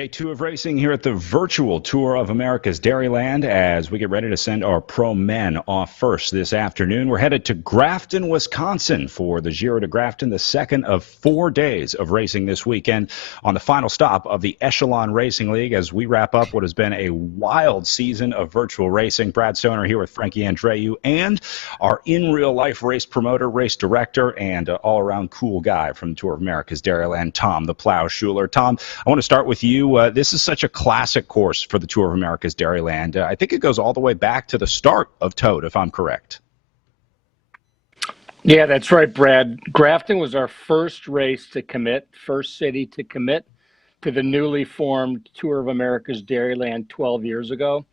Day 2 of racing here at the virtual Tour of America's Dairyland as we get ready to send our pro men off first this afternoon. We're headed to Grafton, Wisconsin for the Giro de Grafton, the second of 4 days of racing this weekend on the final stop of the Echelon Racing League as we wrap up what has been a wild season of virtual racing. Brad Stoner here with Frankie Andreu and our in-real-life race promoter, race director, and all-around cool guy from the Tour of America's Dairyland, Tom the Plow Schuler. Tom, I want to start with you. This is such a classic course for the Tour of America's Dairyland. I think it goes all the way back to the start of Toad, if I'm correct. Yeah, that's right, Brad. Grafton was our first race to commit, first city to commit to the newly formed Tour of America's Dairyland 12 years ago.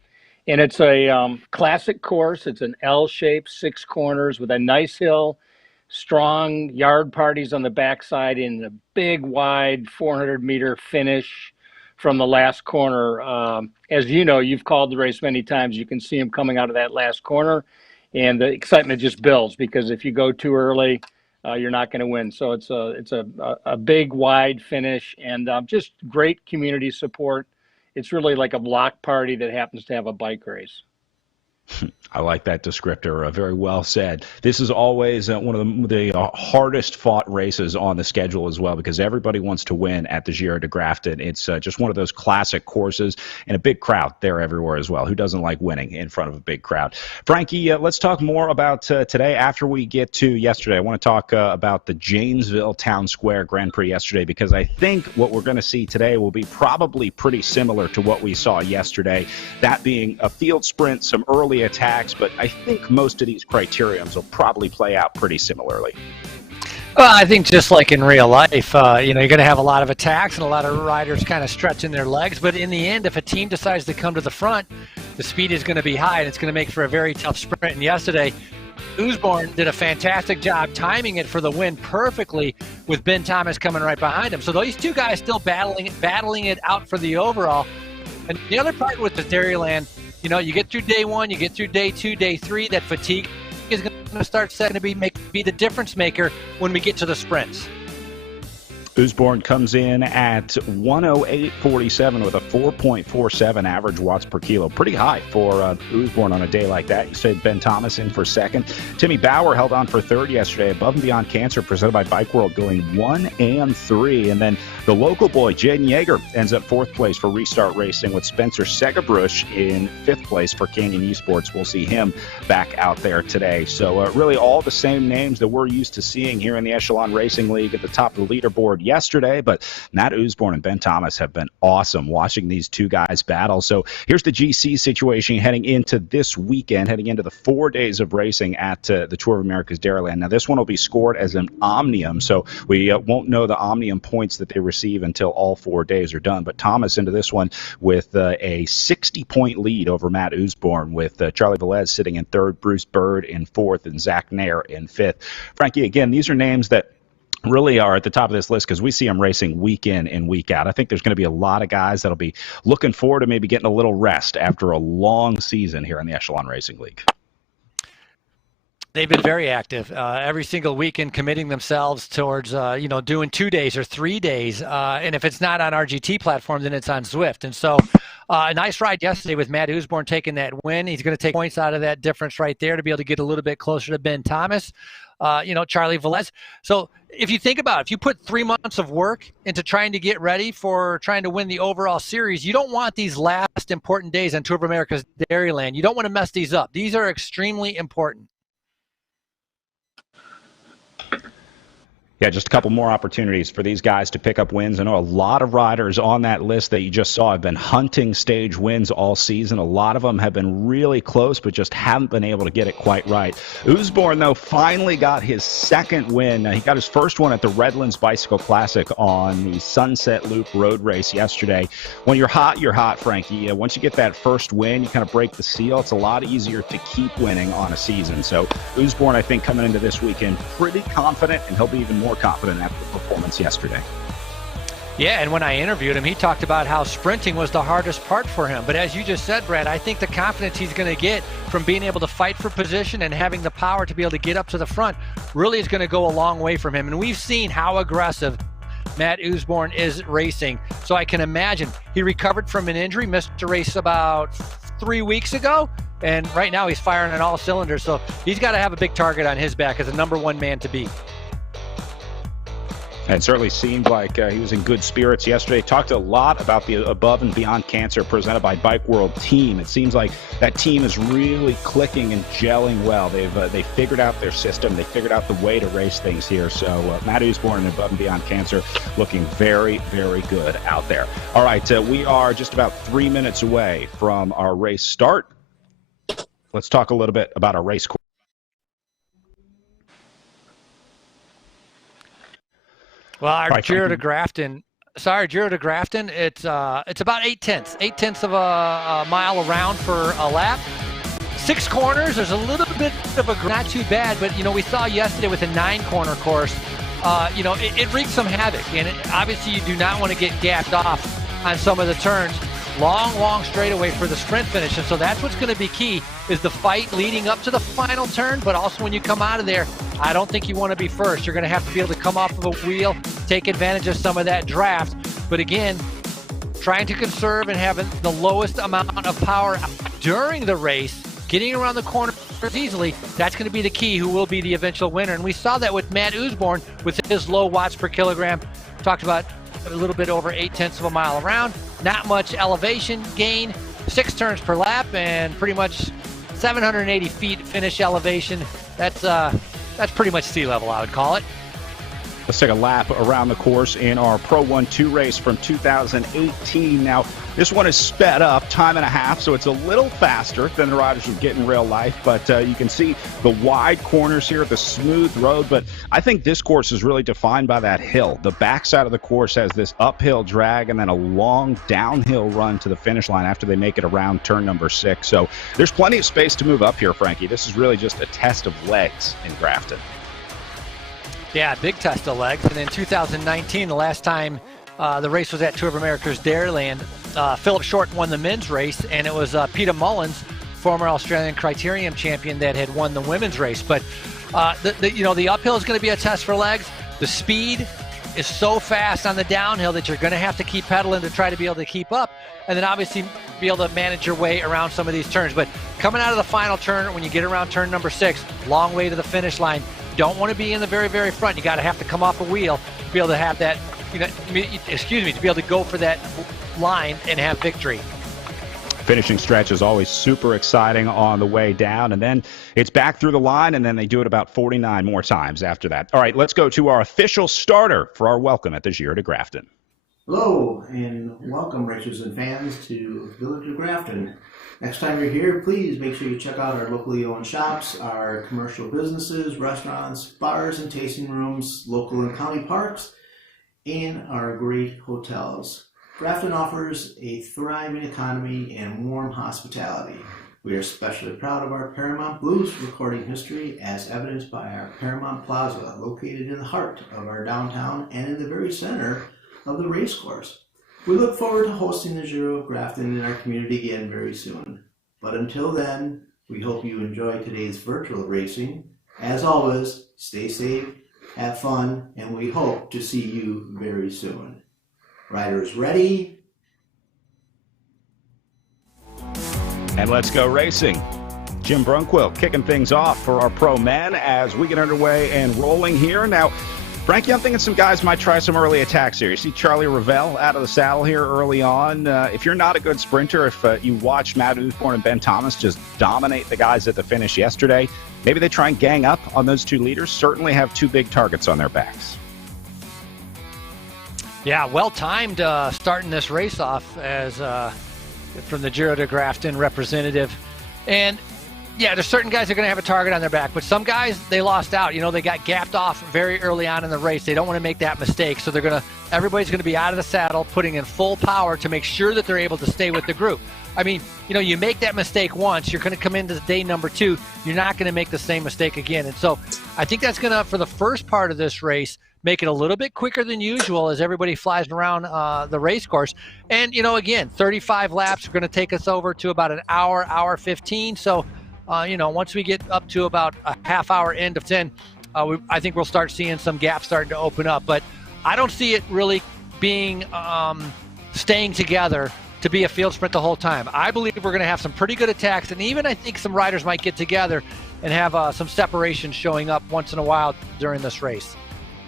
And it's a classic course. It's an L-shaped, 6 corners with a nice hill, strong yard parties on the backside, in a big, wide 400-meter finish from the last corner. As you know, you've called the race many times. You can see him coming out of that last corner, and the excitement just builds because if you go too early, you're not going to win. So it's a big, wide finish, and just great community support. It's really like a block party that happens to have a bike race. I like that descriptor. Very well said. This is always one of the hardest fought races on the schedule as well because everybody wants to win at the Giro de Grafton. It's just one of those classic courses and a big crowd there everywhere as well. Who doesn't like winning in front of a big crowd? Frankie, let's talk more about today after we get to yesterday. I want to talk about the Janesville Town Square Grand Prix yesterday because I think what we're going to see today will be probably pretty similar to what we saw yesterday, that being a field sprint, some early attacks, but I think most of these criteriums will probably play out pretty similarly. Well, I think just like in real life, you're going to have a lot of attacks and a lot of riders kind of stretching their legs. But in the end, if a team decides to come to the front, the speed is going to be high, and it's going to make for a very tough sprint. And yesterday, Usborne did a fantastic job timing it for the win perfectly with Ben Thomas coming right behind him. So these two guys still battling it out for the overall. And the other part with the Dairyland, you get through day 1, you get through day 2, day 3, that fatigue is going to start setting to be the difference maker when we get to the sprints. Usborne comes in at 108.47 with a 4.47 average watts per kilo. Pretty high for Usborne on a day like that. You said Ben Thomas in for second. Timmy Bauer held on for third yesterday. Above and Beyond Cancer presented by Bike World going 1 and 3. And then the local boy, Jaden Yeager, ends up fourth place for Restart Racing with Spencer Segabrush in fifth place for Canyon Esports. We'll see him back out there today. So really all the same names that we're used to seeing here in the Echelon Racing League at the top of the leaderboard yesterday, but Matt Usborne and Ben Thomas have been awesome watching these two guys battle. So here's the GC situation heading into this weekend, heading into the 4 days of racing at the Tour of America's Dairyland. Now, this one will be scored as an omnium, so we won't know the omnium points that they receive until all 4 days are done. But Thomas into this one with a 60-point lead over Matt Usborne, with Charlie Velez sitting in third, Bruce Bird in fourth, and Zach Nair in fifth. Frankie, again, these are names that really are at the top of this list because we see them racing week in and week out. I think there's going to be a lot of guys that'll be looking forward to maybe getting a little rest after a long season here in the Echelon Racing League. They've been very active every single weekend, committing themselves towards, doing 2 days or 3 days. And if it's not on RGT platform, then it's on Zwift. And so a nice ride yesterday with Matt Usborne taking that win. He's going to take points out of that difference right there to be able to get a little bit closer to Ben Thomas, Charlie Velez. So if you think about it, if you put 3 months of work into trying to get ready for trying to win the overall series, you don't want these last important days on Tour of America's Dairyland. You don't want to mess these up. These are extremely important. Yeah, just a couple more opportunities for these guys to pick up wins. I know a lot of riders on that list that you just saw have been hunting stage wins all season. A lot of them have been really close, but just haven't been able to get it quite right. Usborne, though, finally got his second win. He got his first one at the Redlands Bicycle Classic on the Sunset Loop Road Race yesterday. When you're hot, Frankie. Once you get that first win, you kind of break the seal. It's a lot easier to keep winning on a season. So Usborne, I think, coming into this weekend pretty confident, and he'll be even more confident after the performance yesterday. Yeah, and when I interviewed him, he talked about how sprinting was the hardest part for him. But as you just said, Brad, I think the confidence he's going to get from being able to fight for position and having the power to be able to get up to the front really is going to go a long way from him. And we've seen how aggressive Matt Usborne is racing. So I can imagine he recovered from an injury, missed a race about 3 weeks ago, and right now he's firing on all cylinders. So he's got to have a big target on his back as a number one man to beat. And it certainly seemed like he was in good spirits yesterday. Talked a lot about the Above and Beyond Cancer presented by Bike World team. It seems like that team is really clicking and gelling well. They figured out their system. They figured out the way to race things here. So Matt Usborne and Above and Beyond Cancer looking very, very good out there. All right, we are just about 3 minutes away from our race start. Let's talk a little bit about our race course. Well, our Giro de Grafton, it's about 8/10 of a mile around for a lap. 6 corners. There's a little bit of not too bad, but we saw yesterday with a 9-corner course, it wreaked some havoc, and obviously you do not want to get gapped off on some of the turns. Long straightaway for the sprint finish, and so that's what's going to be key, is the fight leading up to the final turn, but also when you come out of there, I don't think you want to be first. You're going to have to be able to come off of a wheel, take advantage of some of that draft, but again, trying to conserve and having the lowest amount of power during the race, getting around the corner easily, that's going to be the key, who will be the eventual winner. And we saw that with Matt Usborne with his low watts per kilogram. Talked about a little bit over 8/10 of a mile around, not much elevation gain, 6 turns per lap, and pretty much 780 feet finish elevation. That's pretty much sea level, I would call it. Let's take a lap around the course in our Pro 1-2 race from 2018. Now, this one is sped up, time and a half, so it's a little faster than the riders would get in real life, but you can see the wide corners here, the smooth road, but I think this course is really defined by that hill. The backside of the course has this uphill drag and then a long downhill run to the finish line after they make it around turn number 6. So there's plenty of space to move up here, Frankie. This is really just a test of legs in Grafton. Yeah, big test of legs. And in 2019, the last time the race was at Tour of America's Dairyland, Philip Short won the men's race, and it was Peter Mullins, former Australian Criterium champion, that had won the women's race. But the uphill is going to be a test for legs. The speed is so fast on the downhill that you're going to have to keep pedaling to try to be able to keep up, and then obviously be able to manage your way around some of these turns. But coming out of the final turn, when you get around turn number 6, long way to the finish line. Don't want to be in the very, very front. You got to have to come off a wheel to be able to have that, to be able to go for that line and have victory. Finishing stretch is always super exciting on the way down, and then it's back through the line, and then they do it about 49 more times after that. All right, let's go to our official starter for our welcome at the Giro de Grafton. Hello, and welcome, racers and fans, to Village of Grafton. Next time you're here, please make sure you check out our locally owned shops, our commercial businesses, restaurants, bars and tasting rooms, local and county parks, and our great hotels. Grafton offers a thriving economy and warm hospitality. We are especially proud of our Paramount Blues recording history, as evidenced by our Paramount Plaza, located in the heart of our downtown and in the very center of the race course. We look forward to hosting the Giro of Grafton in our community again very soon. But until then, we hope you enjoy today's virtual racing. As always, stay safe, have fun, and we hope to see you very soon. Riders ready? And let's go racing. Jim Brunquill kicking things off for our pro men as we get underway and rolling here. Now, Frankie, I'm thinking some guys might try some early attacks here. You see Charlie Ravel out of the saddle here early on. If you're not a good sprinter, if you watch Matt Usborne and Ben Thomas just dominate the guys at the finish yesterday, maybe they try and gang up on those 2 leaders. Certainly have 2 big targets on their backs. Yeah, well-timed starting this race off as from the Giro de Grafton representative. And yeah, there's certain guys that are going to have a target on their back, but some guys, they lost out. They got gapped off very early on in the race. They don't want to make that mistake, so everybody's going to be out of the saddle, putting in full power to make sure that they're able to stay with the group. I mean, you make that mistake once, you're going to come into day number 2, you're not going to make the same mistake again. And so I think that's going to, for the first part of this race, make it a little bit quicker than usual as everybody flies around the race course. And, again, 35 laps are going to take us over to about an hour 15. So, once we get up to about a half hour end of 10, I think we'll start seeing some gaps starting to open up. But I don't see it really being staying together to be a field sprint the whole time. I believe we're going to have some pretty good attacks, and even I think some riders might get together and have some separation showing up once in a while during this race.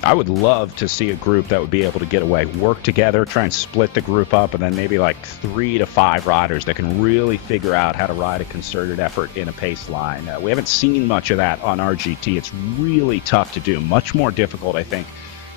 I would love to see a group that would be able to get away, work together, try and split the group up, and then maybe like 3 to 5 riders that can really figure out how to ride a concerted effort in a pace line. We haven't seen much of that on RGT. It's really tough to do, much more difficult, I think,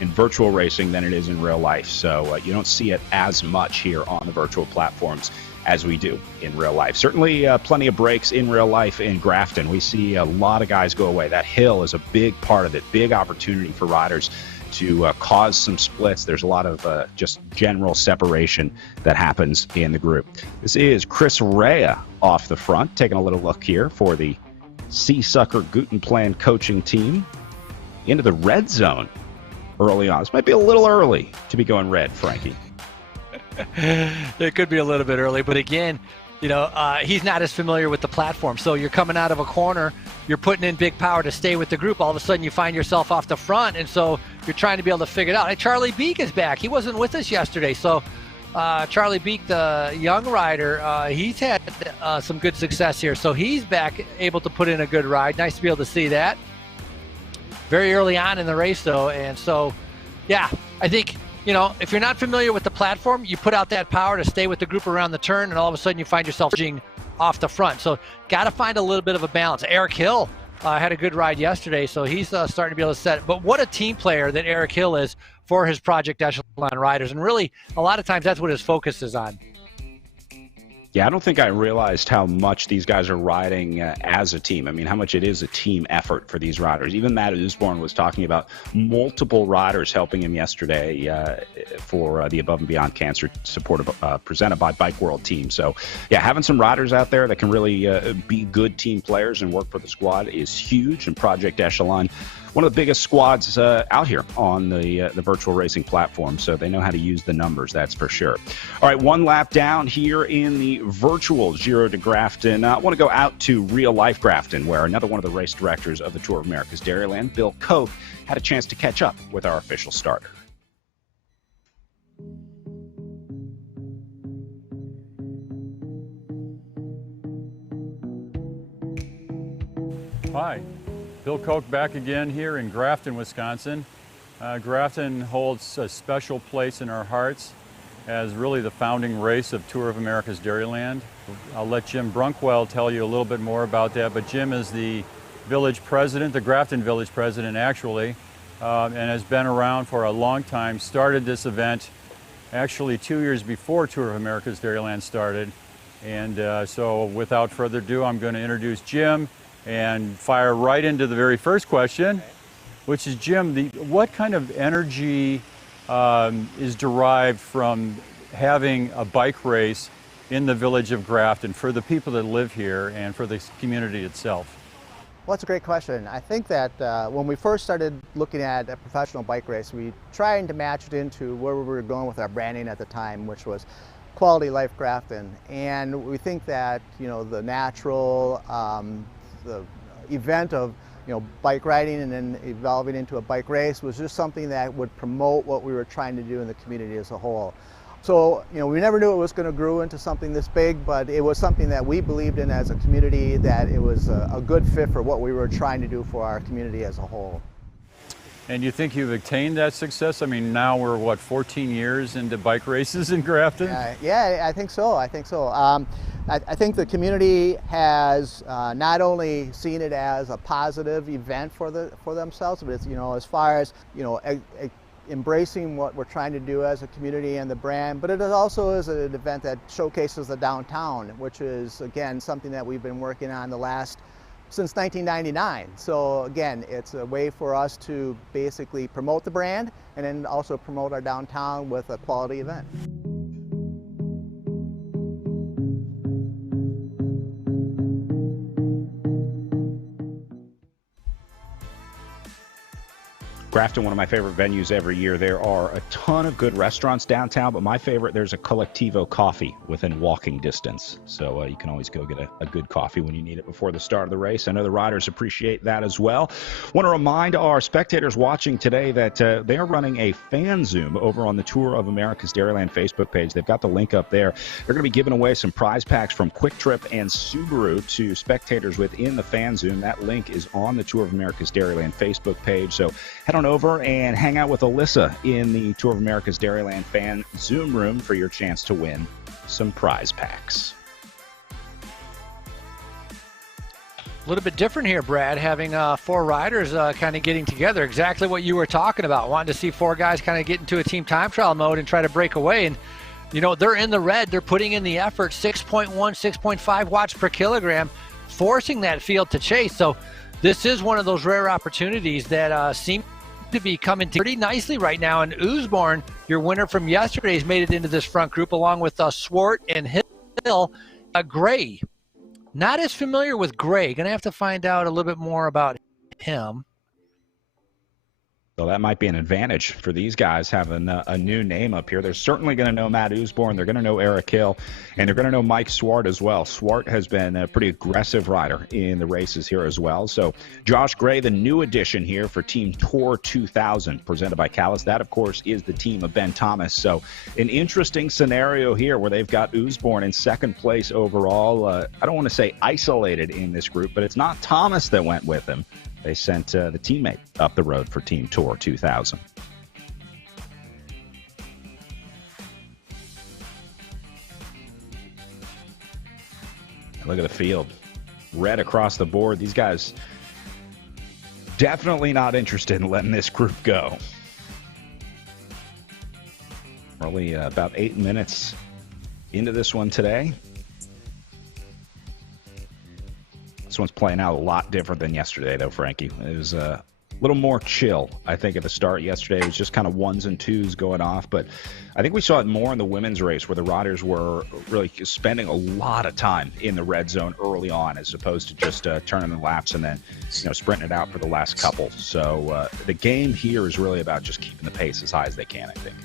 in virtual racing than it is in real life. So you don't see it as much here on the virtual platforms as we do in real life. Certainly plenty of breaks in real life in Grafton. We see a lot of guys go away. That hill is a big part of it, big opportunity for riders to cause some splits. There's a lot of just general separation that happens in the group. This is Chris Rea off the front, taking a little look here for the Seasucker Gutenplan coaching team into the red zone early on. This might be a little early to be going red, Frankie. It could be a little bit early, but again, he's not as familiar with the platform. So you're coming out of a corner, you're putting in big power to stay with the group. All of a sudden, you find yourself off the front, and so you're trying to be able to figure it out. Hey, Charlie Beek is back. He wasn't with us yesterday, so Charlie Beek, the young rider, he's had some good success here. So he's back, able to put in a good ride. Nice to be able to see that. Very early on in the race, though, and so, yeah, I think, if you're not familiar with the platform, you put out that power to stay with the group around the turn, and all of a sudden you find yourself edging off the front. So got to find a little bit of a balance. Eric Hill had a good ride yesterday, so he's starting to be able to set it. But what a team player that Eric Hill is for his Project Echelon riders. And really, a lot of times that's what his focus is on. Yeah, I don't think I realized how much these guys are riding as a team. I mean, how much it is a team effort for these riders. Even Matt Usborne was talking about multiple riders helping him yesterday for the Above and Beyond Cancer Support presented by Bike World team. So, yeah, having some riders out there that can really be good team players and work for the squad is huge. And Project Echelon, one of the biggest squads out here on the virtual racing platform, so they know how to use the numbers, that's for sure. All right, one lap down here in the virtual Giro de Grafton. I want to go out to real life Grafton, where another one of the race directors of the Tour of America's Dairyland, Bill Koch, had a chance to catch up with our official starter. Hi. Bill Koch back again here in Grafton, Wisconsin. Grafton holds a special place in our hearts as really the founding race of Tour of America's Dairyland. I'll let Jim Brunkwell tell you a little bit more about that, but Jim is the village president, the Grafton village president actually, and has been around for a long time. Started this event actually 2 years before Tour of America's Dairyland started. And so without further ado, I'm going to introduce Jim and fire right into the very first question, which is, Jim, what kind of energy is derived from having a bike race in the village of Grafton for the people that live here and for the community itself? Well, that's a great question. I think that when we first started looking at a professional bike race, we tried to match it into where we were going with our branding at the time, which was Quality Life Grafton. And we think that, the natural, the event of bike riding and then evolving into a bike race was just something that would promote what we were trying to do in the community as a whole. So we never knew it was going to grow into something this big, but it was something that we believed in as a community, that it was a good fit for what we were trying to do for our community as a whole. And you think you've attained that success? I mean, now we're 14 years into bike races in Grafton? Yeah, I think so. I think the community has not only seen it as a positive event for themselves, but it's as far as embracing what we're trying to do as a community and the brand. But it also is an event that showcases the downtown, which is again something that we've been working on since 1999. So again, it's a way for us to basically promote the brand and then also promote our downtown with a quality event. Grafton, one of my favorite venues every year. There are a ton of good restaurants downtown, but my favorite, there's a Collectivo coffee within walking distance. So you can always go get a good coffee when you need it before the start of the race. I know the riders appreciate that as well. Want to remind our spectators watching today that they are running a fan Zoom over on the Tour of America's Dairyland Facebook page. They've got the link up there. They're going to be giving away some prize packs from Quick Trip and Subaru to spectators within the fan Zoom. That link is on the Tour of America's Dairyland Facebook page. So head on over and hang out with Alyssa in the Tour of America's Dairyland fan Zoom room for your chance to win some prize packs. A little bit different here, Brad, having 4 riders kind of getting together. Exactly what you were talking about, wanting to see 4 guys kind of get into a team time trial mode and try to break away. And, you know, they're in the red. They're putting in the effort, 6.1, 6.5 watts per kilogram, forcing that field to chase. So this is one of those rare opportunities that seem to be coming pretty nicely right now. And Usborne, your winner from yesterday, has made it into this front group along with Swart and Hill. Gray, not as familiar with Gray. Going to have to find out a little bit more about him. So that might be an advantage for these guys having a new name up here. They're certainly going to know Matt Usborne. They're going to know Eric Hill, and they're going to know Mike Swart as well. Swart has been a pretty aggressive rider in the races here as well. So Josh Gray, the new addition here for Team Tour 2000, presented by Callis. That, of course, is the team of Ben Thomas. So an interesting scenario here where they've got Usborne in second place overall. I don't want to say isolated in this group, but it's not Thomas that went with him. They sent the teammate up the road for Team Tour 2000. Look at the field. Red across the board. These guys definitely not interested in letting this group go. We're only about 8 minutes into this one today. This one's playing out a lot different than yesterday, though, Frankie. It was a little more chill, I think, at the start. Yesterday, it was just kind of ones and twos going off. But I think we saw it more in the women's race where the riders were really spending a lot of time in the red zone early on as opposed to just turning the laps and then, sprinting it out for the last couple. So the game here is really about just keeping the pace as high as they can, I think.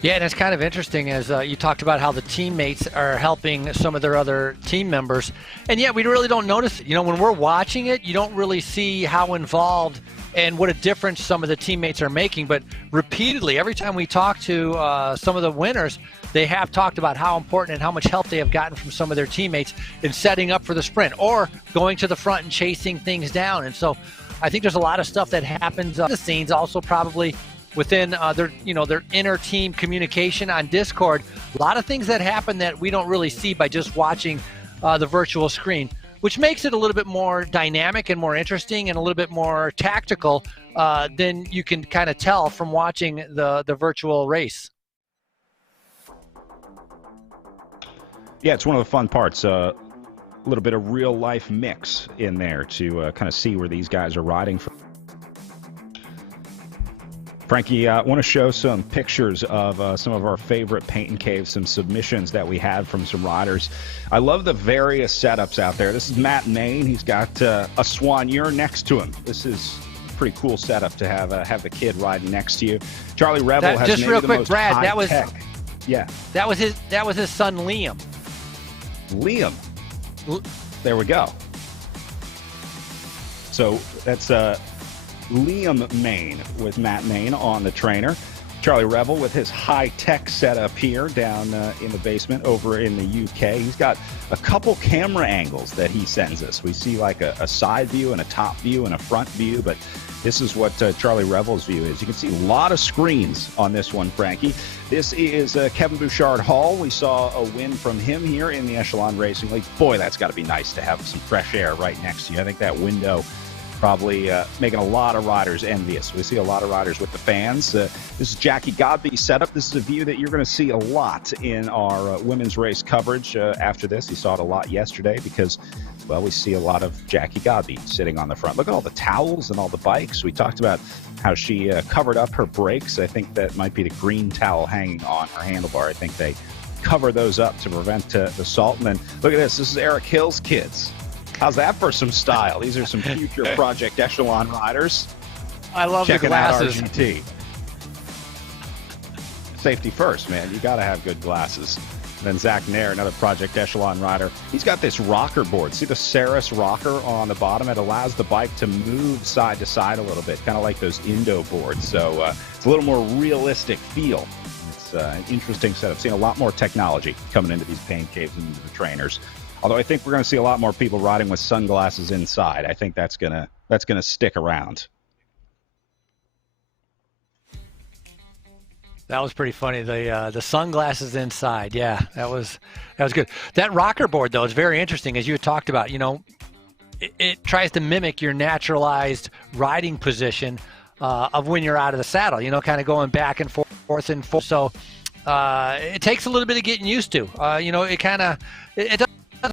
Yeah, and it's kind of interesting as you talked about how the teammates are helping some of their other team members. And yet we really don't notice it. When we're watching it, you don't really see how involved and what a difference some of the teammates are making. But repeatedly, every time we talk to some of the winners, they have talked about how important and how much help they have gotten from some of their teammates in setting up for the sprint or going to the front and chasing things down. And so I think there's a lot of stuff that happens behind the scenes, also probably within their inner team communication on Discord. A lot of things that happen that we don't really see by just watching the virtual screen, which makes it a little bit more dynamic and more interesting and a little bit more tactical than you can kind of tell from watching the virtual race. Yeah, it's one of the fun parts. A little bit of real life mix in there to kind of see where these guys are riding from. Frankie, I want to show some pictures of some of our favorite paint and caves, some submissions that we had from some riders. I love the various setups out there. This is Matt Main. He's got a soigneur next to him. This is a pretty cool setup to have the kid riding next to you. Charlie Rebel has just maybe real the quick, most Brad. high-tech. That was his son Liam. There we go. So that's Liam Main with Matt Main on the trainer. Charlie Rebel with his high-tech setup here down in the basement over in the UK. He's got a couple camera angles that he sends us. We see like a side view and a top view and a front view, but this is what Charlie Rebel's view is. You can see a lot of screens on this one, Frankie. This is Kevin Bouchard Hall. We saw a win from him here in the Echelon Racing League. Boy, that's got to be nice to have some fresh air right next to you. I think that window probably making a lot of riders envious. We see a lot of riders with the fans. This is Jackie Godby's setup. This is a view that you're going to see a lot in our women's race coverage after this. You saw it a lot yesterday because, well, we see a lot of Jackie Godby sitting on the front. Look at all the towels and all the bikes. We talked about how she covered up her brakes. I think that might be the green towel hanging on her handlebar. I think they cover those up to prevent the salt. And then look at this. This is Eric Hill's kids. How's that for some style? These are some future Project Echelon riders. I love Checking the out glasses. RGT. Safety first, man. You got to have good glasses. Then Zach Nair, another Project Echelon rider. He's got this rocker board. See the Ceres rocker on the bottom? It allows the bike to move side to side a little bit, kind of like those Indo boards. So it's a little more realistic feel. It's an interesting setup. Seeing a lot more technology coming into these pain caves and into the trainers. Although I think we're going to see a lot more people riding with sunglasses inside. I think that's gonna stick around. That was pretty funny. The sunglasses inside. Yeah, that was good. That rocker board, though, is very interesting, as you had talked about. You know, it tries to mimic your naturalized riding position of when you're out of the saddle, you know, kind of going back and forth and forth. So it takes a little bit of getting used to. You know, it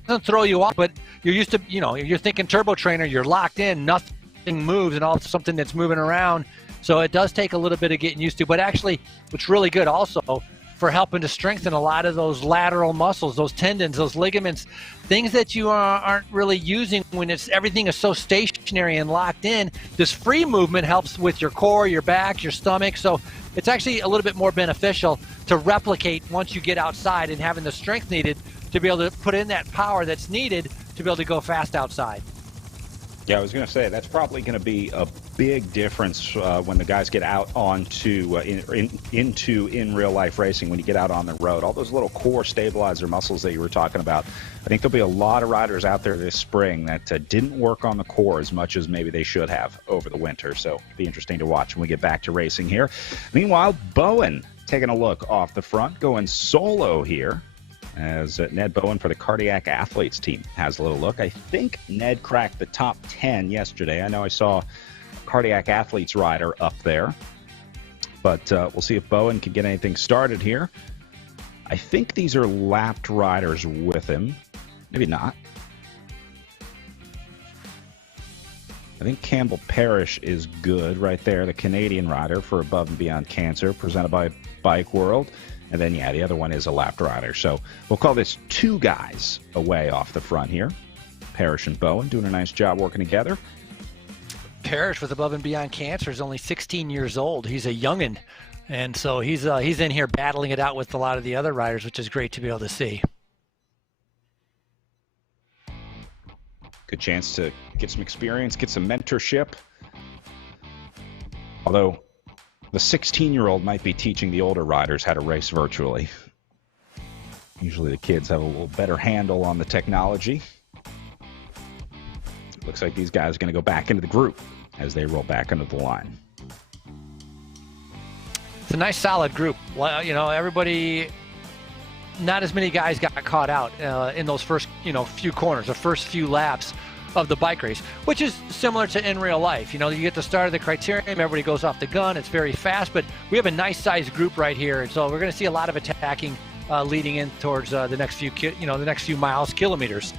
doesn't throw you off, but you're used to, you know, you're thinking turbo trainer, you're locked in, nothing moves, and all something that's moving around. So it does take a little bit of getting used to, but actually what's really good also for helping to strengthen a lot of those lateral muscles, those tendons, those ligaments, things that you aren't really using when everything is so stationary and locked in. This free movement helps with your core, your back, your stomach. So it's actually a little bit more beneficial to replicate once you get outside and having the strength needed to be able to put in that power that's needed to be able to go fast outside. Yeah, I was going to say that's probably going to be a big difference when the guys get out onto into real life racing. When you get out on the road, all those little core stabilizer muscles that you were talking about, I think there'll be a lot of riders out there this spring that didn't work on the core as much as maybe they should have over the winter. So it'll be interesting to watch when we get back to racing here. Meanwhile, Bowen taking a look off the front, going solo here, as Ned Bowen for the Cardiac Athletes team has a little look. I think Ned cracked the top 10 yesterday. I know I saw a Cardiac Athletes rider up there, but we'll see if Bowen can get anything started here. I think these are lapped riders with him. Maybe not. I think Campbell Parrish is good right there, the Canadian rider for Above and Beyond Cancer, presented by Bike World. And then, yeah, the other one is a lapped rider. So we'll call this two guys away off the front here. Parrish and Bowen doing a nice job working together. Parrish with Above and Beyond Cancer is only 16 years old. He's a youngin'. And so he's in here battling it out with a lot of the other riders, which is great to be able to see. Good chance to get some experience, get some mentorship. Although the 16-year-old might be teaching the older riders how to race virtually. Usually the kids have a little better handle on the technology. Looks like these guys are going to go back into the group as they roll back into the line. It's a nice, solid group. Well, you know, everybody, not as many guys got caught out in those first, few corners, the first few laps of the bike race, which is similar to in real life. You know, you get the start of the criterium, everybody goes off the gun, it's very fast, but we have a nice sized group right here, and so we're going to see a lot of attacking leading in towards the next few miles, kilometers.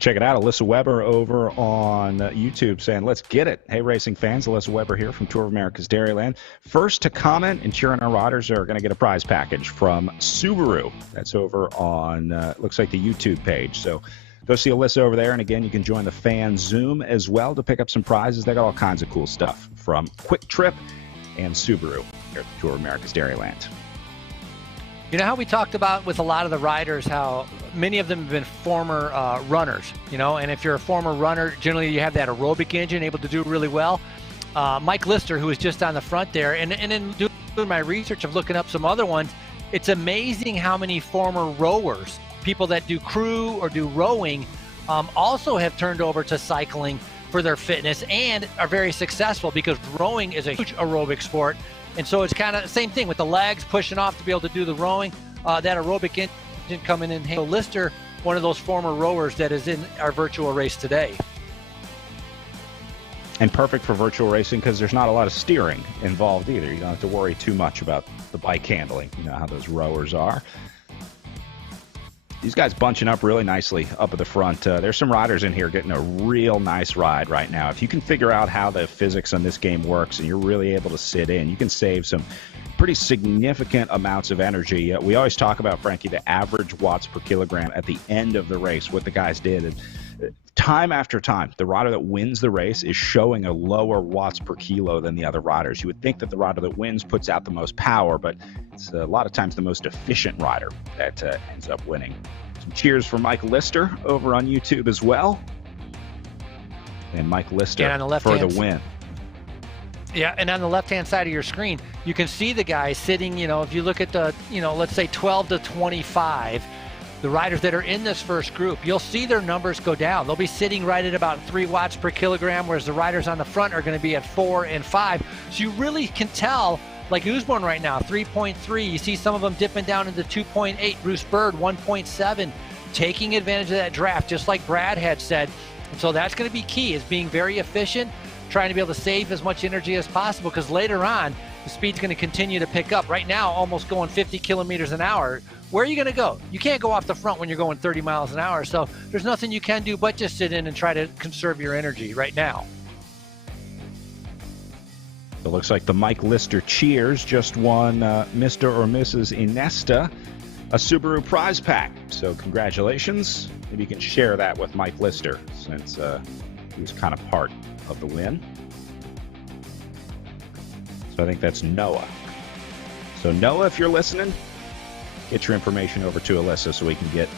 Check it out, Alyssa Weber over on YouTube saying, let's get it. Hey, racing fans, Alyssa Weber here from Tour of America's Dairyland. First to comment and cheering our riders are going to get a prize package from Subaru. That's over on, looks like the YouTube page. So go see Alyssa over there. And again, you can join the fan Zoom as well to pick up some prizes. They got all kinds of cool stuff from Quick Trip and Subaru here at Tour of America's Dairyland. You know how we talked about with a lot of the riders how many of them have been former runners, and if you're a former runner, generally you have that aerobic engine able to do really well. Mike Lister, who was just on the front there, and in doing my research of looking up some other ones, it's amazing how many former rowers, people that do crew or do rowing, also have turned over to cycling for their fitness and are very successful, because rowing is a huge aerobic sport. And so it's kind of the same thing with the legs pushing off to be able to do the rowing, that aerobic engine coming in. So Lister, one of those former rowers that is in our virtual race today. And perfect for virtual racing because there's not a lot of steering involved either. You don't have to worry too much about the bike handling. You know how those rowers are. These guys bunching up really nicely up at the front. There's some riders in here getting a real nice ride right now. If you can figure out how the physics on this game works and you're really able to sit in, you can save some pretty significant amounts of energy. We always talk about, Frankie, the average watts per kilogram at the end of the race, what the guys did. And time after time, the rider that wins the race is showing a lower watts per kilo than the other riders. You would think that the rider that wins puts out the most power, but it's a lot of times the most efficient rider that ends up winning. Some cheers for Mike Lister over on YouTube as well. And Mike Lister for the win. Yeah, and on the left-hand side of your screen, you can see the guys sitting, if you look at the, let's say 12 to 25, the riders that are in this first group, you'll see their numbers go down. They'll be sitting right at about 3 watts per kilogram, whereas the riders on the front are going to be at 4 and 5. So you really can tell, like Usborne right now, 3.3. You see some of them dipping down into 2.8. Bruce Bird, 1.7, taking advantage of that draft, just like Brad had said. And so that's going to be key, is being very efficient, trying to be able to save as much energy as possible, because later on, the speed's going to continue to pick up. Right now, almost going 50 kilometers an hour. Where are you going to go? You can't go off the front when you're going 30 miles an hour. So there's nothing you can do but just sit in and try to conserve your energy right now. It looks like the Mike Lister cheers just won Mr. or Mrs. Inesta a Subaru prize pack. So congratulations. Maybe you can share that with Mike Lister, since he was kind of part of the win. So I think that's Noah. So Noah, if you're listening, get your information over to Alyssa so we can get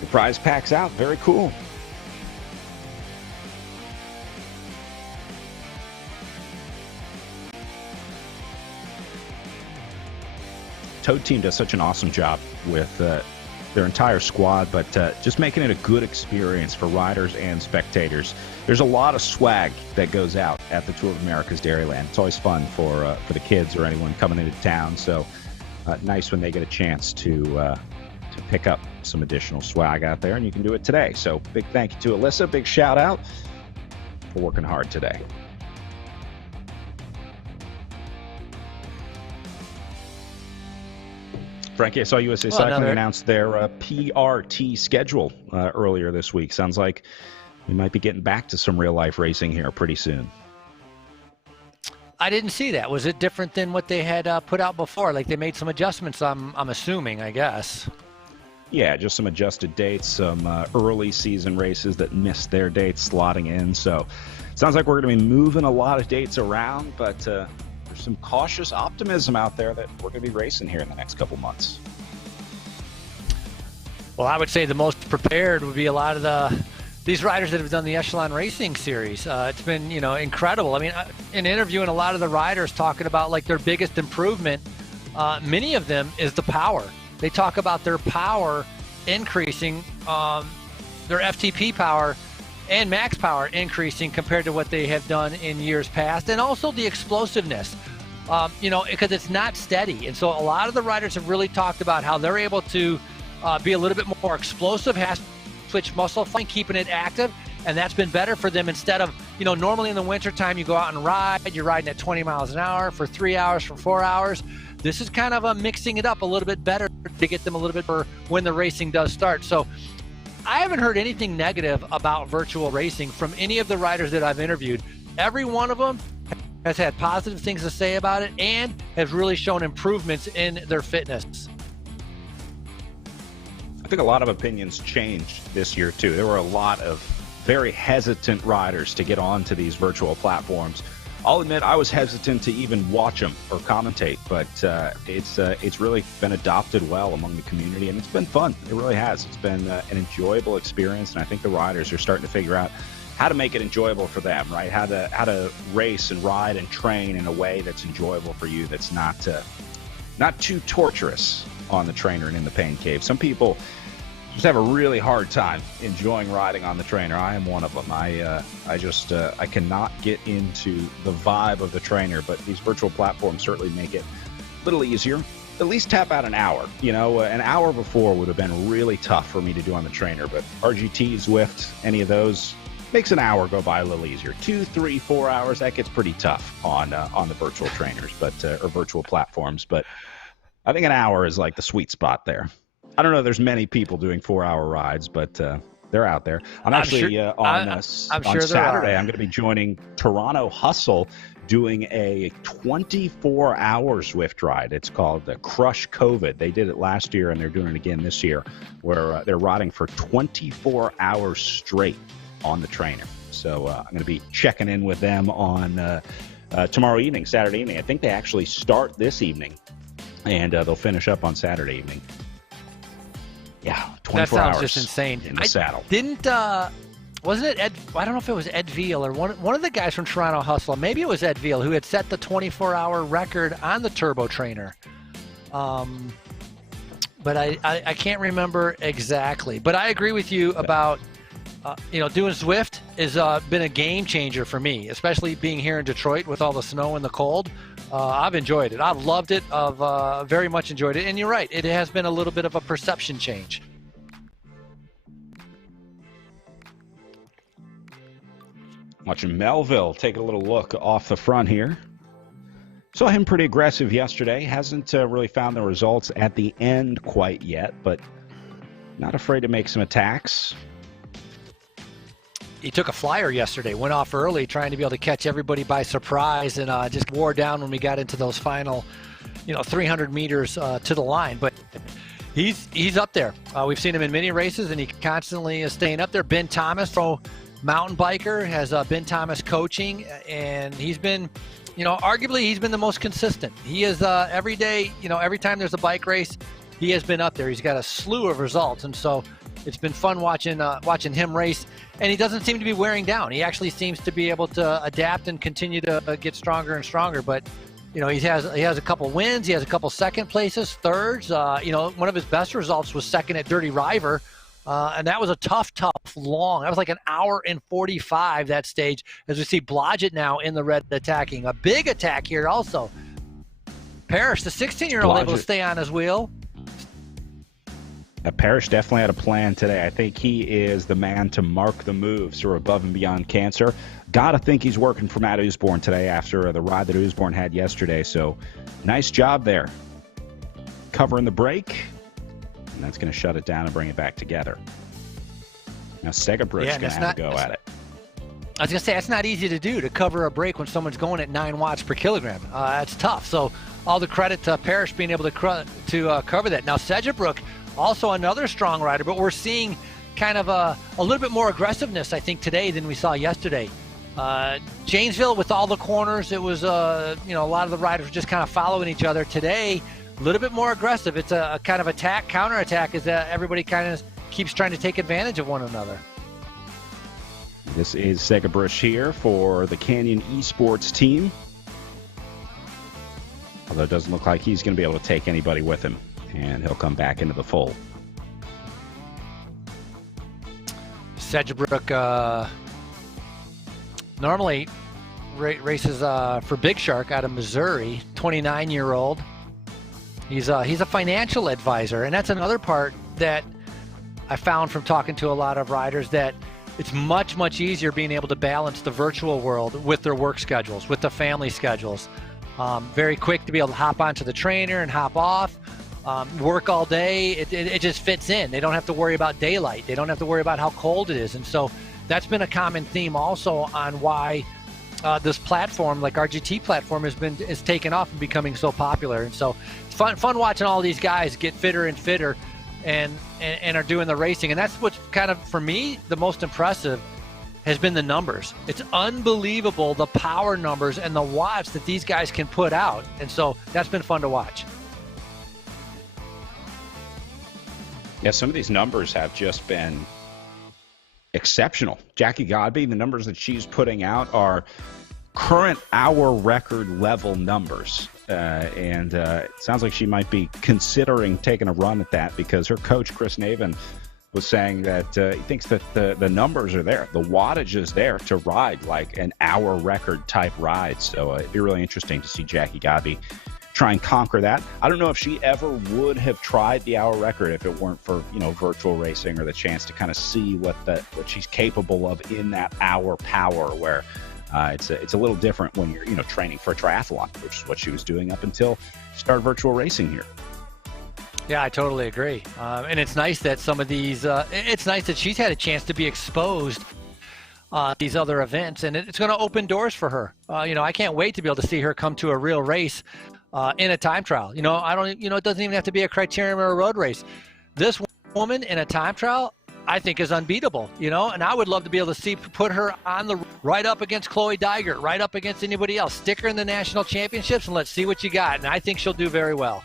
the prize packs out. Very cool. Toad Team does such an awesome job with their entire squad, but just making it a good experience for riders and spectators. There's a lot of swag that goes out at the Tour of America's Dairyland. It's always fun for the kids or anyone coming into town. So nice when they get a chance to pick up some additional swag out there, and you can do it today. So big thank you to Alyssa. Big shout out for working hard today. Frankie, I saw USA Cycling announce their PRT schedule earlier this week. Sounds like we might be getting back to some real-life racing here pretty soon. I didn't see that. Was it different than what they had put out before? Like they made some adjustments, I'm assuming, I guess. Yeah, just some adjusted dates, some early season races that missed their dates slotting in. So it sounds like we're going to be moving a lot of dates around, but there's some cautious optimism out there that we're going to be racing here in the next couple months. Well, I would say the most prepared would be a lot of these riders that have done the Echelon Racing Series. It's been, incredible. I mean, in interviewing a lot of the riders talking about like their biggest improvement, many of them is the power. They talk about their power increasing, their FTP power and max power increasing compared to what they have done in years past, and also the explosiveness, because it's not steady. And so a lot of the riders have really talked about how they're able to be a little bit more explosive, has switch muscle fine, keeping it active, and that's been better for them. Instead of, normally in the wintertime you go out and ride, you're riding at 20 miles an hour for 3 hours, for 4 hours. This is kind of mixing it up a little bit better to get them a little bit for when the racing does start. So I haven't heard anything negative about virtual racing from any of the riders that I've interviewed. Every one of them has had positive things to say about it and has really shown improvements in their fitness. I think a lot of opinions changed this year, too. There were a lot of very hesitant riders to get onto these virtual platforms. I'll admit I was hesitant to even watch them or commentate, but it's really been adopted well among the community, and it's been fun. It really has. It's been an enjoyable experience, and I think the riders are starting to figure out how to make it enjoyable for them, right? How to race and ride and train in a way that's enjoyable for you, that's not too torturous on the trainer and in the pain cave. Some people just have a really hard time enjoying riding on the trainer. I am one of them. I cannot get into the vibe of the trainer, but these virtual platforms certainly make it a little easier. At least tap out an hour. An hour before would have been really tough for me to do on the trainer, but RGT, Zwift, any of those makes an hour go by a little easier. 2, 3, 4 hours, that gets pretty tough on the virtual trainers, or virtual platforms. But I think an hour is like the sweet spot there. I don't know if there's many people doing 4-hour rides, but they're out there. I'm actually on Saturday, I'm going to be joining Toronto Hustle doing a 24-hour Zwift ride. It's called the Crush COVID. They did it last year, and they're doing it again this year, where they're riding for 24 hours straight on the trainer. So I'm going to be checking in with them on tomorrow evening, Saturday evening. I think they actually start this evening, and they'll finish up on Saturday evening. Yeah, 24 hours. That sounds just insane. In the saddle. Wasn't it Ed? I don't know if it was Ed Veal or one of the guys from Toronto Hustle. Maybe it was Ed Veal who had set the 24-hour record on the turbo trainer. But I can't remember exactly. But I agree with you about doing Zwift has been a game changer for me, especially being here in Detroit with all the snow and the cold. I've enjoyed it. I've loved it. I've very much enjoyed it. And you're right. It has been a little bit of a perception change. Watching Melville take a little look off the front here. Saw him pretty aggressive yesterday. Hasn't really found the results at the end quite yet, but not afraid to make some attacks. He took a flyer yesterday, went off early, trying to be able to catch everybody by surprise, and just wore down when we got into those final, 300 meters to the line. But he's up there. We've seen him in many races, and he constantly is staying up there. Ben Thomas, mountain biker, has Ben Thomas coaching, and he's been, arguably he's been the most consistent. He is every day, every time there's a bike race, he has been up there. He's got a slew of results, and so it's been fun watching him race, and he doesn't seem to be wearing down. He actually seems to be able to adapt and continue to get stronger and stronger. But he has a couple wins, he has a couple second places, thirds. One of his best results was second at Dirty River. And that was a tough, long. That was like an hour and 45, that stage, as we see Blodgett now in the red attacking. A big attack here also. Parrish, the 16-year-old, able to stay on his wheel. Parrish definitely had a plan today. I think he is the man to mark the moves or above and beyond cancer. Got to think he's working for Matt Usborne today after the ride that Usborne had yesterday. So nice job there. Covering the break. And that's going to shut it down and bring it back together. Now Segerbrook's going to have a go at it. I was going to say, that's not easy to do, to cover a break when someone's going at 9 watts per kilogram. That's tough. So all the credit to Parrish being able to cover that. Now Segerbrook, also another strong rider, but we're seeing kind of a little bit more aggressiveness, I think, today than we saw yesterday. Janesville, with all the corners, it was, a lot of the riders were just kind of following each other. Today, a little bit more aggressive. It's a kind of attack, counter-attack, as everybody kind of keeps trying to take advantage of one another. This is Segerbrook here for the Canyon Esports team. Although it doesn't look like he's going to be able to take anybody with him, and he'll come back into the fold. Segerbrook normally races for Big Shark out of Missouri, 29-year-old. He's a financial advisor, and that's another part that I found from talking to a lot of riders, that it's much, much easier being able to balance the virtual world with their work schedules, with the family schedules. Very quick to be able to hop onto the trainer and hop off, work all day. It just fits in. They don't have to worry about daylight. They don't have to worry about how cold it is. And so that's been a common theme also on why this platform, like our GT platform, is taken off and becoming so popular. And so it's fun watching all these guys get fitter and fitter and are doing the racing. And that's what's kind of, for me, the most impressive has been the numbers. It's unbelievable, the power numbers and the watts that these guys can put out. And so that's been fun to watch. Yeah, some of these numbers have just been exceptional. Jackie Godby, the numbers that she's putting out are current hour record level numbers. And it sounds like she might be considering taking a run at that, because her coach, Chris Navin, was saying that he thinks that the numbers are there. The wattage is there to ride like an hour record type ride. So it'd be really interesting to see Jackie Godby try and conquer that. I don't know if she ever would have tried the hour record if it weren't for, virtual racing or the chance to kind of see what she's capable of in that hour power, where it's a little different when you're, training for a triathlon, which is what she was doing up until she started virtual racing here. Yeah, I totally agree. And it's nice that some of these, it's nice that she's had a chance to be exposed these other events, and it's going to open doors for her. I can't wait to be able to see her come to a real race in a time trial. It doesn't even have to be a criterium or a road race. This woman in a time trial, I think, is unbeatable, and I would love to be able to put her on the right up against Chloe Dygert, right up against anybody else. Stick her in the national championships and let's see what you got. And I think she'll do very well.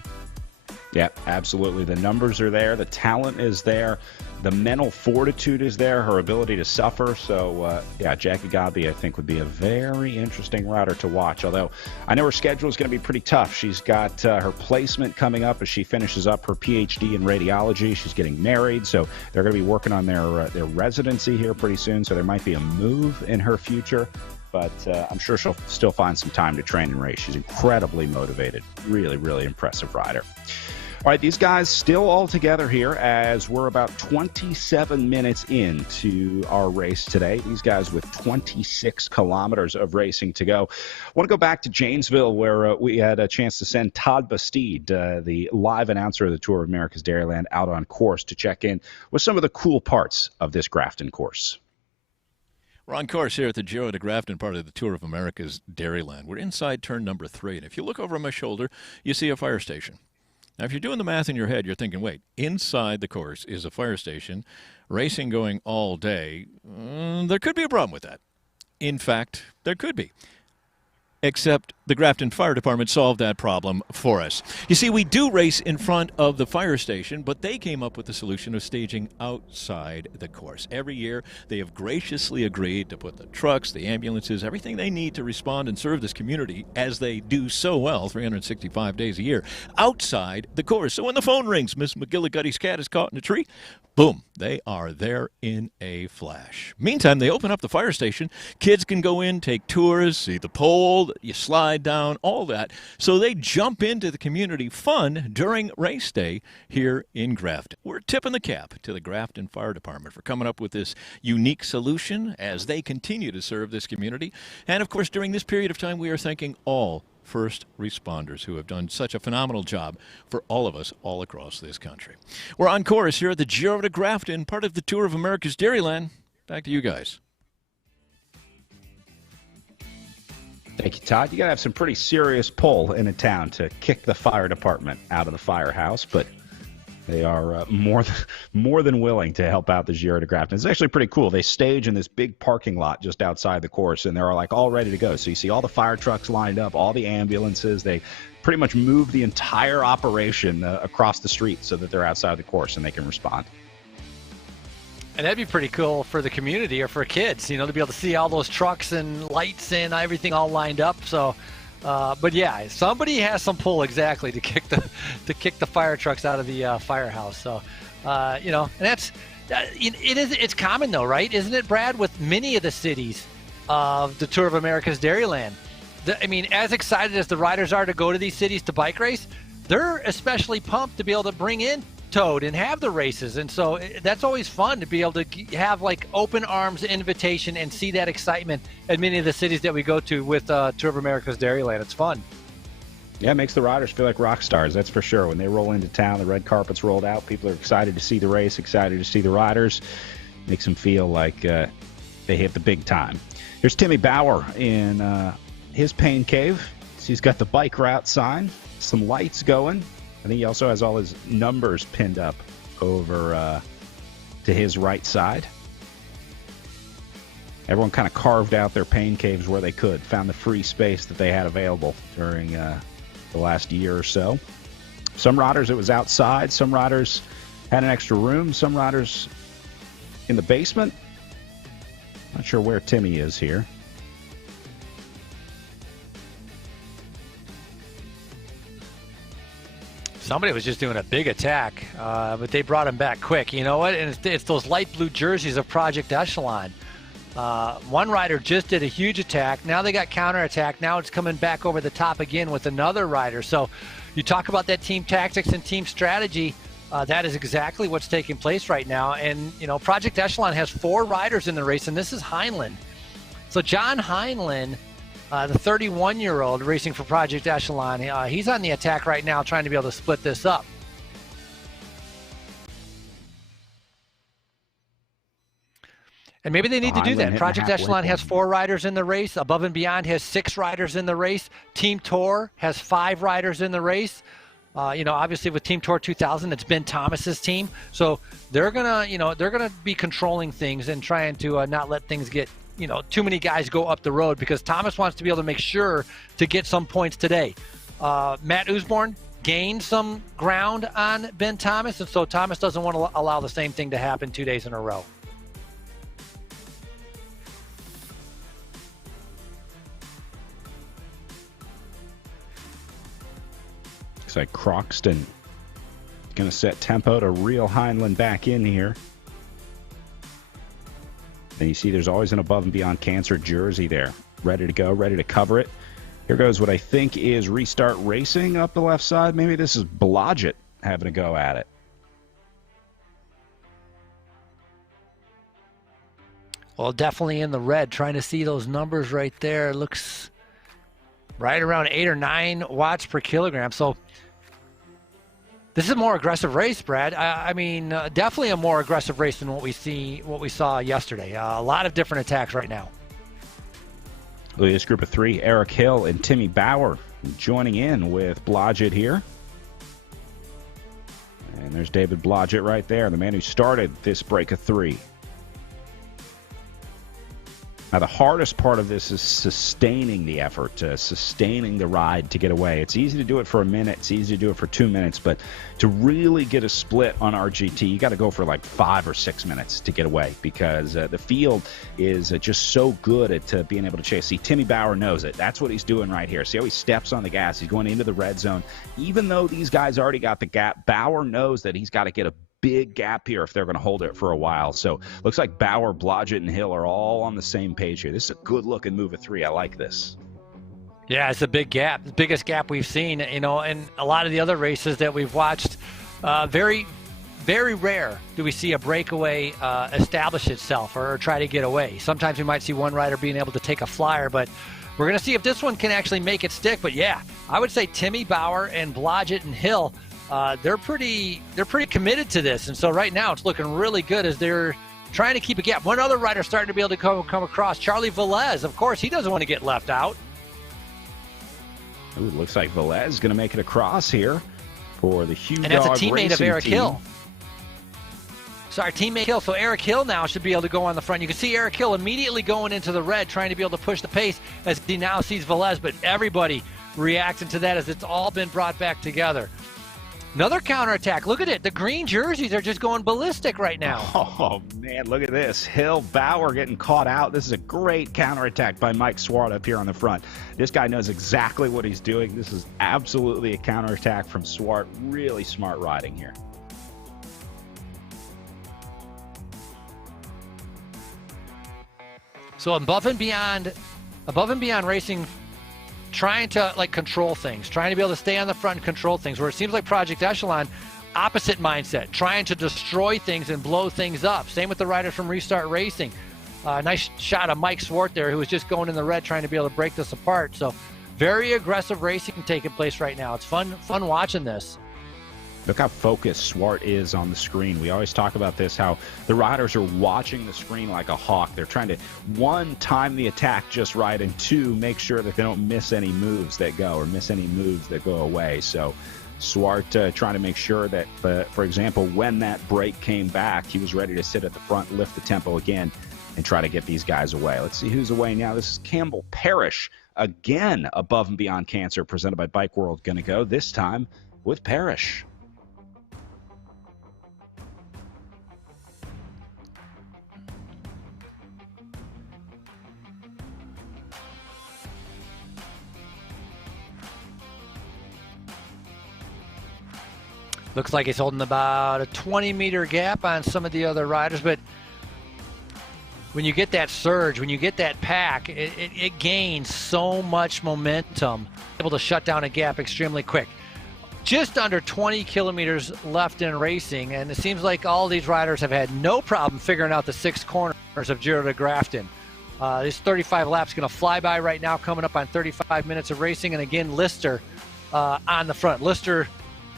Yeah, absolutely. The numbers are there. The talent is there. The mental fortitude is there. Her ability to suffer. So, Jackie Godby, I think, would be a very interesting rider to watch. Although I know her schedule is going to be pretty tough. She's got her placement coming up as she finishes up her PhD in radiology. She's getting married, so they're going to be working on their residency here pretty soon. So there might be a move in her future. But I'm sure she'll still find some time to train and race. She's incredibly motivated. Really, really impressive rider. All right, these guys still all together here as we're about 27 minutes into our race today. These guys with 26 kilometers of racing to go. I want to go back to Janesville where we had a chance to send Todd Bastide, the live announcer of the Tour of America's Dairyland, out on course to check in with some of the cool parts of this Grafton course. We're on course here at the Giro de Grafton, part of the Tour of America's Dairyland. We're inside turn number 3, and if you look over my shoulder, you see a fire station. Now, if you're doing the math in your head, you're thinking, wait, inside the course is a fire station, racing going all day. There could be a problem with that. In fact, there could be. Except the Grafton Fire Department solved that problem for us. You see, we do race in front of the fire station, but they came up with the solution of staging outside the course. Every year, they have graciously agreed to put the trucks, the ambulances, everything they need to respond and serve this community, as they do so well 365 days a year, outside the course. So when the phone rings, Miss McGillicuddy's cat is caught in a tree, boom, they are there in a flash. Meantime, they open up the fire station. Kids can go in, take tours, see the pole, you slide down, all that. So they jump into the community fun during race day here in Grafton. We're tipping the cap to the Grafton Fire Department for coming up with this unique solution as they continue to serve this community. And, of course, during this period of time, we are thanking all first responders who have done such a phenomenal job for all of us all across this country. We're on course here at the Giro de Grafton, part of the Tour of America's Dairyland. Back to you guys. Thank you, Todd. You got to have some pretty serious pull in a town to kick the fire department out of the firehouse, but they are more than willing to help out the Giro de Grafton. It's actually pretty cool. They stage in this big parking lot just outside the course, and they're like all ready to go. So you see all the fire trucks lined up, all the ambulances. They pretty much move the entire operation across the street so that they're outside the course and they can respond. And that'd be pretty cool for the community or for kids, to be able to see all those trucks and lights and everything all lined up. So, but yeah, somebody has some pull exactly to kick the fire trucks out of the firehouse. So, and that's it's common though, right? Isn't it, Brad? With many of the cities of the Tour of America's Dairyland, as excited as the riders are to go to these cities to bike race, they're especially pumped to be able to bring in Toad and have the races, and so that's always fun to be able to have like open arms invitation and see that excitement at many of the cities that we go to with Tour of America's Dairyland. It's fun. Yeah, it makes the riders feel like rock stars, that's for sure. When they roll into town, the red carpet's rolled out, people are excited to see the race, excited to see the riders. Makes them feel like they hit the big time. Here's Timmy Bauer in his pain cave. He's got the bike route sign, some lights going. I think he also has all his numbers pinned up over to his right side. Everyone kind of carved out their pain caves where they could, found the free space that they had available during the last year or so. Some riders, it was outside. Some riders had an extra room. Some riders in the basement. Not sure where Timmy is here. Somebody was just doing a big attack, but they brought him back quick. You know what? And it's those light blue jerseys of Project Echelon. One rider just did a huge attack. Now they got counterattack. Now it's coming back over the top again with another rider. So you talk about that team tactics and team strategy. That is exactly what's taking place right now. And, Project Echelon has 4 riders in the race, and this is Heinlein. So John Heinlein, the 31-year-old racing for Project Echelon, he's on the attack right now trying to be able to split this up. And maybe they need to do Highland that. hitting the Project halfway Echelon has point. 4 riders in the race. Above and Beyond has 6 riders in the race. Team Tour has 5 riders in the race. Obviously with Team Tour 2000, it's Ben Thomas's team. So they're gonna be controlling things and trying to not let things get, too many guys go up the road, because Thomas wants to be able to make sure to get some points today. Matt Usborne gained some ground on Ben Thomas, and so Thomas doesn't want to allow the same thing to happen 2 days in a row. Looks like Croxton going to set tempo to reel Heinlein back in here. And you see there's always an Above and Beyond Cancer jersey there, ready to go, ready to cover it. Here goes what I think is Restart Racing up the left side. Maybe this is Blodgett having a go at it. Well, definitely in the red, trying to see those numbers right there. Looks right around 8 or 9 watts per kilogram. So this is a more aggressive race, Brad. I mean, definitely a more aggressive race than what we saw yesterday. A lot of different attacks right now. Look at this group of 3, Eric Hill and Timmy Bauer joining in with Blodgett here. And there's David Blodgett right there, the man who started this break of 3. Now, the hardest part of this is sustaining the effort, sustaining the ride to get away. It's easy to do it for a minute. It's easy to do it for 2 minutes. But to really get a split on RGT, you got to go for like 5 or 6 minutes to get away, because the field is just so good at being able to chase. See, Timmy Bauer knows it. That's what he's doing right here. See how he steps on the gas. He's going into the red zone. Even though these guys already got the gap, Bauer knows that he's got to get a big gap here if they're going to hold it for a while. So looks like Bauer, Blodgett, and Hill are all on the same page here. This is a good looking move of 3. I like this. Yeah, it's a big gap, the biggest gap we've seen, and a lot of the other races that we've watched, very, very rare do we see a breakaway establish itself or try to get away. Sometimes we might see one rider being able to take a flyer, but we're going to see if this one can actually make it stick. But yeah, I would say Timmy Bauer and Blodgett and Hill, they're pretty committed to this, and so right now it's looking really good as they're trying to keep a gap. One other rider starting to be able to come across, Charlie Velez. Of course, he doesn't want to get left out. Ooh, looks like Velez is going to make it across here for the Hugh And that's a Dog teammate of Racing Eric team. Hill. Sorry, teammate Hill. So Eric Hill now should be able to go on the front. You can see Eric Hill immediately going into the red, trying to be able to push the pace as he now sees Velez, but everybody reacting to that as it's all been brought back together. Another counterattack. Look at it. The green jerseys are just going ballistic right now. Oh, man, look at this. Hill, Bauer getting caught out. This is a great counterattack by Mike Swart up here on the front. This guy knows exactly what he's doing. This is absolutely a counterattack from Swart. Really smart riding here. So Above and Beyond Racing, trying to control things, trying to be able to stay on the front and control things, where it seems like Project Echelon, opposite mindset, trying to destroy things and blow things up. Same with the riders from Restart Racing. Nice shot of Mike Swart there, who was just going in the red, trying to be able to break this apart. So very aggressive racing taking place right now. It's fun watching this. Look how focused Swart is on the screen. We always talk about this, how the riders are watching the screen like a hawk. They're trying to, 1, time the attack just right, and 2, make sure that they don't miss any moves that go or miss any moves that go away. So Swart trying to make sure that, for example, when that break came back, he was ready to sit at the front, lift the tempo again, and try to get these guys away. Let's see who's away now. This is Campbell Parrish, again, Above and Beyond Cancer, presented by Bike World, going to go, this time with Parrish. Looks like he's holding about a 20-meter gap on some of the other riders, but when you get that surge, when you get that pack, it gains so much momentum, able to shut down a gap extremely quick. Just under 20 kilometers left in racing, and it seems like all these riders have had no problem figuring out the 6 corners of Giro de Grafton. This 35 laps going to fly by right now, coming up on 35 minutes of racing, and again, Lister on the front. Lister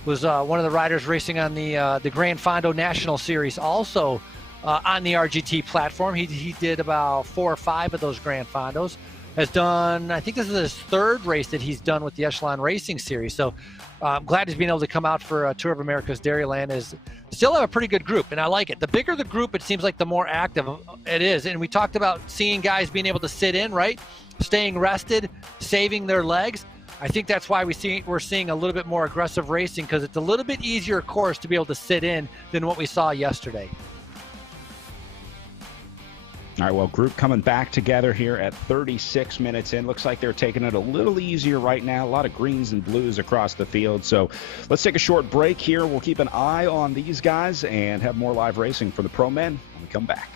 was one of the riders racing on the Gran Fondo National Series, also on the RGT platform. He did about 4 or 5 of those Grand Fondos. Has done, I think this is his 3rd race that he's done with the Echelon Racing Series. So I'm glad he's been able to come out for Tour of America's Dairyland. Is still have a pretty good group, and I like it. The bigger the group, it seems like the more active it is. And we talked about seeing guys being able to sit in, right? Staying rested, saving their legs. I think that's why we're seeing a little bit more aggressive racing, because it's a little bit easier course to be able to sit in than what we saw yesterday. All right, well, group coming back together here at 36 minutes in. Looks like they're taking it a little easier right now. A lot of greens and blues across the field. So let's take a short break here. We'll keep an eye on these guys and have more live racing for the pro men when we come back.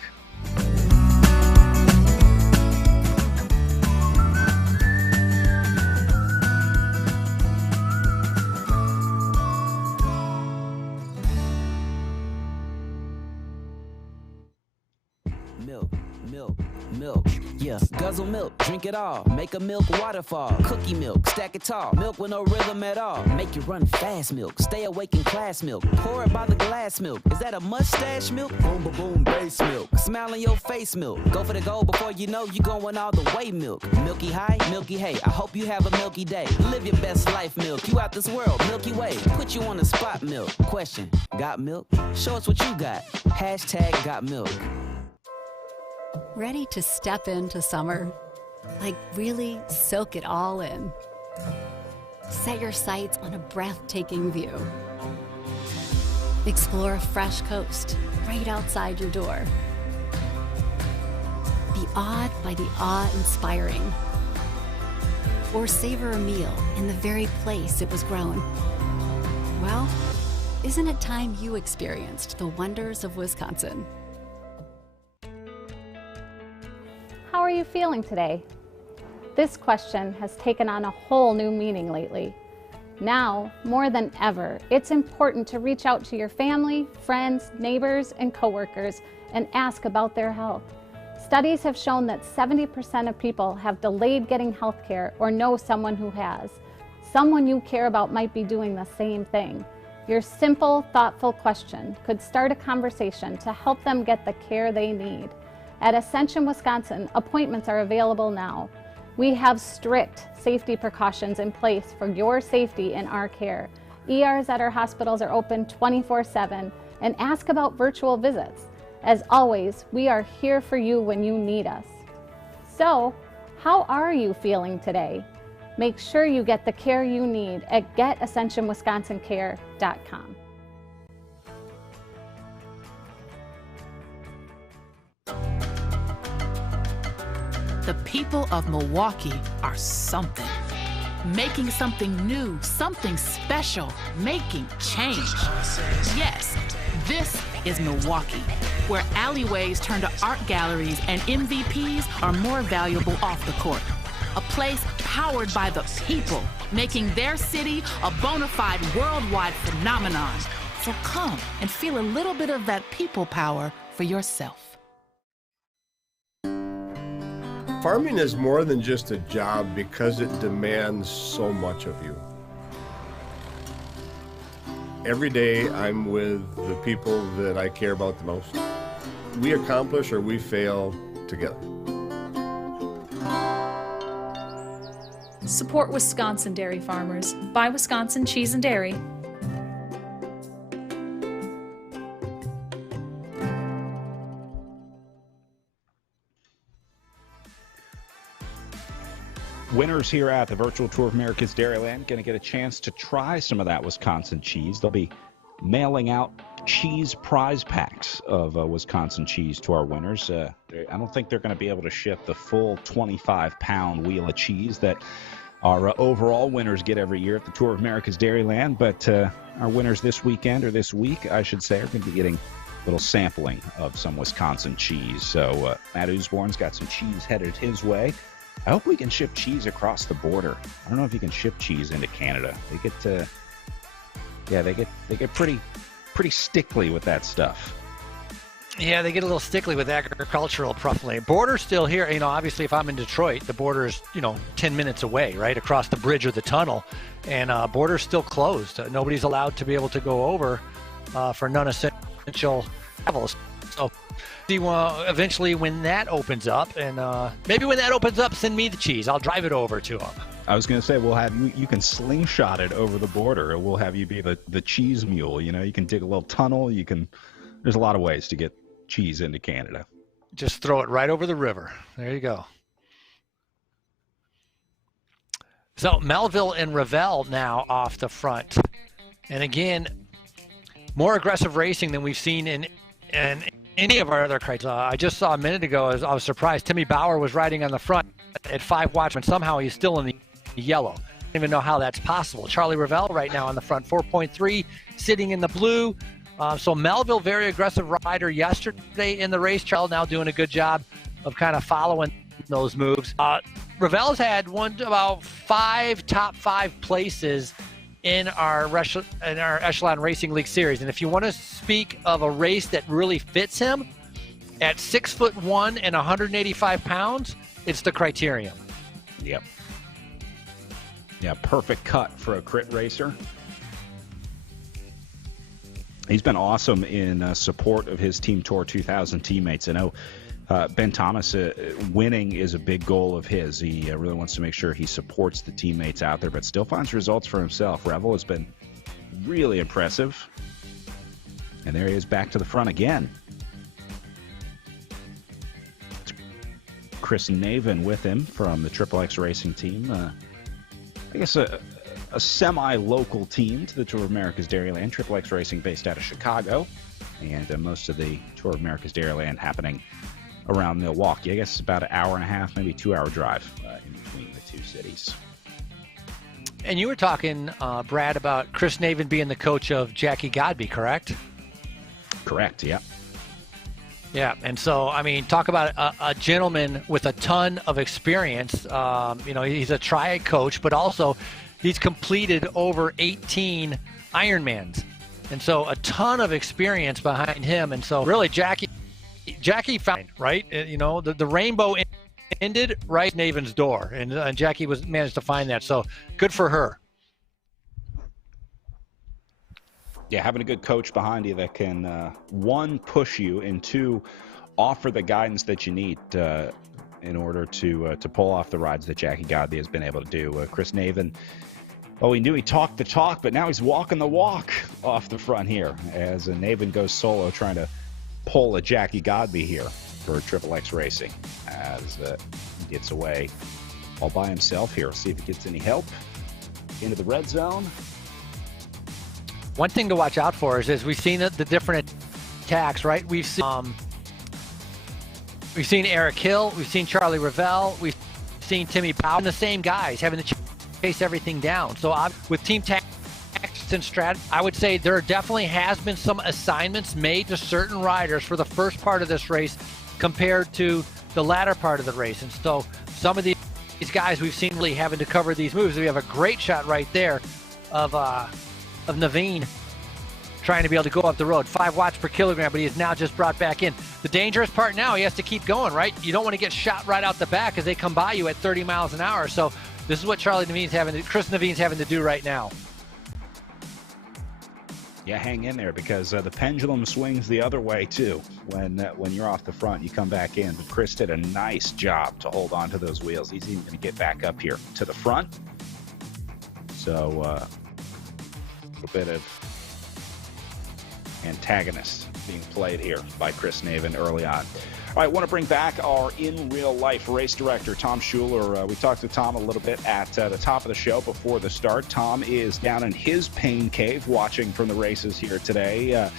Milk, yeah, guzzle milk, drink it all, make a milk waterfall, cookie milk, stack it tall, milk with no rhythm at all, make you run fast milk, stay awake in class milk, pour it by the glass milk, is that a mustache milk? Boom, boom, boom, bass milk, smile in your face milk, go for the goal before you know you going all the way milk, milky high, milky hey, I hope you have a milky day, live your best life milk, you out this world, Milky Way, put you on the spot milk, question, got milk? Show us what you got, hashtag got milk. Ready to step into summer? Like really soak it all in. Set your sights on a breathtaking view. Explore a fresh coast right outside your door. Be awed by the awe-inspiring. Or savor a meal in the very place it was grown. Well, isn't it time you experienced the wonders of Wisconsin? How are you feeling today? This question has taken on a whole new meaning lately. Now, more than ever, it's important to reach out to your family, friends, neighbors, and coworkers and ask about their health. Studies have shown that 70% of people have delayed getting health care or know someone who has. Someone you care about might be doing the same thing. Your simple, thoughtful question could start a conversation to help them get the care they need. At Ascension, Wisconsin, appointments are available now. We have strict safety precautions in place for your safety and our care. ERs at our hospitals are open 24/7, and ask about virtual visits. As always, we are here for you when you need us. So, how are you feeling today? Make sure you get the care you need at getascensionwisconsincare.com. The people of Milwaukee are something. Making something new, something special, making change. Yes, this is Milwaukee, where alleyways turn to art galleries and MVPs are more valuable off the court. A place powered by the people, making their city a bona fide worldwide phenomenon. So come and feel a little bit of that people power for yourself. Farming is more than just a job because it demands so much of you. Every day I'm with the people that I care about the most. We accomplish or we fail together. Support Wisconsin dairy farmers. Buy Wisconsin cheese and dairy. Winners here at the Virtual Tour of America's Dairyland going to get a chance to try some of that Wisconsin cheese. They'll be mailing out cheese prize packs of Wisconsin cheese to our winners. I don't think they're going to be able to ship the full 25-pound wheel of cheese that our overall winners get every year at the Tour of America's Dairyland, but our winners this weekend, or this week, I should say, are going to be getting a little sampling of some Wisconsin cheese. So Matt Usborne's got some cheese headed his way. I hope we can ship cheese across the border. I don't know if you can ship cheese into Canada. They get they get pretty stickly with that stuff. Yeah, they get a little stickly with agricultural properly. Border's still here. Obviously, if I'm in Detroit, the border is 10 minutes away, right across the bridge or the tunnel, and border's still closed. Nobody's allowed to be able to go over for non-essential travels. So See, well, eventually when that opens up, and maybe when that opens up, send me the cheese. I'll drive it over to them. I was going to say, we'll have you can slingshot it over the border. We'll have you be the cheese mule. You know, you can dig a little tunnel. There's a lot of ways to get cheese into Canada. Just throw it right over the river. There you go. So Melville and Revell now off the front. And again, more aggressive racing than we've seen in any of our other criteria. I just saw a minute ago, I was surprised, Timmy Bauer was riding on the front at 5 watts, and somehow he's still in the yellow. I don't even know how that's possible. Charlie Revell right now on the front, 4.3, sitting in the blue. So Melville, very aggressive rider yesterday in the race. Charlie now doing a good job of kind of following those moves. Revell's had about 5 top 5 places in our Echelon Racing League series. And if you want to speak of a race that really fits him, at 6'1" and 185 pounds, it's the Criterium. Yep. Yeah, perfect cut for a crit racer. He's been awesome in support of his Team Tour 2000 teammates. I know Ben Thomas, winning is a big goal of his. He really wants to make sure he supports the teammates out there, but still finds results for himself. Revell has been really impressive. And there he is back to the front again. Chris Navin with him from the XXX Racing team. I guess a semi-local team to the Tour of America's Dairyland. XXX Racing based out of Chicago. And most of the Tour of America's Dairyland happening around Milwaukee. I guess it's about an hour and a half, maybe 2-hour drive in between the two cities. And you were talking, Brad, about Chris Navin being the coach of Jackie Godby, correct? Correct, yeah. Yeah, and so, I mean, talk about a gentleman with a ton of experience. He's a triad coach, but also he's completed over 18 Ironmans. And so a ton of experience behind him. And so really Jackie found, right? The rainbow ended right at Navin's door, and Jackie managed to find that. So good for her. Yeah, having a good coach behind you that can, one, push you, and two, offer the guidance that you need in order to pull off the rides that Jackie Godby has been able to do. Chris Navin, we knew he talked the talk, but now he's walking the walk off the front here as Navin goes solo trying to pull a Jackie Godby here for XXX Racing as he gets away all by himself here. See if he gets any help into the red zone. One thing to watch out for is we've seen the different attacks, right? We've seen Eric Hill, we've seen Charlie Revell, we've seen Timmy Bauer, and the same guys having to chase everything down. So with team tactics and strategy, I would say there definitely has been some assignments made to certain riders for the first part of this race compared to the latter part of the race. And so some of these guys we've seen really having to cover these moves. We have a great shot right there of Navin trying to be able to go up the road. 5 watts per kilogram, but he is now just brought back in. The dangerous part now, he has to keep going, right? You don't want to get shot right out the back as they come by you at 30 miles an hour. So this is what Chris Navin's having to do right now. Yeah, hang in there because the pendulum swings the other way too. When you're off the front, you come back in. But Chris did a nice job to hold on to those wheels. He's even going to get back up here to the front. So a little bit of antagonist being played here by Chris Navin early on. All right, I want to bring back our in-real-life race director, Tom Schuler. We talked to Tom a little bit at the top of the show before the start. Tom is down in his pain cave watching from the races here today.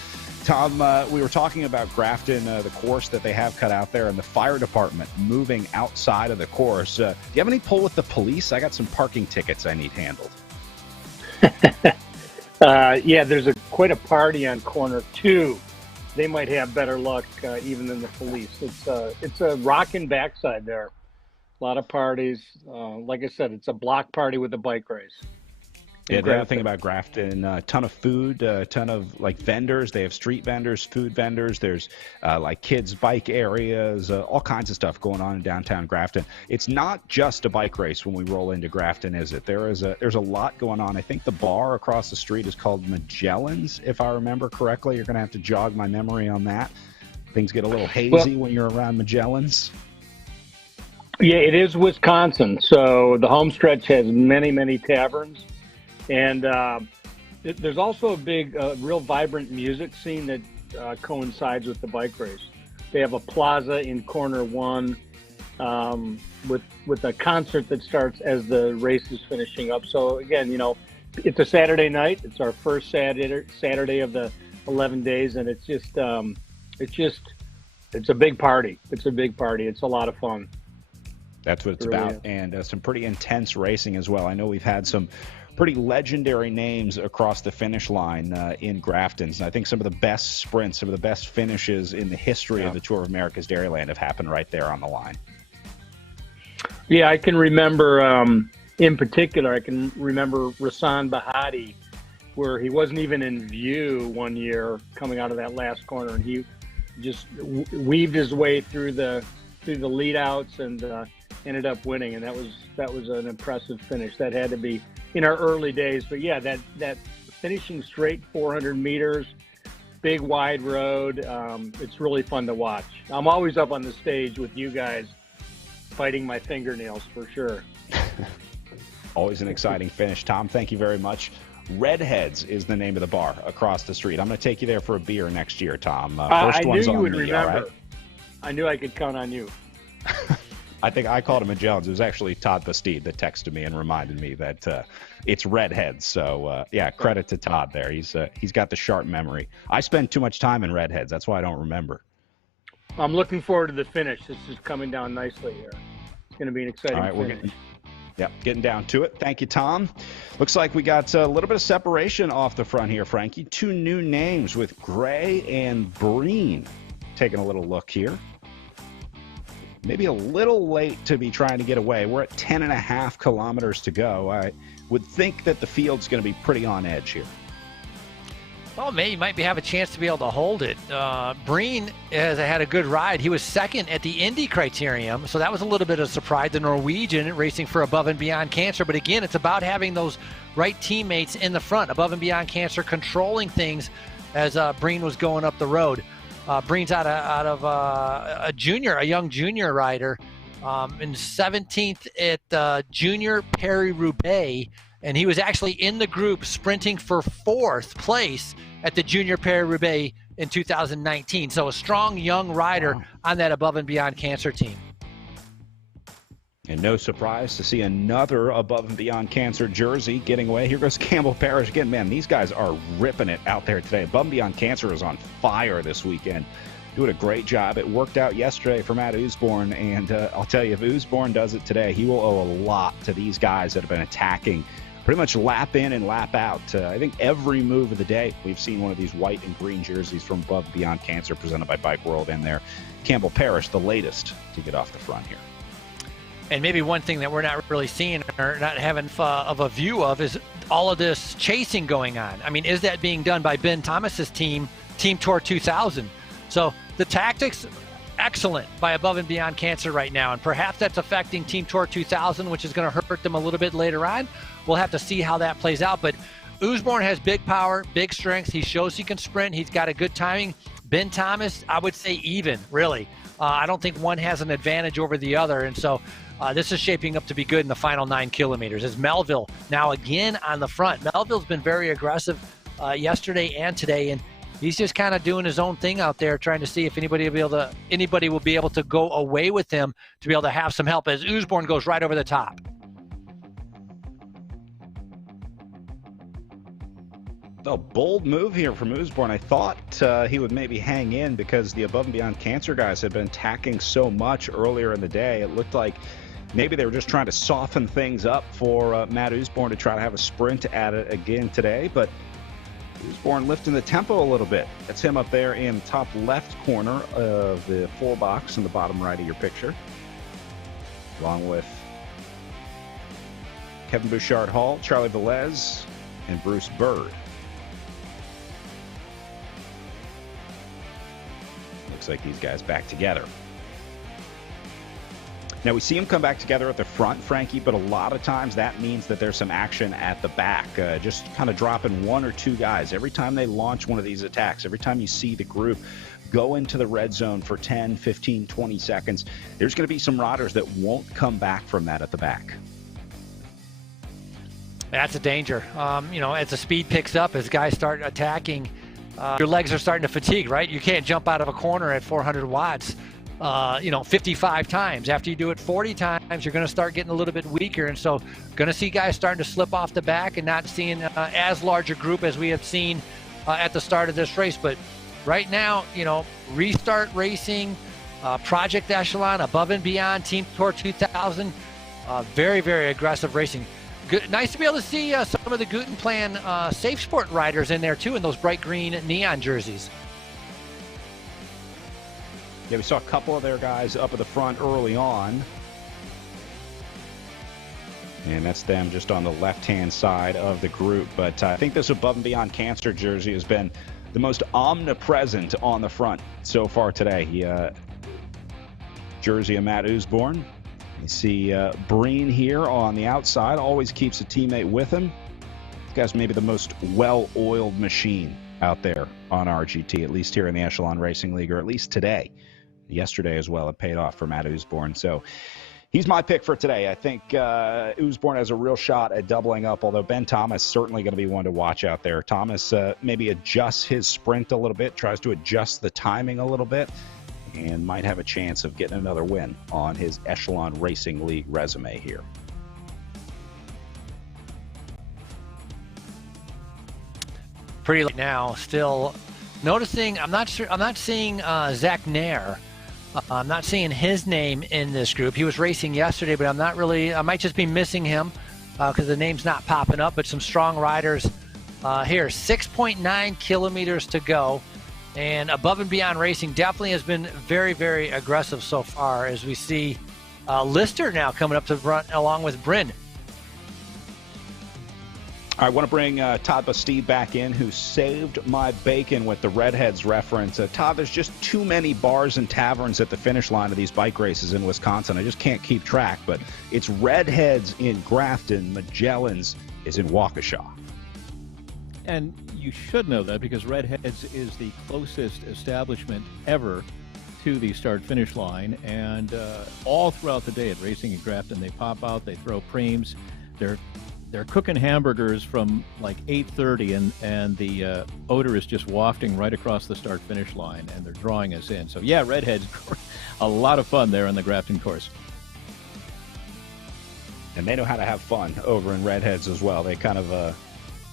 Tom, we were talking about Grafton, the course that they have cut out there, and the fire department moving outside of the course. Do you have any pull with the police? I got some parking tickets I need handled. Yeah, there's quite a party on corner 2. They might have better luck even than the police. It's a rockin' backside there. A lot of parties. Like I said, it's a block party with a bike race. Yeah, the other thing about Grafton, a ton of food, a ton of like vendors. They have street vendors, food vendors. There's like kids' bike areas, all kinds of stuff going on in downtown Grafton. It's not just a bike race when we roll into Grafton, is it? There's a lot going on. I think the bar across the street is called Magellan's, if I remember correctly. You're going to have to jog my memory on that. Things get a little hazy when you're around Magellan's. Yeah, it is Wisconsin, so the home stretch has many, many taverns, and there's also a big, real vibrant music scene that coincides with the bike race. They have a plaza in Corner 1 with a concert that starts as the race is finishing up. So again, it's a Saturday night. It's our first Saturday of the 11 days, and it's a big party. It's a big party. It's a lot of fun. That's what it's about, and some pretty intense racing as well. I know we've had some pretty legendary names across the finish line in Grafton's. And I think some of the best sprints, some of the best finishes in the history of the Tour of America's Dairyland have happened right there on the line. Yeah, I can remember, in particular, Rasan Bahati, where he wasn't even in view one year coming out of that last corner, and he just weaved his way through the lead outs and ended up winning, and that was an impressive finish. That had to be in our early days, but yeah, that finishing straight 400 meters, big wide road, it's really fun to watch. I'm always up on the stage with you guys fighting my fingernails for sure. Always an exciting finish. Tom, thank you very much. Redheads is the name of the bar across the street. I'm going to take you there for a beer next year, Tom. I knew you would remember. Right? I knew I could count on you. I think I called him a Jones. It was actually Todd Bastide that texted me and reminded me that it's Redheads. So, yeah, credit to Todd there. He's got the sharp memory. I spend too much time in Redheads. That's why I don't remember. I'm looking forward to the finish. This is coming down nicely here. It's going to be an exciting finish. Getting down to it. Thank you, Tom. Looks like we got a little bit of separation off the front here, Frankie. 2 new names with Gray and Breen. Taking a little look here. Maybe a little late to be trying to get away. We're at 10.5 kilometers to go. I would think that the field's going to be pretty on edge here. Well, maybe you might have a chance to be able to hold it. Breen has had a good ride. He was second at the Indy Criterium, so that was a little bit of a surprise. The Norwegian racing for Above and Beyond Cancer. But again, it's about having those right teammates in the front. Above and Beyond Cancer controlling things as Breen was going up the road. Breen's out of a young junior rider, in 17th at Junior Paris-Roubaix, and he was actually in the group sprinting for 4th place at the Junior Paris-Roubaix in 2019. So a strong young rider on that Above and Beyond Cancer team. And no surprise to see another Above and Beyond Cancer jersey getting away. Here goes Campbell Parrish again. Man, these guys are ripping it out there today. Above and Beyond Cancer is on fire this weekend. Doing a great job. It worked out yesterday for Matt Usborne, and I'll tell you, if Usborne does it today, he will owe a lot to these guys that have been attacking pretty much lap in and lap out. I think every move of the day, we've seen one of these white and green jerseys from Above and Beyond Cancer presented by Bike World in there. Campbell Parrish, the latest to get off the front here. And maybe one thing that we're not really seeing or not having of a view of is all of this chasing going on. I mean, is that being done by Ben Thomas's team, Team Tour 2000? So the tactics, excellent by Above and Beyond Cancer right now. And perhaps that's affecting Team Tour 2000, which is going to hurt them a little bit later on. We'll have to see how that plays out. But Usborne has big power, big strength. He shows he can sprint. He's got a good timing. Ben Thomas, I would say even, really. I don't think one has an advantage over the other. And so this is shaping up to be good in the final 9 kilometers. As Melville now again on the front. Melville's been very aggressive yesterday and today, and he's just kind of doing his own thing out there, trying to see if anybody will be able to go away with him to be able to have some help as Usborne goes right over the top. A bold move here from Usborne. I thought he would maybe hang in because the Above and Beyond Cancer guys had been attacking so much earlier in the day. It looked like maybe they were just trying to soften things up for Matt Usborne to try to have a sprint at it again today. But Usborne lifting the tempo a little bit. That's him up there in the top left corner of the 4 box in the bottom right of your picture, along with Kevin Bouchard-Hall, Charlie Velez, and Bruce Bird. Looks like these guys back together. Now, we see them come back together at the front, Frankie, but a lot of times that means that there's some action at the back, just kind of dropping one or two guys. Every time they launch one of these attacks, every time you see the group go into the red zone for 10, 15, 20 seconds, there's going to be some riders that won't come back from that at the back. That's a danger. As the speed picks up, as guys start attacking, your legs are starting to fatigue, right? You can't jump out of a corner at 400 watts, 55 times. After you do it 40 times, you're going to start getting a little bit weaker. And so going to see guys starting to slip off the back and not seeing as large a group as we have seen at the start of this race. But right now, Restart Racing, Project Echelon, Above and Beyond, Team Tour 2000, very, very aggressive racing. Good, nice to be able to see some of the Gutenplan Safe Sport riders in there too, in those bright green neon jerseys. Yeah, we saw a couple of their guys up at the front early on. And that's them just on the left-hand side of the group. But I think this Above and Beyond Cancer jersey has been the most omnipresent on the front so far today. Jersey of Matt Usborne. You see Breen here on the outside, always keeps a teammate with him. This guy's maybe the most well-oiled machine out there on RGT, at least here in the Echelon Racing League, or at least today. Yesterday as well, it paid off for Matt Usborne. So he's my pick for today. I think Usborne has a real shot at doubling up, although Ben Thomas certainly going to be one to watch out there. Thomas maybe adjusts his sprint a little bit, tries to adjust the timing a little bit, and might have a chance of getting another win on his Echelon Racing League resume here. Pretty late now, still noticing. I'm not seeing Zach Nair. I'm not seeing his name in this group. He was racing yesterday, but I'm not really. I might just be missing him because the name's not popping up. But some strong riders here. 6.9 kilometers to go. And Above and Beyond Racing definitely has been very, very aggressive so far, as we see Lister now coming up to the front along with Bryn. I want to bring Todd Bastide back in, who saved my bacon with the Redheads reference. Todd, there's just too many bars and taverns at the finish line of these bike races in Wisconsin. I just can't keep track, but it's Redheads in Grafton, Magellan's is in Waukesha. And you should know that because Redheads is the closest establishment ever to the start-finish line. And all throughout the day at Racing in Grafton, they pop out, they throw preems. They're cooking hamburgers from like 8:30, and the odor is just wafting right across the start-finish line, and they're drawing us in. So, yeah, Redheads, a lot of fun there on the Grafton course. And they know how to have fun over in Redheads as well. They kind of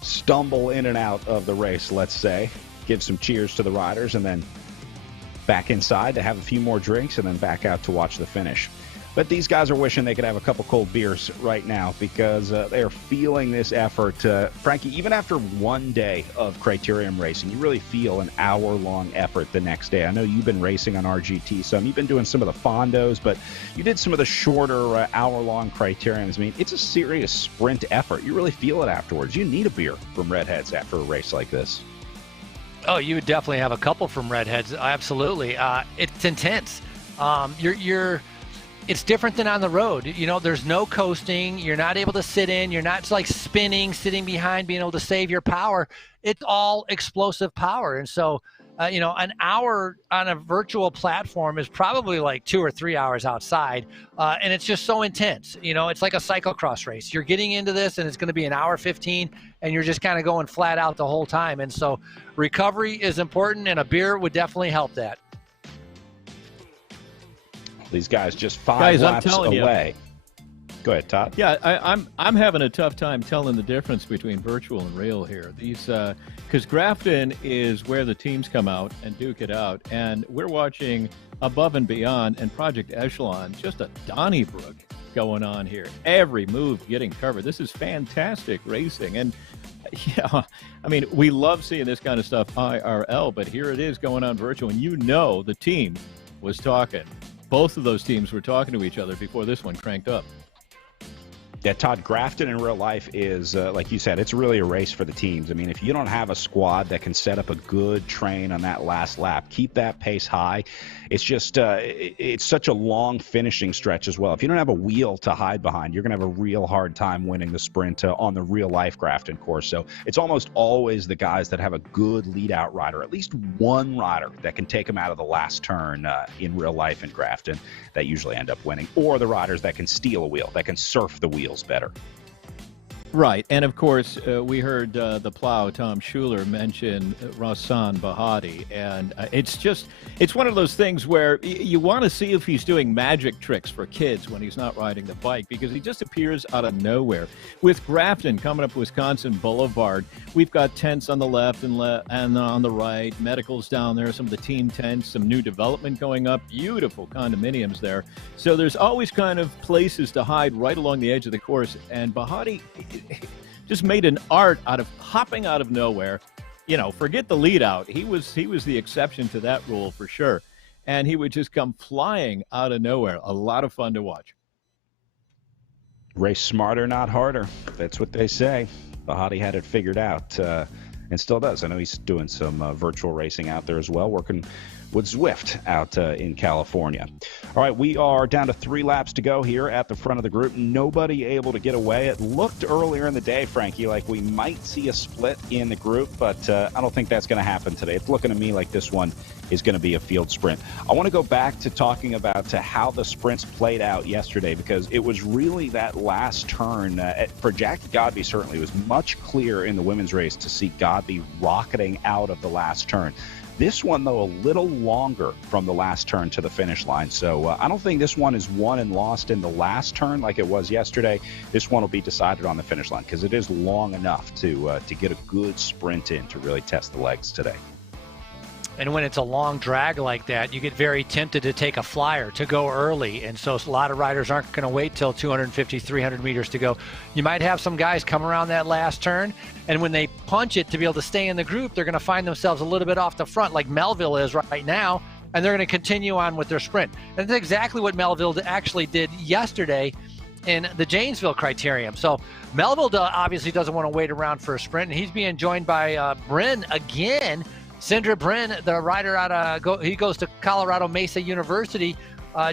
stumble in and out of the race, let's say, give some cheers to the riders, and then back inside to have a few more drinks, and then back out to watch the finish. But these guys are wishing they could have a couple cold beers right now because they are feeling this effort. Frankie, even after one day of criterium racing, you really feel an hour-long effort the next day. I know you've been racing on RGT some. You've been doing some of the fondos, but you did some of the shorter hour-long criteriums. I mean, it's a serious sprint effort. You really feel it afterwards. You need a beer from Redheads after a race like this. Oh, you would definitely have a couple from Redheads. Absolutely. It's intense. It's different than on the road. You know, there's no coasting. You're not able to sit in. You're not like spinning, sitting behind, being able to save your power. It's all explosive power. And so, an hour on a virtual platform is probably like 2 or 3 hours outside. And it's just so intense. You know, it's like a cyclocross race. You're getting into this and it's going to be an hour 15 and you're just kind of going flat out the whole time. And so recovery is important, and a beer would definitely help that. These guys just five laps away. Go ahead, Todd. Yeah, I'm having a tough time telling the difference between virtual and real here. These because Grafton is where the teams come out and duke it out, and we're watching Above and Beyond and Project Echelon, just a Donnybrook going on here. Every move getting covered. This is fantastic racing, and yeah, I mean, we love seeing this kind of stuff IRL, but here it is going on virtual, and the team was talking. Both of those teams were talking to each other before this one cranked up. Yeah, Todd, Grafton in real life is, like you said, it's really a race for the teams. I mean, if you don't have a squad that can set up a good train on that last lap, keep that pace high, it's just it's such a long finishing stretch as well. If you don't have a wheel to hide behind, you're going to have a real hard time winning the sprint on the real-life Grafton course. So it's almost always the guys that have a good lead-out rider, at least one rider that can take them out of the last turn in real life in Grafton that usually end up winning, or the riders that can steal a wheel, that can surf the wheels better. Right, and of course, we heard the plow, Tom Schuler, mention Rahsaan Bahati, and it's one of those things where you want to see if he's doing magic tricks for kids when he's not riding the bike, because he just appears out of nowhere. With Grafton coming up Wisconsin Boulevard, we've got tents on the left and on the right, medicals down there, some of the team tents, some new development going up, beautiful condominiums there. So there's always kind of places to hide right along the edge of the course, and Bahati just made an art out of popping out of nowhere. You know, forget the lead out. He was the exception to that rule for sure. And he would just come flying out of nowhere. A lot of fun to watch. Race smarter, not harder. That's what they say. Bahati had it figured out and still does. I know he's doing some virtual racing out there as well, working with Zwift out in California. All right, we are down to 3 laps to go here at the front of the group. Nobody able to get away. It looked earlier in the day, Frankie, like we might see a split in the group, but I don't think that's going to happen today. It's looking to me like this one is going to be a field sprint. I want to go back to talking about how the sprints played out yesterday, because it was really that last turn. For Jackie Godby, certainly, it was much clearer in the women's race to see Godby rocketing out of the last turn. This one, though, a little longer from the last turn to the finish line. So I don't think this one is won and lost in the last turn like it was yesterday. This one will be decided on the finish line because it is long enough to get a good sprint in to really test the legs today. And when it's a long drag like that, you get very tempted to take a flyer, to go early. And so a lot of riders aren't going to wait till 250, 300 meters to go. You might have some guys come around that last turn, and when they punch it to be able to stay in the group, they're going to find themselves a little bit off the front, like Melville is right now, and they're going to continue on with their sprint. And that's exactly what Melville actually did yesterday in the Janesville criterium. So Melville obviously doesn't want to wait around for a sprint, and he's being joined by Bryn again. Sindra Bryn, the rider out of he goes to Colorado Mesa University,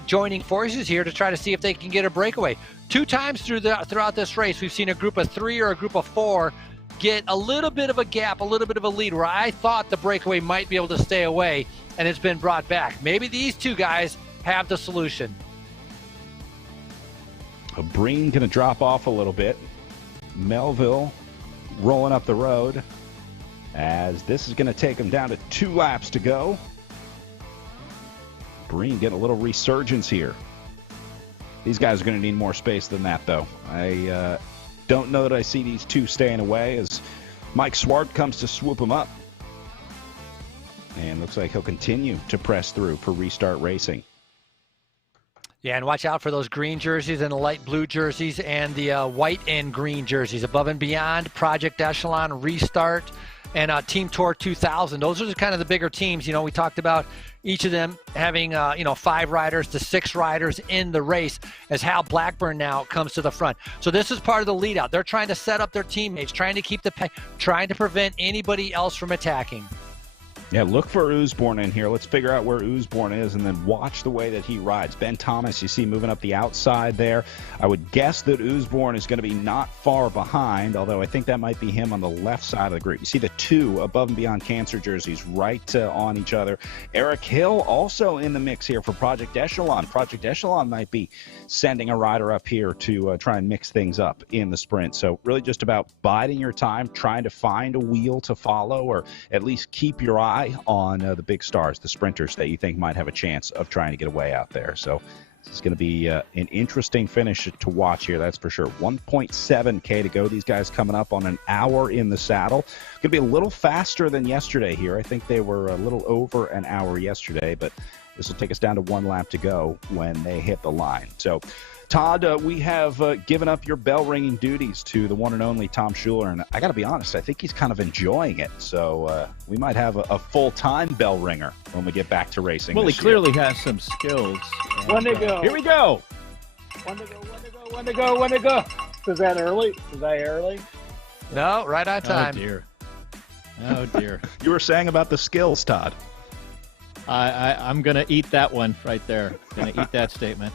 joining forces here to try to see if they can get a breakaway. 2 times throughout this race, we've seen a group of 3 or a group of 4 get a little bit of a gap, a little bit of a lead, where I thought the breakaway might be able to stay away, and it's been brought back. Maybe these 2 guys have the solution. Breen going to drop off a little bit. Melville rolling up the road, as this is going to take him down to 2 laps to go. Breen getting a little resurgence here. These guys are going to need more space than that, though. I don't know that I see these 2 staying away as Mike Swart comes to swoop them up. And looks like he'll continue to press through for Restart Racing. Yeah, and watch out for those green jerseys and the light blue jerseys and the white and green jerseys. Above and Beyond, Project Echelon, Restart, and Team Tour 2000. Those are kind of the bigger teams. You know, we talked about each of them having, 5 riders to 6 riders in the race, as Hal Blackburn now comes to the front. So this is part of the lead out. They're trying to set up their teammates, trying to keep trying to prevent anybody else from attacking. Yeah, look for Oosborne in here. Let's figure out where Oosborne is and then watch the way that he rides. Ben Thomas, you see moving up the outside there. I would guess that Oosborne is going to be not far behind, although I think that might be him on the left side of the group. You see the 2 Above and Beyond Cancer jerseys right on each other. Eric Hill also in the mix here for Project Echelon. Project Echelon might be sending a rider up here to try and mix things up in the sprint. So really just about biding your time, trying to find a wheel to follow, or at least keep your eye on the big stars, the sprinters that you think might have a chance of trying to get away out there. So this is going to be an interesting finish to watch here, that's for sure. 1.7K to go. These guys coming up on an hour in the saddle. Going to be a little faster than yesterday here. I think they were a little over an hour yesterday, but this will take us down to 1 lap to go when they hit the line. So Todd, we have given up your bell-ringing duties to the one and only Tom Schuler, and I got to be honest, I think he's kind of enjoying it. So we might have a full-time bell ringer when we get back to racing. Well, he clearly has some skills. One to go. Here we go. One to go, one to go, one to go, one to go. Was that early? Was I early? No, right on time. Oh, dear. Oh, dear. You were saying about the skills, Todd. I'm going to eat that one right there. Going to eat that statement.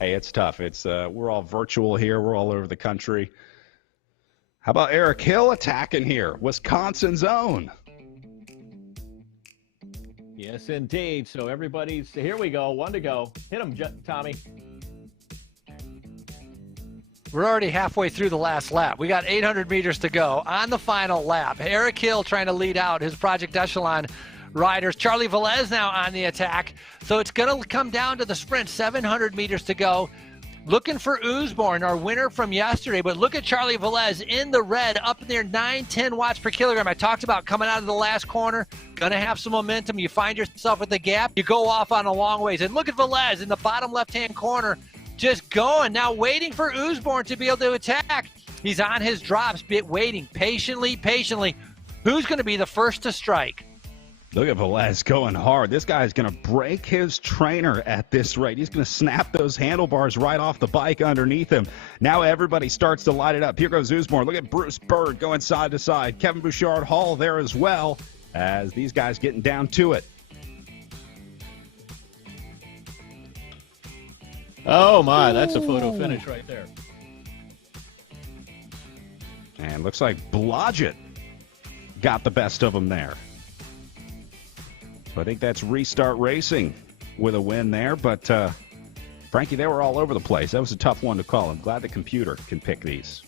Hey, it's tough. It's we're all virtual here. We're all over the country. How about Eric Hill attacking here? Wisconsin's own. Yes, indeed. So everybody's here. We go. One to go. Hit him, Tommy. We're already halfway through the last lap. We got 800 meters to go on the final lap. Eric Hill trying to lead out his Project Echelon riders. Charlie Velez now on the attack. So it's going to come down to the sprint. 700 meters to go. Looking for Usborne, our winner from yesterday. But look at Charlie Velez in the red, up near 910 watts per kilogram. I talked about coming out of the last corner. Going to have some momentum. You find yourself at the gap. You go off on a long ways. And look at Velez in the bottom left-hand corner. Just going, now waiting for Usborne to be able to attack. He's on his drops, waiting patiently. Who's going to be the first to strike? Look at Velez going hard. This guy's going to break his trainer at this rate. He's going to snap those handlebars right off the bike underneath him. Now everybody starts to light it up. Here goes Usborne. Look at Bruce Bird going side to side. Kevin Bouchard Hall there as well, as these guys getting down to it. Oh, my. That's a photo finish right there. And looks like Blodgett got the best of them there. So I think that's Restart Racing with a win there. But, Frankie, they were all over the place. That was a tough one to call. I'm glad the computer can pick these.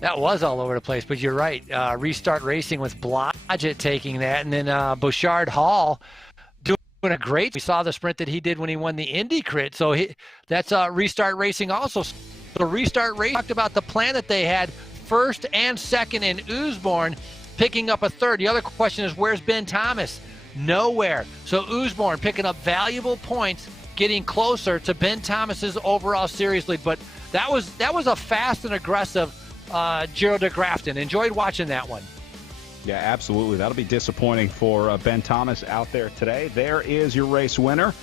That was all over the place, but you're right. Restart Racing with Blodgett taking that. And then Bouchard Hall doing a great. We saw the sprint that he did when he won the Indy Crit. So that's Restart Racing also. So Restart Racing talked about the plan that they had, first and second in Usborne, picking up a third. The other question is, where's Ben Thomas? Nowhere. So Usborne picking up valuable points, getting closer to Ben Thomas's overall series lead. But that was a fast and aggressive Giro de Grafton. Enjoyed watching that one. Yeah, absolutely. That'll be disappointing for Ben Thomas out there today. There is your race winner,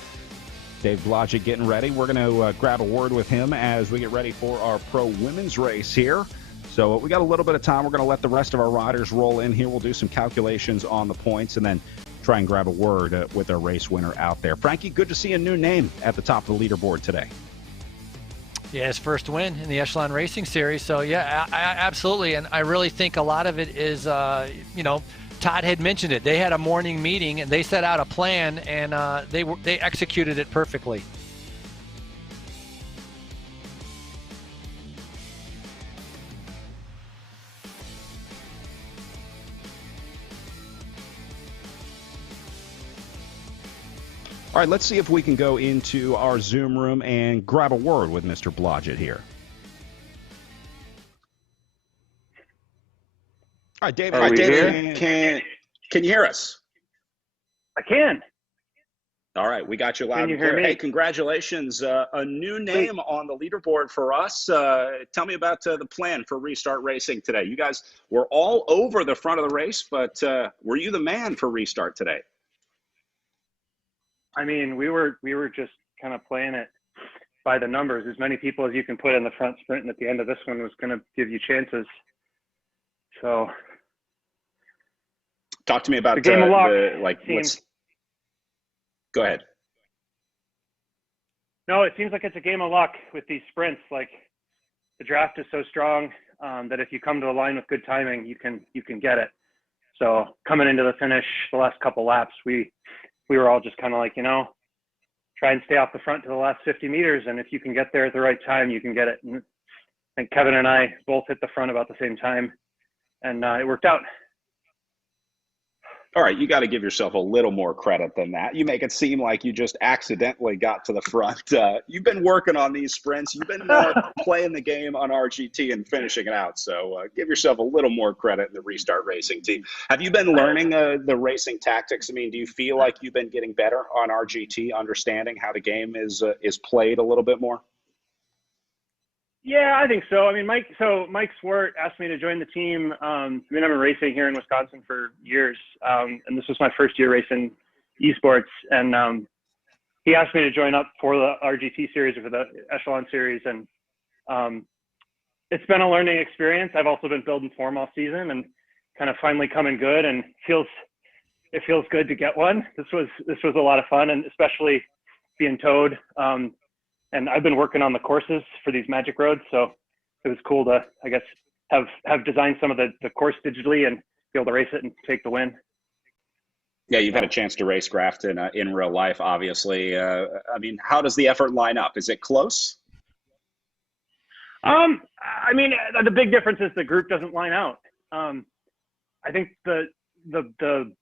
Dave Blodgett, getting ready. We're going to grab a word with him as we get ready for our pro women's race here. So we got a little bit of time. We're going to let the rest of our riders roll in here. We'll do some calculations on the points and then try and grab a word with our race winner out there. Frankie, good to see a new name at the top of the leaderboard today. Yeah, his first win in the Echelon Racing Series. So, yeah, absolutely. And I really think a lot of it is, Todd had mentioned it. They had a morning meeting, and they set out a plan, and they executed it perfectly. All right, let's see if we can go into our Zoom room and grab a word with Mr. Blodgett here. All right, David. Can you hear us? I can. All right, we got you loud Can you and clear. hear me? Hey, congratulations. A new name on the leaderboard for us. Tell me about the plan for Restart Racing today. You guys were all over the front of the race, but were you the man for Restart today? I mean, we were just kind of playing it by the numbers. As many people as you can put in the front sprint, and at the end of this one was going to give you chances. So, talk to me about the game of luck. Go ahead. No, it seems like it's a game of luck with these sprints. Like, the draft is so strong that if you come to the line with good timing, you can get it. So coming into the finish, the last couple laps, we were all just kind of like, try and stay off the front to the last 50 meters. And if you can get there at the right time, you can get it. And I think Kevin and I both hit the front about the same time, and it worked out. All right, you got to give yourself a little more credit than that. You make it seem like you just accidentally got to the front. You've been working on these sprints. You've been playing the game on RGT and finishing it out. So give yourself a little more credit in the Restart Racing team. Have you been learning the racing tactics? I mean, do you feel like you've been getting better on RGT, understanding how the game is played a little bit more? Yeah, I think so. I mean, Mike Swart asked me to join the team. I mean, I've been racing here in Wisconsin for years, and this was my first year racing esports. And he asked me to join up for the RGT series or for the Echelon series. And it's been a learning experience. I've also been building form all season and kind of finally coming good, and it feels good to get one. This was a lot of fun, and especially being towed. And I've been working on the courses for these Magic Roads, so it was cool to, I guess, have designed some of the course digitally and be able to race it and take the win. Yeah, you've had a chance to race Grafton in real life, obviously. I mean, how does the effort line up? Is it close? I mean, the big difference is the group doesn't line out. I think the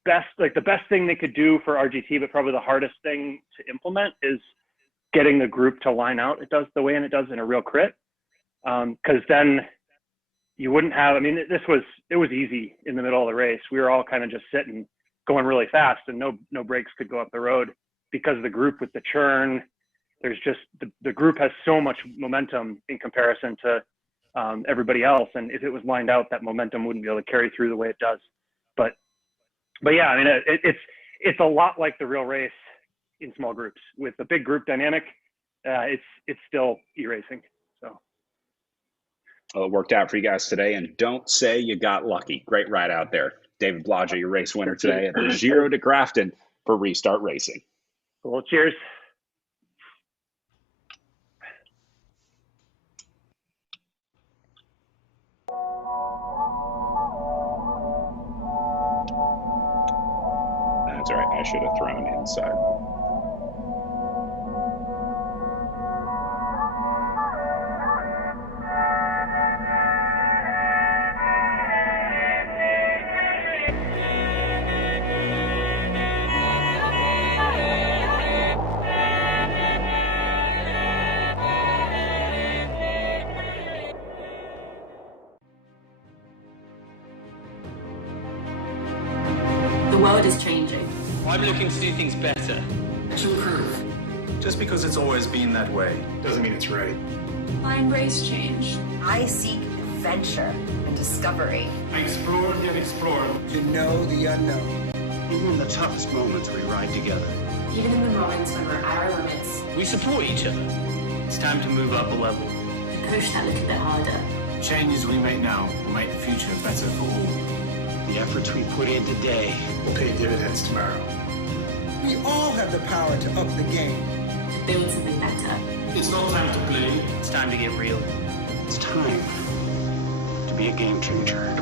best thing they could do for RGT, but probably the hardest thing to implement, is getting the group to line out. It does the way it does in a real crit, because then you wouldn't have. I mean, it was easy in the middle of the race. We were all kind of just sitting, going really fast, and no brakes could go up the road because of the group with the churn. There's just the group has so much momentum in comparison to everybody else, and if it was lined out, that momentum wouldn't be able to carry through the way it does. But yeah, I mean, it's a lot like the real race in small groups. With the big group dynamic, it's still e-racing. So. Well, it worked out for you guys today, and don't say you got lucky. Great ride out there. David Blodgett, your race winner today at the Giro de Grafton for Restart Racing. Cool. Cheers. That's all right. I should have thrown inside. The world is changing. I'm looking to do things better. To improve. Just because it's always been that way doesn't mean it's right. I embrace change. I seek adventure and discovery. I explore and explore. To know the unknown. Even in the toughest moments, we ride together. Even in the moments when we're at our limits. We support each other. It's time to move up a level. To push that little bit harder. Changes we make now will make the future better for all. The efforts we put in today will pay dividends tomorrow. We all have the power to up the game. To build something better. It's not time to play. It's time to get real. It's time to be a game changer.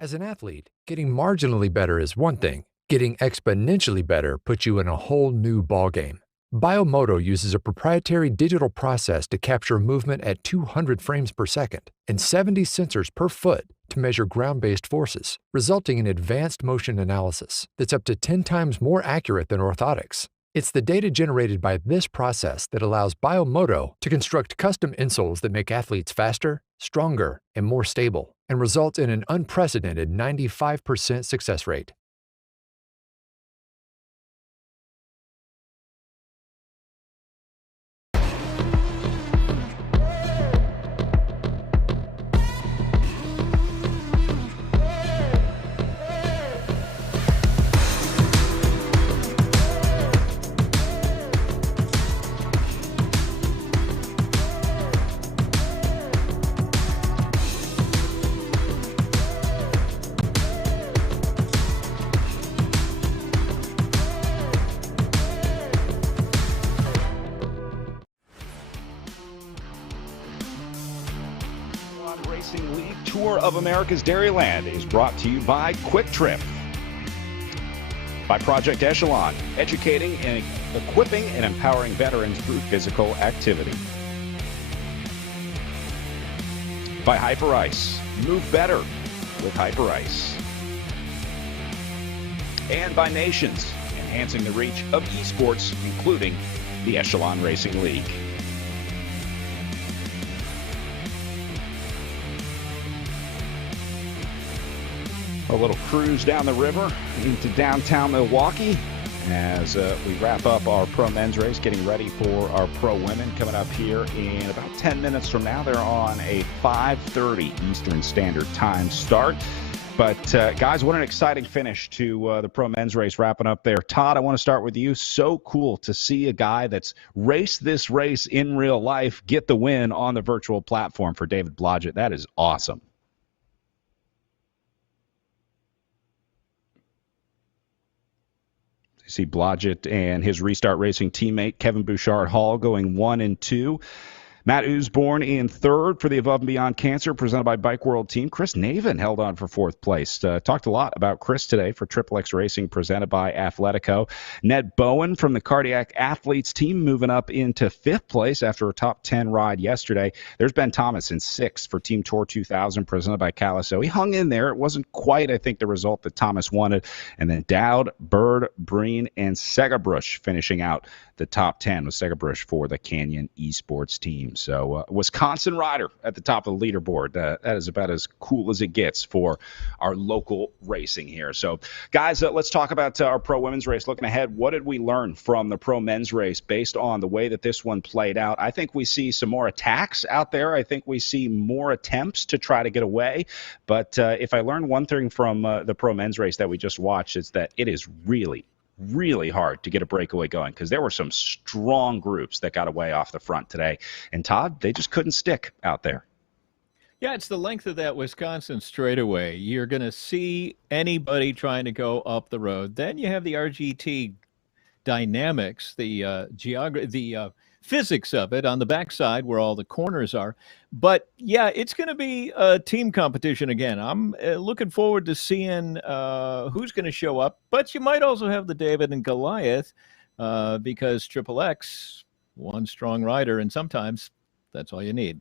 As an athlete, getting marginally better is one thing. Getting exponentially better puts you in a whole new ballgame. Biomoto uses a proprietary digital process to capture movement at 200 frames per second and 70 sensors per foot to measure ground-based forces, resulting in advanced motion analysis that's up to 10 times more accurate than orthotics. It's the data generated by this process that allows Biomoto to construct custom insoles that make athletes faster, stronger, and more stable, and result in an unprecedented 95% success rate. Racing League Tour of America's Dairyland is brought to you by Quick Trip, by Project Echelon, educating and equipping and empowering veterans through physical activity, by Hyper Ice, move better with Hyper Ice, and by Nations, enhancing the reach of esports, including the Echelon Racing League. A little cruise down the river into downtown Milwaukee as we wrap up our pro men's race, getting ready for our pro women coming up here in about 10 minutes from now. They're on a 5:30 Eastern Standard Time start. But, guys, what an exciting finish to the pro men's race wrapping up there. Todd, I want to start with you. So cool to see a guy that's raced this race in real life get the win on the virtual platform for David Blodgett. That is awesome. You see Blodgett and his Restart Racing teammate Kevin Bouchard-Hall going 1 and 2. Matt Usborne in third for the Above and Beyond Cancer presented by Bike World team. Chris Naven held on for fourth place. Talked a lot about Chris today for Triple X Racing presented by Athletico. Ned Bowen from the Cardiac Athletes team moving up into fifth place after a top 10 ride yesterday. There's Ben Thomas in sixth for Team Tour 2000 presented by Caliso. He hung in there. It wasn't quite, I think, the result that Thomas wanted. And then Dowd, Bird, Breen, and Segabrush finishing out the top 10 with Segabrush for the Canyon Esports team. So Wisconsin rider at the top of the leaderboard. That is about as cool as it gets for our local racing here. So, guys, let's talk about our pro women's race. Looking ahead, what did we learn from the pro men's race based on the way that this one played out? I think we see some more attacks out there. I think we see more attempts to try to get away. But if I learned one thing from the pro men's race that we just watched, it's that it is really hard to get a breakaway going because there were some strong groups that got away off the front today. And, Todd, they just couldn't stick out there. Yeah, it's the length of that Wisconsin straightaway. You're going to see anybody trying to go up the road. Then you have the RGT dynamics, the physics of it on the backside where all the corners are. But, yeah, it's going to be a team competition again. I'm looking forward to seeing who's going to show up. But you might also have the David and Goliath because Triple X, one strong rider, and sometimes that's all you need.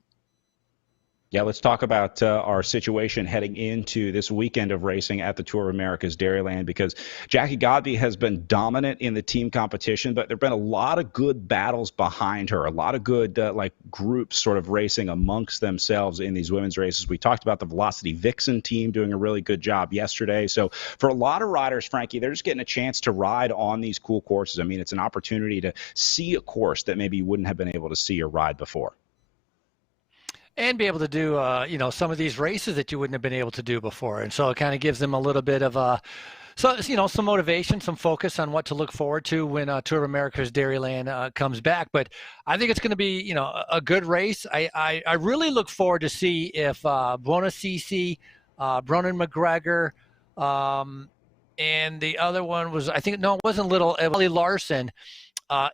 Yeah, let's talk about our situation heading into this weekend of racing at the Tour of America's Dairyland because Jackie Godby has been dominant in the team competition, but there have been a lot of good battles behind her, a lot of good groups sort of racing amongst themselves in these women's races. We talked about the Velocity Vixen team doing a really good job yesterday. So for a lot of riders, Frankie, they're just getting a chance to ride on these cool courses. I mean, it's an opportunity to see a course that maybe you wouldn't have been able to see or ride before. And be able to do, some of these races that you wouldn't have been able to do before. And so it kind of gives them a little bit of some motivation, some focus on what to look forward to when Tour of America's Dairyland comes back. But I think it's going to be, a good race. I really look forward to see if Buona Cece, Bronan McGregor, and the other one was, it wasn't Ellie Larson,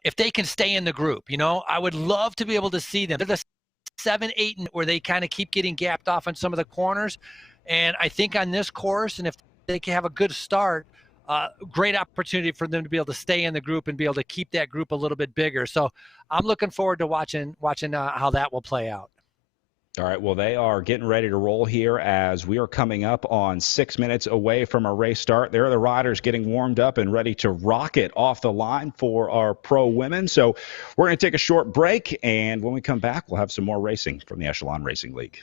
if they can stay in the group. I would love to be able to see them. They're the 7, 8, where they kind of keep getting gapped off on some of the corners. And I think on this course, and if they can have a good start, great opportunity for them to be able to stay in the group and be able to keep that group a little bit bigger. So I'm looking forward to watching how that will play out. All right, well, they are getting ready to roll here as we are coming up on 6 minutes away from our race start. There are the riders getting warmed up and ready to rocket off the line for our pro women. So we're going to take a short break, and when we come back, we'll have some more racing from the Echelon Racing League.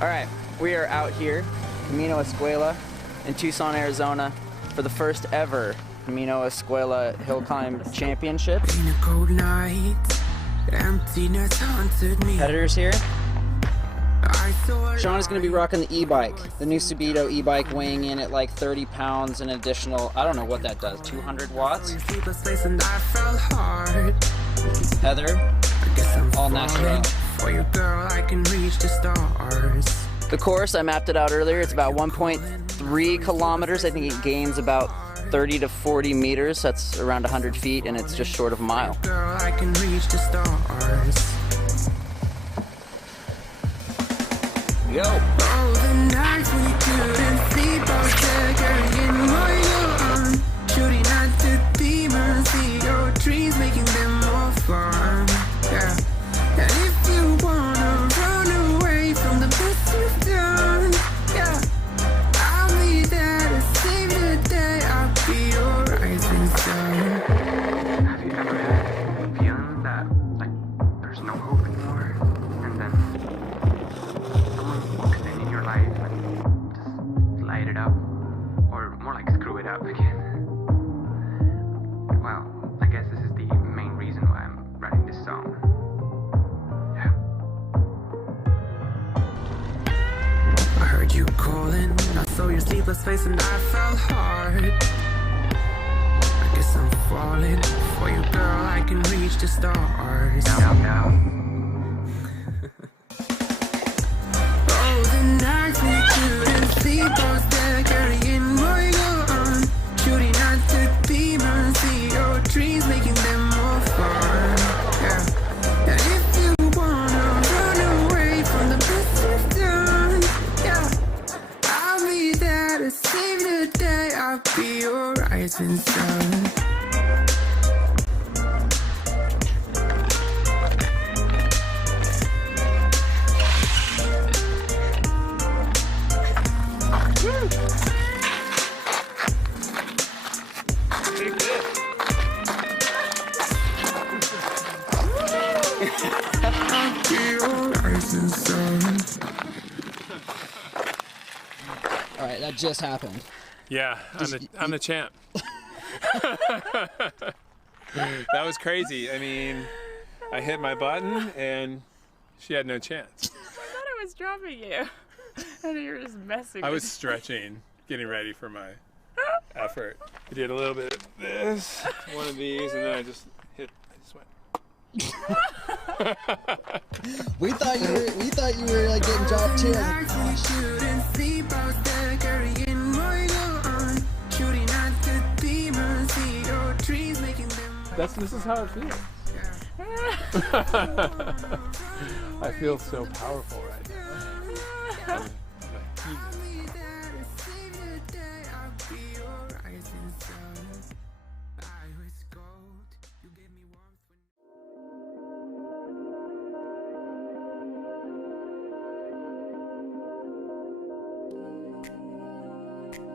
All right, we are out here, Camino Escuela in Tucson, Arizona, for the first ever Camino Escuela Hill Climb Championship. Competitors here. Sean is going to be rocking the e-bike, the new Subito e-bike, weighing in at like 30 pounds, an additional, I don't know what that does, 200 watts. Heather, all natural. The course, I mapped it out earlier, it's about 1.3 kilometers. I think it gains about 30 to 40 meters. That's around 100 feet, and it's just short of a mile. Yo. Oh, the nights when you couldn't sleep, I was there carrying more on. Shooting at the demons, see your dreams, making them more fun. Yeah. And if you wanna run away from the best you've done, yeah, I'll be there to save the day. I'll be your rising sun. Have you ever had a feeling that, like, there's no hope anymore? And then someone walks in your life and just you calling. I saw your sleepless face and I fell hard. I guess I'm falling for you, girl. I can reach the stars. Now. Oh, the nights we couldn't sleep, I was there carrying what you're on. Shooting at the demons, see your dreams, making them more fun. Yeah. And if you wanna run away from the best you've done, yeah, I'll be there to save the day. I'll be your rising sun. All right, that just happened. Yeah, I'm the champ. That was crazy. I mean, I hit my button and she had no chance. I thought I was dropping you. And you were just messing I with was stretching, getting ready for my effort. I did a little bit of this, one of these, and then I just went. We thought you were like getting dropped too. I was like, This is how it feels. I feel so powerful right now.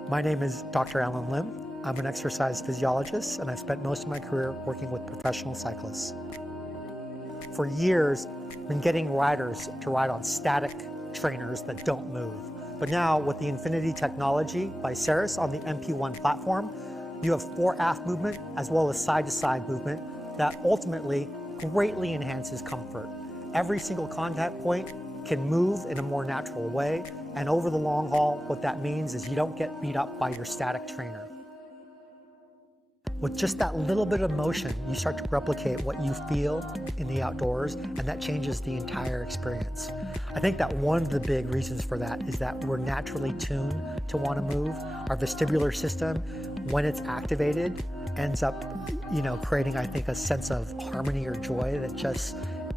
My name is Dr. Alan Lim. I'm an exercise physiologist, and I've spent most of my career working with professional cyclists. For years, I've been getting riders to ride on static trainers that don't move. But now, with the Infinity technology by Ceres on the MP1 platform, you have fore-aft movement as well as side-to-side movement that ultimately greatly enhances comfort. Every single contact point can move in a more natural way, and over the long haul, what that means is you don't get beat up by your static trainer. With just that little bit of motion, you start to replicate what you feel in the outdoors, and that changes the entire experience. I think that one of the big reasons for that is that we're naturally tuned to want to move. Our vestibular system, when it's activated, ends up, creating, I think, a sense of harmony or joy that just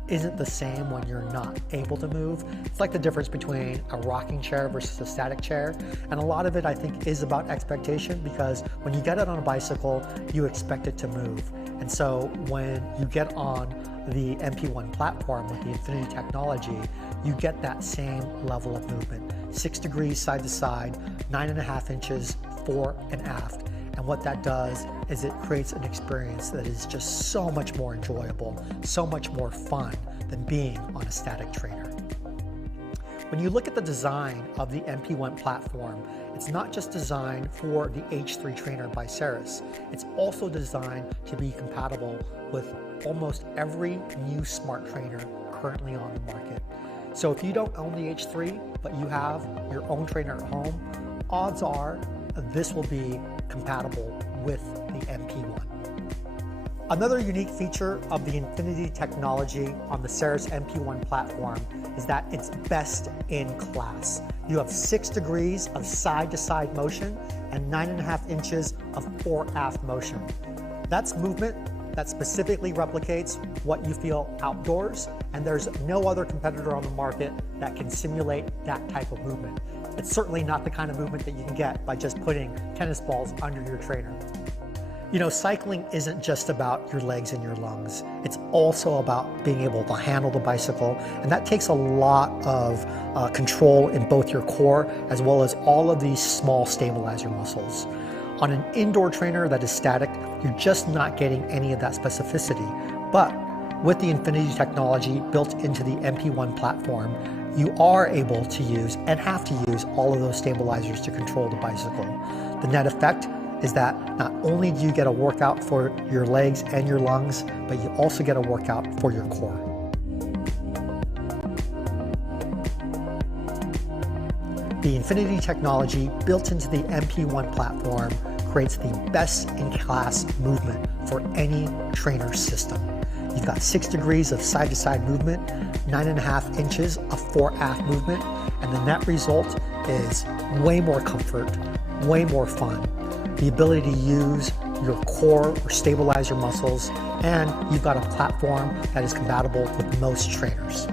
isn't the same when you're not able to move. It's like the difference between a rocking chair versus a static chair. And a lot of it, I think, is about expectation, because when you get it on a bicycle, you expect it to move. And so when you get on the MP1 platform with the Infinity technology, you get that same level of movement. 6 degrees side to side, 9.5 inches fore and aft. And what that does is it creates an experience that is just so much more enjoyable, so much more fun than being on a static trainer. When you look at the design of the MP1 platform, it's not just designed for the H3 trainer by Ceres. It's also designed to be compatible with almost every new smart trainer currently on the market. So if you don't own the H3, but you have your own trainer at home, odds are this will be compatible with the MP1. Another unique feature of the Infinity technology on the Ceres MP1 platform is that it's best in class. You have 6 degrees of side-to-side motion and 9.5 inches of fore-aft motion. That's movement that specifically replicates what you feel outdoors, and there's no other competitor on the market that can simulate that type of movement. It's certainly not the kind of movement that you can get by just putting tennis balls under your trainer. Cycling isn't just about your legs and your lungs. It's also about being able to handle the bicycle, and that takes a lot of control in both your core as well as all of these small stabilizer muscles. On an indoor trainer that is static, you're just not getting any of that specificity. But with the Infinity technology built into the MP1 platform, you are able to use and have to use all of those stabilizers to control the bicycle. The net effect is that not only do you get a workout for your legs and your lungs, but you also get a workout for your The Infinity technology built into the MP1 platform creates the best-in-class movement for any trainer system. You've got 6 degrees of side-to-side movement, 9.5 inches of fore-aft movement, and the net result is way more comfort, way more fun, the ability to use your core or stabilize your muscles, and you've got a platform that is compatible with most trainers.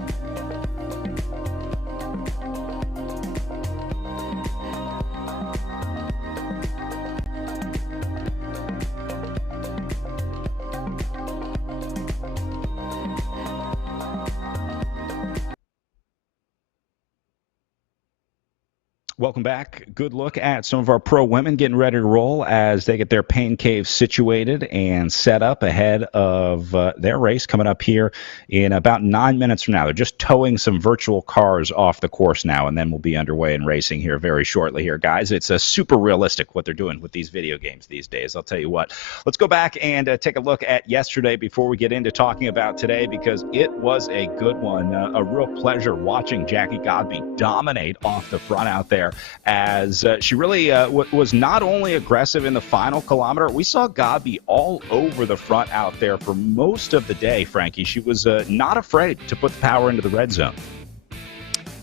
Welcome back. Good look at some of our pro women getting ready to roll as they get their pain cave situated and set up ahead of their race coming up here in about 9 minutes from now. They're just towing some virtual cars off the course now, and then we'll be underway and racing here very shortly here, guys. It's super realistic what they're doing with these video games these days. I'll tell you what. Let's go back and take a look at yesterday before we get into talking about today, because it was a good one. A real pleasure watching Jackie Godby dominate off the front out there, as she really was not only aggressive in the final kilometer. We saw Godby all over the front out there for most of the day, Frankie. She was not afraid to put the power into the red zone.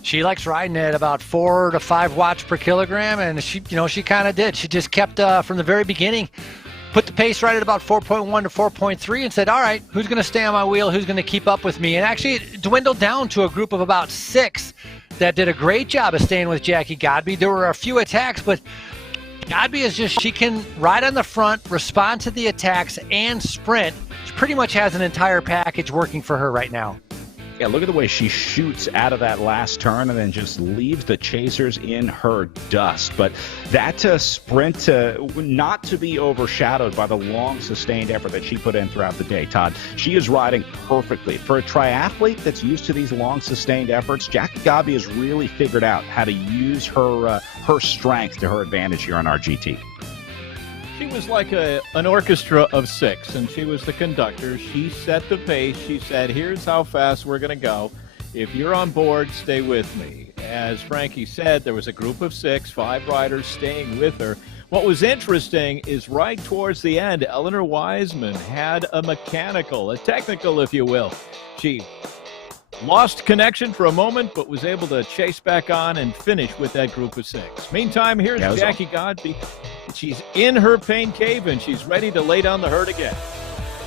She likes riding at about 4 to 5 watts per kilogram, and she kind of did. She just kept from the very beginning, put the pace right at about 4.1 to 4.3 and said, all right, who's going to stay on my wheel? Who's going to keep up with me? And actually it dwindled down to a group of about 6 that did a great job of staying with Jackie Godby. There were a few attacks, but Godby is just, she can ride on the front, respond to the attacks, and sprint. She pretty much has an entire package working for her right now. Yeah, look at the way she shoots out of that last turn and then just leaves the chasers in her dust. But that sprint, not to be overshadowed by the long, sustained effort that she put in throughout the day, Todd. She is riding perfectly. For a triathlete that's used to these long, sustained efforts, Jackie Godby has really figured out how to use her strength to her advantage here on RGT. She was like an orchestra of 6, and she was the conductor. She set the pace. She said, here's how fast we're going to go. If you're on board, stay with me. As Frankie said, there was a group of 6, 5 riders staying with her. What was interesting is right towards the end, Eleanor Wiseman had a technical, if you will. She lost connection for a moment, but was able to chase back on and finish with that group of 6. Meantime, here's Jackie Godby. She's in her pain cave, and she's ready to lay down the herd again.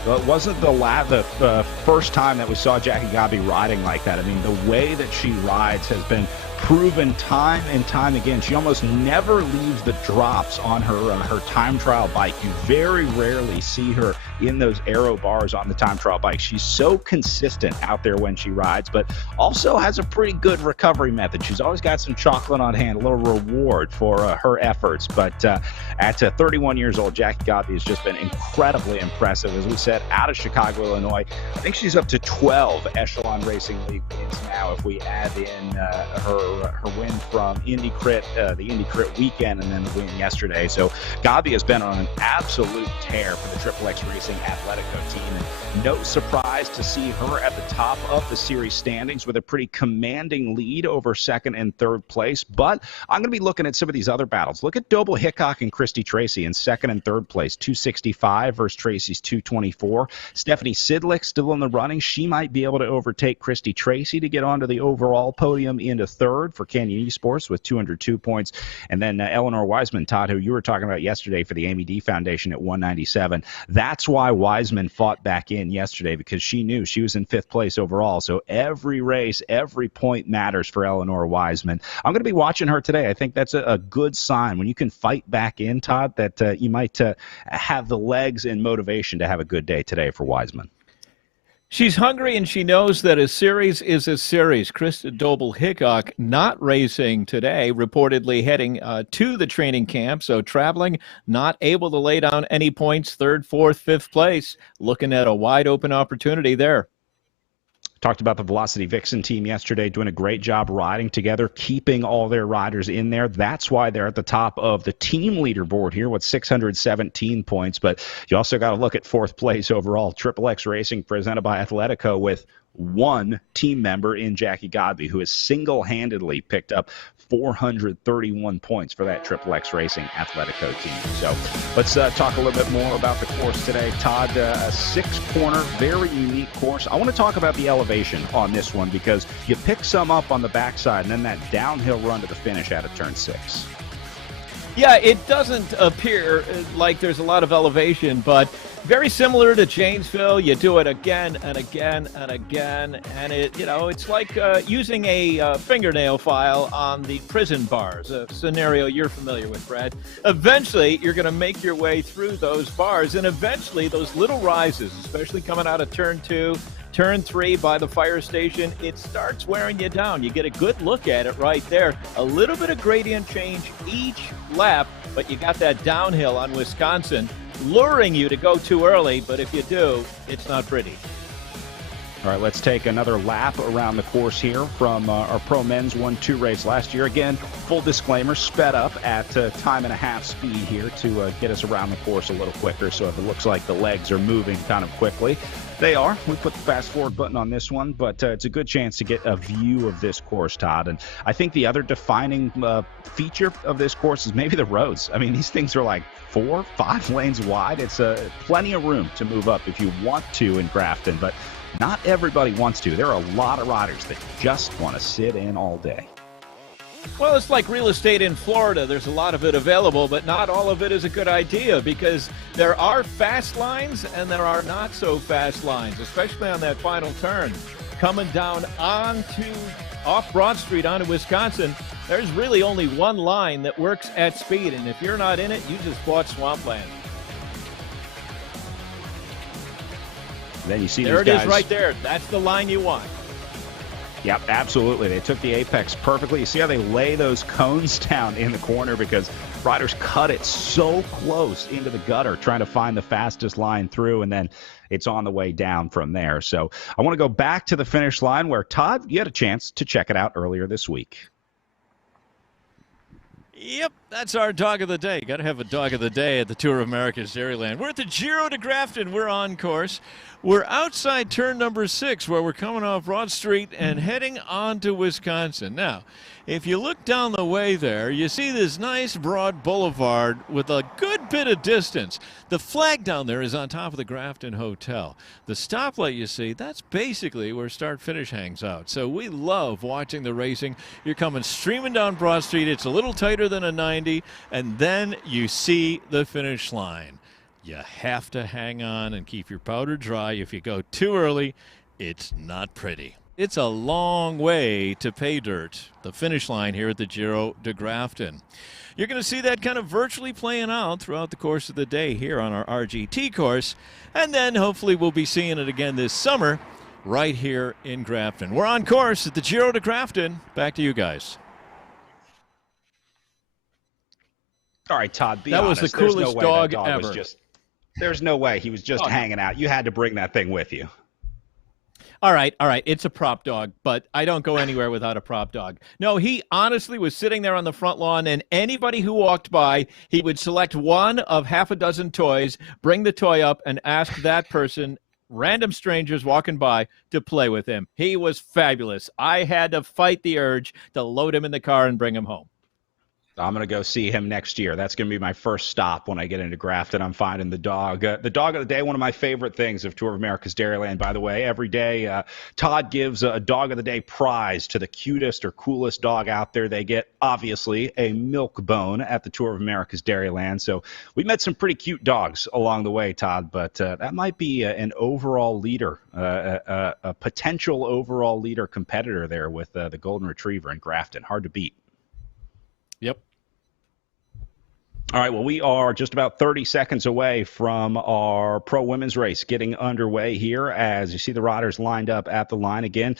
Well, it wasn't the first time that we saw Jackie Godby riding like that. I mean, the way that she rides has been proven time and time again. She almost never leaves the drops on her time trial bike. You very rarely see her in those aero bars on the time trial bike. She's so consistent out there when she rides, but also has a pretty good recovery method. She's always got some chocolate on hand, a little reward for her efforts. But at 31 years old, Jackie Godby has just been incredibly impressive. As we said, out of Chicago, Illinois, I think she's up to 12 Echelon Racing League wins now if we add in her win from the Indy Crit weekend and then the win yesterday. So Godby has been on an absolute tear for the Triple X Racing Atletico team. And no surprise to see her at the top of the series standings with a pretty commanding lead over second and third place. But I'm going to be looking at some of these other battles. Look at Doble Hickok and Christy Tracy in second and third place, 265 versus Tracy's 224. Stephanie Sidlick still in the running. She might be able to overtake Christy Tracy to get onto the overall podium into third for Canyon Esports with 202 points. And then Eleanor Wiseman, Todd, who you were talking about yesterday for the Amy D Foundation at 197. That's why Wiseman fought back in yesterday, because she knew she was in 5th place overall. So every race, every point matters for Eleanor Wiseman. I'm going to be watching her today. I think that's a good sign. When you can fight back in, Todd, that you might have the legs and motivation to have a good day today for Wiseman. She's hungry, and she knows that a series is a series. Krista Doble Hickok not racing today, reportedly heading to the training camp, so traveling, not able to lay down any points, 3rd, 4th, 5th place, looking at a wide-open opportunity there. Talked about the Velocity Vixen team yesterday, doing a great job riding together, keeping all their riders in there. That's why they're at the top of the team leaderboard here with 617 points. But you also got to look at 4th place overall. Triple X Racing, presented by Atletico, with one team member in Jackie Godby, who has single-handedly picked up 431 points for that Triple X Racing Athletico team. So let's talk a little bit more about the course today. Todd, a six-corner, very unique course. I want to talk about the elevation on this one because you pick some up on the backside and then that downhill run to the finish out of turn 6. Yeah, it doesn't appear like there's a lot of elevation, but very similar to Janesville. You do it again and again and again, and it's like using a fingernail file on the prison bars, a scenario you're familiar with, Brad. Eventually, you're going to make your way through those bars, and eventually those little rises, especially coming out of turn 2, turn 3 by the fire station, it starts wearing you down. You get a good look at it right there. A little bit of gradient change each lap, but you got that downhill on Wisconsin luring you to go too early, but if you do, it's not pretty. All right, let's take another lap around the course here from our Pro Men's 1-2 race last year. Again, full disclaimer, sped up at time and a half speed here to get us around the course a little quicker. So if it looks like the legs are moving kind of quickly, they are. We put the fast forward button on this one, but it's a good chance to get a view of this course, Todd. And I think the other defining feature of this course is maybe the roads. I mean, these things are like 4-5 lanes wide. It's plenty of room to move up if you want to in Grafton, but not everybody wants to. There are a lot of riders that just want to sit in all day. Well, it's like real estate in Florida. There's a lot of it available, but not all of it is a good idea because there are fast lines and there are not so fast lines, especially on that final turn. Coming down off Broad Street onto Wisconsin, there's really only one line that works at speed, and if you're not in it, you just bought swampland. Then you see there these it guys. Is right there. That's the line you want. Yep, absolutely. They took the apex perfectly. You see how they lay those cones down in the corner because riders cut it so close into the gutter trying to find the fastest line through, and then it's on the way down from there. So I want to go back to the finish line where, Todd, you had a chance to check it out earlier this week. Yep, that's our dog of the day. Got to have a dog of the day at the Tour of America's Dairyland. We're at the Giro de Grafton. We're on course. We're outside turn number 6 where we're coming off Broad Street and heading on to Wisconsin. Now, if you look down the way there, you see this nice broad boulevard with a good bit of distance. The flag down there is on top of the Grafton Hotel. The stoplight you see, that's basically where start-finish hangs out. So we love watching the racing. You're coming streaming down Broad Street. It's a little tighter than a 90, and then you see the finish line. You have to hang on and keep your powder dry. If you go too early, it's not pretty. It's a long way to pay dirt, the finish line here at the Giro de Grafton. You're going to see that kind of virtually playing out throughout the course of the day here on our RGT course, and then hopefully we'll be seeing it again this summer right here in Grafton. We're on course at the Giro de Grafton. Back to you guys. All right, Todd, be that honest. was the coolest dog ever. There's no way he was just hanging out. You had to bring that thing with you. All right. It's a prop dog, but I don't go anywhere without a prop dog. No, he honestly was sitting there on the front lawn, and anybody who walked by, he would select one of half a dozen toys, bring the toy up, and ask that person, random strangers walking by, to play with him. He was fabulous. I had to fight the urge to load him in the car and bring him home. I'm going to go see him next year. That's going to be my first stop when I get into Grafton. I'm finding the dog. The dog of the day, one of my favorite things of Tour of America's Dairyland, by the way. Every day, Todd gives a dog of the day prize to the cutest or coolest dog out there. They get, obviously, a milk bone at the Tour of America's Dairyland. So we met some pretty cute dogs along the way, Todd, but that might be an overall leader, a potential overall leader competitor there with the Golden Retriever in Grafton. Hard to beat. Yep. All right, well, we are just about 30 seconds away from our pro women's race getting underway here as you see the riders lined up at the line. Again,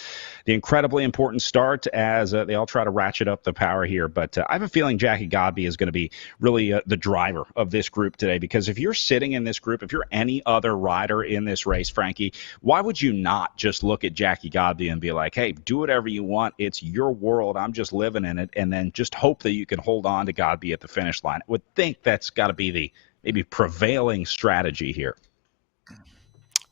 the incredibly important start as they all try to ratchet up the power here. But I have a feeling Jackie Godby is going to be really the driver of this group today, because if you're sitting in this group, if you're any other rider in this race, Frankie, why would you not just look at Jackie Godby and be like, hey, do whatever you want. It's your world. I'm just living in it. And then just hope that you can hold on to Godby at the finish line. I would think that's got to be the maybe prevailing strategy here.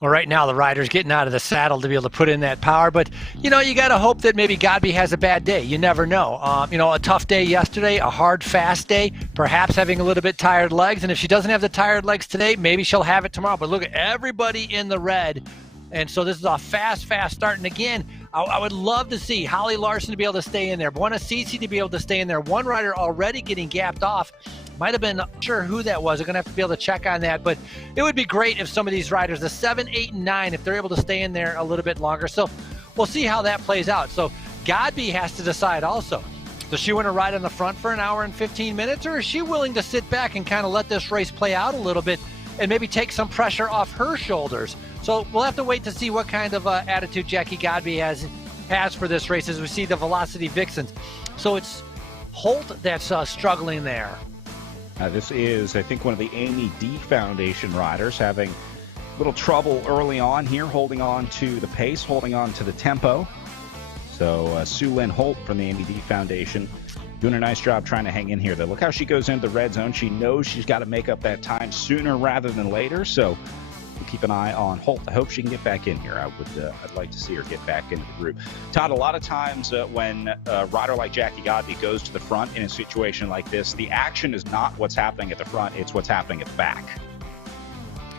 Well, right now the rider's getting out of the saddle to be able to put in that power, but you got to hope that maybe Godby has a bad day. You never know. A tough day yesterday, a hard, fast day, perhaps having a little bit tired legs, and if she doesn't have the tired legs today, maybe she'll have it tomorrow. But look at everybody in the red, and so this is a fast start. And again, I would love to see Holly Larson to be able to stay in there, Buena Cici to be able to stay in there. One rider already getting gapped off. Might have been, not sure who that was. I'm going to have to be able to check on that. But it would be great if some of these riders, the 7, 8, and 9, if they're able to stay in there a little bit longer. So we'll see how that plays out. So Godby has to decide also. Does she want to ride on the front for an hour and 15 minutes, or is she willing to sit back and kind of let this race play out a little bit and maybe take some pressure off her shoulders? So we'll have to wait to see what kind of attitude Jackie Godby has for this race as we see the Velocity Vixens. So it's Holt that's struggling there. This is, I think, one of the Amy D Foundation riders having a little trouble early on here, holding on to the pace, holding on to the tempo. So Sue Lynn Holt from the Amy D Foundation doing a nice job trying to hang in here. Though, look how she goes into the red zone. She knows she's got to make up that time sooner rather than later. So we'll keep an eye on Holt. I hope she can get back in here. I'd like to see her get back into the group. Todd, a lot of times when a rider like Jackie Godby goes to the front in a situation like this, the action is not what's happening at the front, it's what's happening at the back.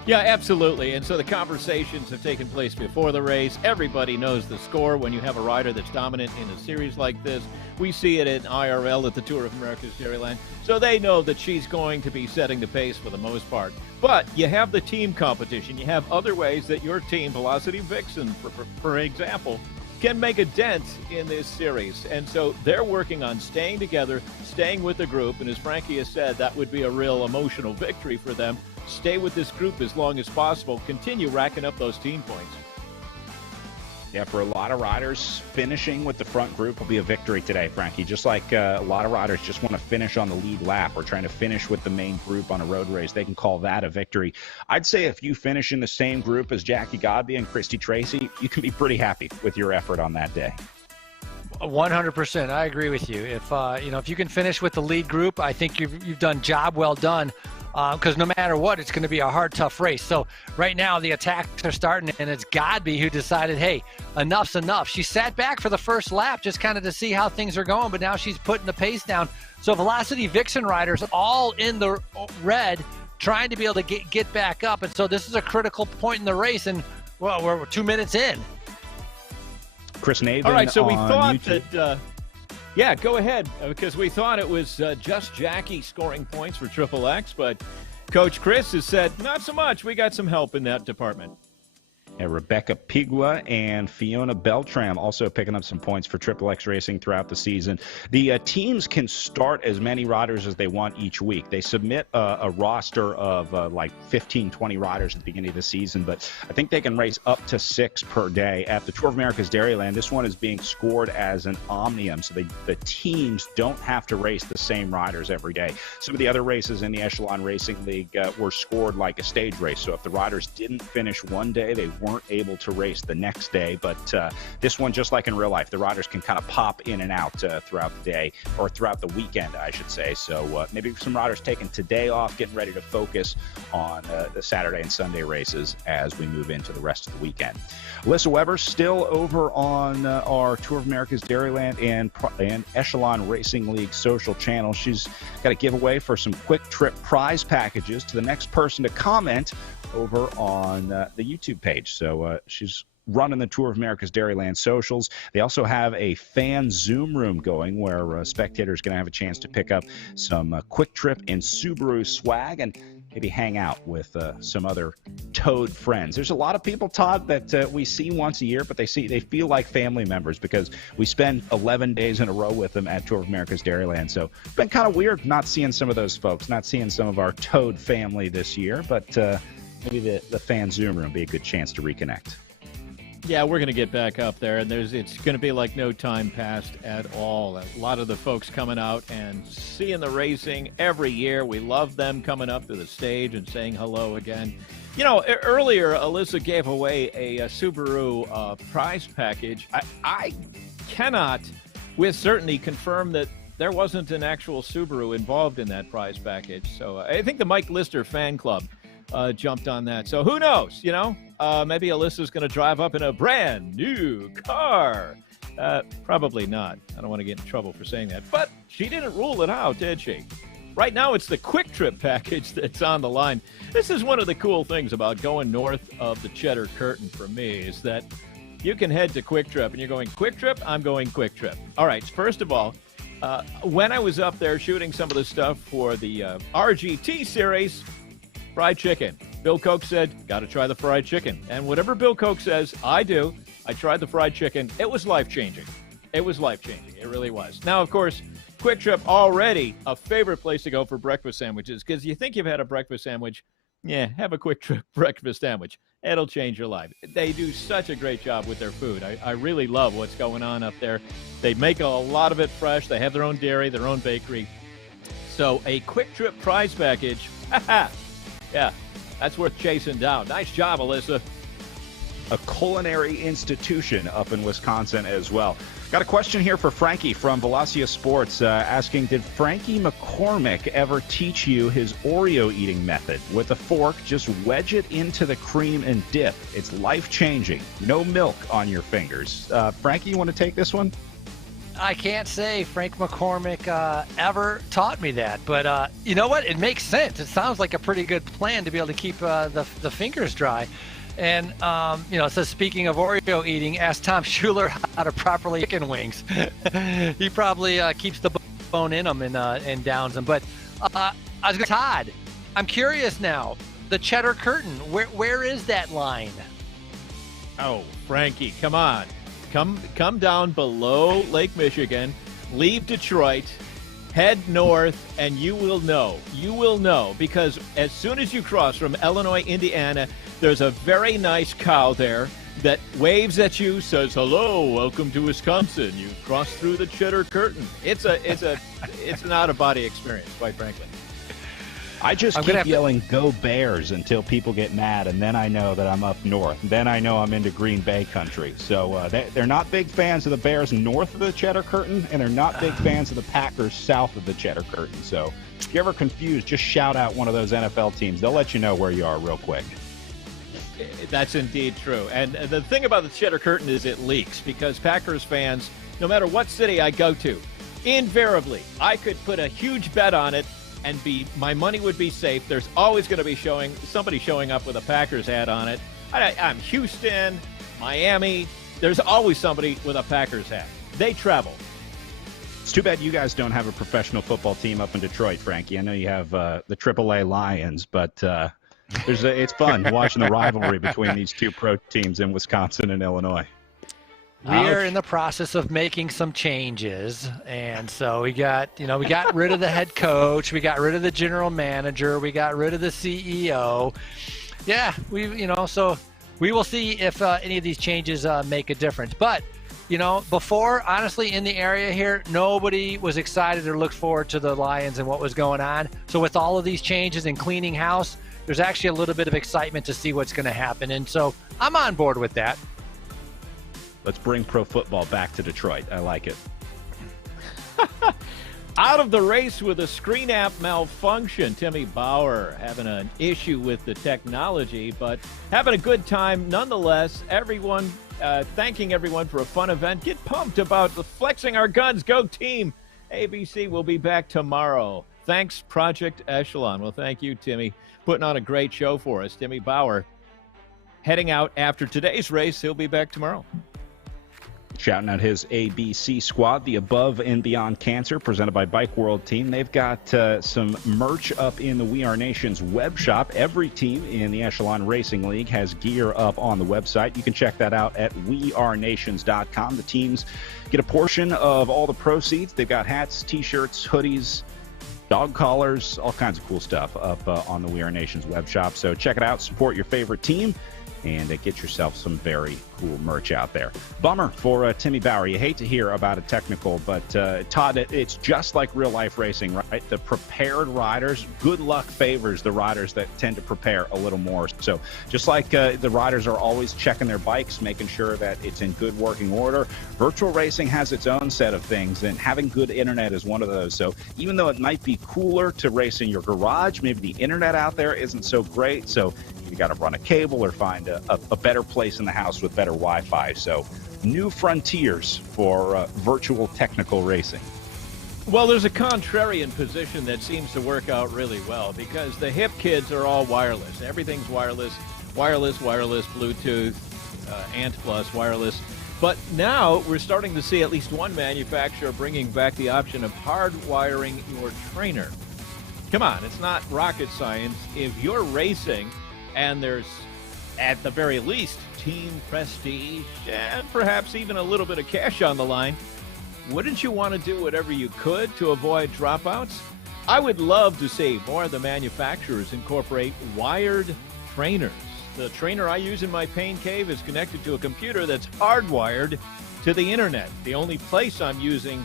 Yeah, absolutely. And so the conversations have taken place before the race. Everybody knows the score when you have a rider that's dominant in a series like this. We see it in IRL at the Tour of America's Dairyland. So they know that she's going to be setting the pace for the most part. But you have the team competition. You have other ways that your team, Velocity Vixen, for example, can make a dent in this series. And so they're working on staying together, staying with the group. And as Frankie has said, that would be a real emotional victory for them. Stay with this group as long as possible. Continue racking up those team points. Yeah, for a lot of riders, finishing with the front group will be a victory today, Frankie. Just like a lot of riders just want to finish on the lead lap or trying to finish with the main group on a road race. They can call that a victory. I'd say if you finish in the same group as Jackie Godby and Christy Tracy, you can be pretty happy with your effort on that day. 100%. I agree with you. If you can finish with the lead group, I think you've done job well done. Because no matter what, it's going to be a hard, tough race. So right now the attacks are starting, and it's Godby who decided, hey, enough's enough. She sat back for the first lap just kind of to see how things are going, but now she's putting the pace down. So Velocity Vixen riders all in the red trying to be able to get back up. And so this is a critical point in the race, and, well, we're 2 minutes in. Chris Navin. All right, so we thought YouTube. that yeah, go ahead, because we thought it was just Jackie scoring points for Triple X, but Coach Chris has said, not so much. We got some help in that department. Yeah, Rebecca Pigua and Fiona Beltram also picking up some points for Triple X Racing throughout the season. The teams can start as many riders as they want each week. They submit a roster of like 15, 20 riders at the beginning of the season, but I think they can race up to 6 per day. At the Tour of America's Dairyland, this one is being scored as an omnium, so the teams don't have to race the same riders every day. Some of the other races in the Echelon Racing League were scored like a stage race, so if the riders didn't finish one day, they weren't able to race the next day. But this one, just like in real life, the riders can kind of pop in and out throughout the day, or throughout the weekend, I should say. So maybe some riders taking today off, getting ready to focus on the Saturday and Sunday races as we move into the rest of the weekend. Alyssa Weber still over on our Tour of America's Dairyland and Echelon Racing League social channel. She's got a giveaway for some quick trip prize packages to the next person to comment over on the YouTube page. So she's running the Tour of America's Dairyland socials. They also have a fan Zoom room going where spectators are going to have a chance to pick up some quick trip and Subaru swag and maybe hang out with some other Toad friends. There's a lot of people, Todd, that we see once a year, but they feel like family members because we spend 11 days in a row with them at Tour of America's Dairyland. So it's been kind of weird not seeing some of those folks, not seeing some of our Toad family this year, but maybe the fan Zoom room be a good chance to reconnect. Yeah, we're going to get back up there, and it's going to be like no time passed at all. A lot of the folks coming out and seeing the racing every year. We love them coming up to the stage and saying hello again. You know, earlier, Alyssa gave away a Subaru prize package. I cannot with certainty confirm that there wasn't an actual Subaru involved in that prize package. So I think the Mike Lister fan club jumped on that. So who knows, maybe Alyssa's going to drive up in a brand new car. Probably not. I don't want to get in trouble for saying that. But she didn't rule it out, did she? Right now, it's the Quick Trip package that's on the line. This is one of the cool things about going north of the Cheddar Curtain for me is that you can head to Quick Trip, and you're going, Quick Trip? I'm going Quick Trip. All right, first of all, when I was up there shooting some of the stuff for the RGT series, fried chicken. Bill Koch said, got to try the fried chicken. And whatever Bill Koch says, I do. I tried the fried chicken. It was life-changing. It was life-changing. It really was. Now, of course, Quick Trip already a favorite place to go for breakfast sandwiches because you think you've had a breakfast sandwich. Yeah, have a Quick Trip breakfast sandwich. It'll change your life. They do such a great job with their food. I really love what's going on up there. They make a lot of it fresh. They have their own dairy, their own bakery. So a Quick Trip prize package, yeah, that's worth chasing down. Nice job, Alyssa. A culinary institution up in Wisconsin as well. Got a question here for Frankie from Velocia Sports asking, did Frankie McCormick ever teach you his Oreo eating method? With a fork, just wedge it into the cream and dip. It's life-changing. No milk on your fingers. Frankie, you want to take this one? I can't say Frank McCormick ever taught me that, but you know what? It makes sense. It sounds like a pretty good plan to be able to keep the fingers dry. And, so speaking of Oreo eating, ask Tom Schuler how to properly chicken wings. He probably keeps the bone in them and downs them. But I was going to Todd, I'm curious now. The Cheddar Curtain, where is that line? Oh, Frankie, come on. Come down below Lake Michigan, leave Detroit, head north, and you will know. You will know, because as soon as you cross from Illinois, Indiana, there's a very nice cow there that waves at you, says, hello, welcome to Wisconsin. You've crossed through the Cheddar Curtain. It's an out-of-body experience, quite frankly. I just keep yelling, go Bears, until people get mad, and then I know that I'm up north. Then I know I'm into Green Bay country. So they're not big fans of the Bears north of the Cheddar Curtain, and they're not big fans of the Packers south of the Cheddar Curtain. So if you're ever confused, just shout out one of those NFL teams. They'll let you know where you are real quick. That's indeed true. And the thing about the Cheddar Curtain is it leaks, because Packers fans, no matter what city I go to, invariably, I could put a huge bet on it and my money would be safe. There's always going to be somebody showing up with a Packers hat on it. I'm Houston, Miami. There's always somebody with a Packers hat. They travel. It's too bad you guys don't have a professional football team up in Detroit, Frankie. I know you have the AAA Lions, but it's fun watching the rivalry between these two pro teams in Wisconsin and Illinois. We are in the process of making some changes, and so we got rid of the head coach, we got rid of the general manager, we got rid of the CEO. Yeah, so we will see if any of these changes make a difference. But before, honestly, in the area here, nobody was excited or looked forward to the Lions and what was going on. So with all of these changes and cleaning house, there's actually a little bit of excitement to see what's going to happen, and so I'm on board with that. Let's bring pro football back to Detroit. I like it. Out of the race with a screen app malfunction. Timmy Bauer having an issue with the technology, but having a good time nonetheless. Everyone, thanking everyone for a fun event. Get pumped about the flexing our guns. Go team. ABC will be back tomorrow. Thanks, Project Echelon. Well, thank you, Timmy. Putting on a great show for us. Timmy Bauer heading out after today's race. He'll be back tomorrow. Shouting out his ABC squad, the Above and Beyond Cancer, presented by Bike World Team. They've got some merch up in the We Are Nations web shop. Every team in the Echelon Racing League has gear up on the website. You can check that out at wearenations.com. The teams get a portion of all the proceeds. They've got hats, T-shirts, hoodies, dog collars, all kinds of cool stuff up on the We Are Nations web shop. So check it out. Support your favorite team. and get yourself some very cool merch out there. Bummer for Timmy Bauer. You hate to hear about a technical, but Todd, it's just like real life racing, right? The prepared riders, good luck favors the riders that tend to prepare a little more. So just like the riders are always checking their bikes, making sure that it's in good working order, virtual racing has its own set of things, and having good internet is one of those. So even though it might be cooler to race in your garage, maybe the internet out there isn't so great. So you got to run a cable or find a better place in the house with better Wi-Fi. So new frontiers for virtual technical racing. Well, there's a contrarian position that seems to work out really well because the hip kids are all wireless. Everything's wireless, Bluetooth, Ant Plus, wireless. But now we're starting to see at least one manufacturer bringing back the option of hardwiring your trainer. Come on, it's not rocket science. If you're racing and there's, at the very least, team prestige and perhaps even a little bit of cash on the line, wouldn't you want to do whatever you could to avoid dropouts? I would love to see more of the manufacturers incorporate wired trainers. The trainer I use in my pain cave is connected to a computer that's hardwired to the internet. The only place I'm using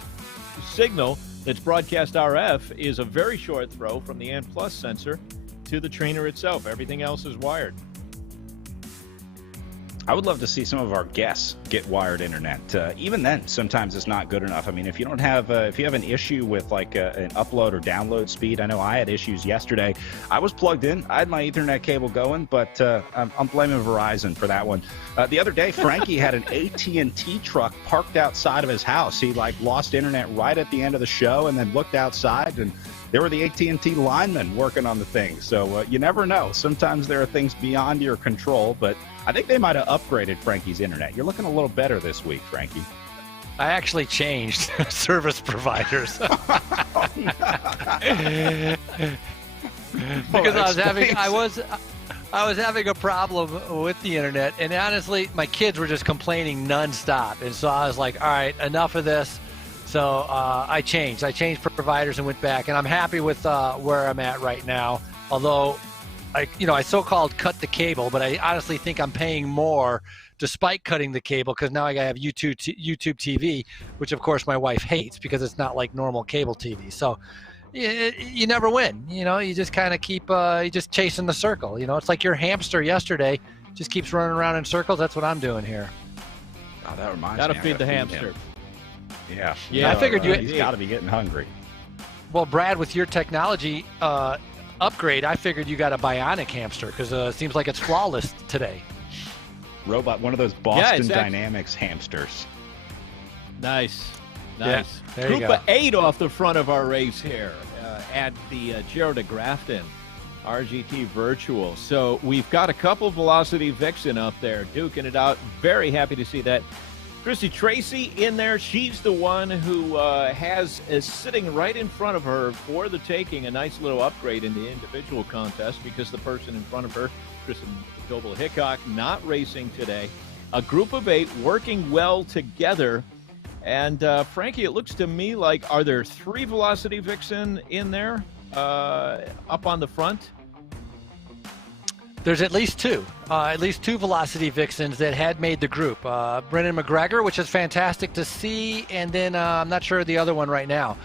signal that's broadcast RF is a very short throw from the Ant Plus sensor to the trainer itself. Everything else is wired. I would love to see some of our guests get wired internet. Even then, sometimes it's not good enough. I mean, if you don't have, if you have an issue with like an upload or download speed, I know I had issues yesterday. I was plugged in. I had my Ethernet cable going, but I'm blaming Verizon for that one. The other day, Frankie had an AT&T truck parked outside of his house. He like lost internet right at the end of the show, and then looked outside, and there were the AT&T linemen working on the thing. So you never know. Sometimes there are things beyond your control, but I think they might have upgraded Frankie's internet. You're looking a little better this week, Frankie. I actually changed service providers. Because I was having a problem with the internet, and honestly, my kids were just complaining nonstop. And so I was like, all right, enough of this. So I changed providers and went back, and I'm happy with where I'm at right now. Although, I so-called cut the cable, but I honestly think I'm paying more despite cutting the cable, because now I gotta have YouTube TV, which of course my wife hates because it's not like normal cable TV. So you never win. You just kind of keep you just chasing the circle. It's like your hamster yesterday just keeps running around in circles. That's what I'm doing here. Oh, that reminds me. Gotta feed the hamster. Yeah. I figured he's got to be getting hungry. Well, Brad, with your technology upgrade, I figured you got a bionic hamster because it seems like it's flawless today. Robot, one of those Boston Dynamics hamsters. Nice. Yeah, there Group you go. of 8 off the front of our race here at the Giro de Grafton RGT Virtual. So we've got a couple Velocity Vixen up there duking it out. Very happy to see that. Christy Tracy in there. She's the one who is sitting right in front of her for the taking, a nice little upgrade in the individual contest, because the person in front of her, Kristen Doble-Hickok, not racing today. A group of 8 working well together. And Frankie, it looks to me like, are there 3 Velocity Vixen in there up on the front? There's at least 2 Velocity Vixens that had made the group. Brennan McGregor, which is fantastic to see, and then I'm not sure of the other one right now.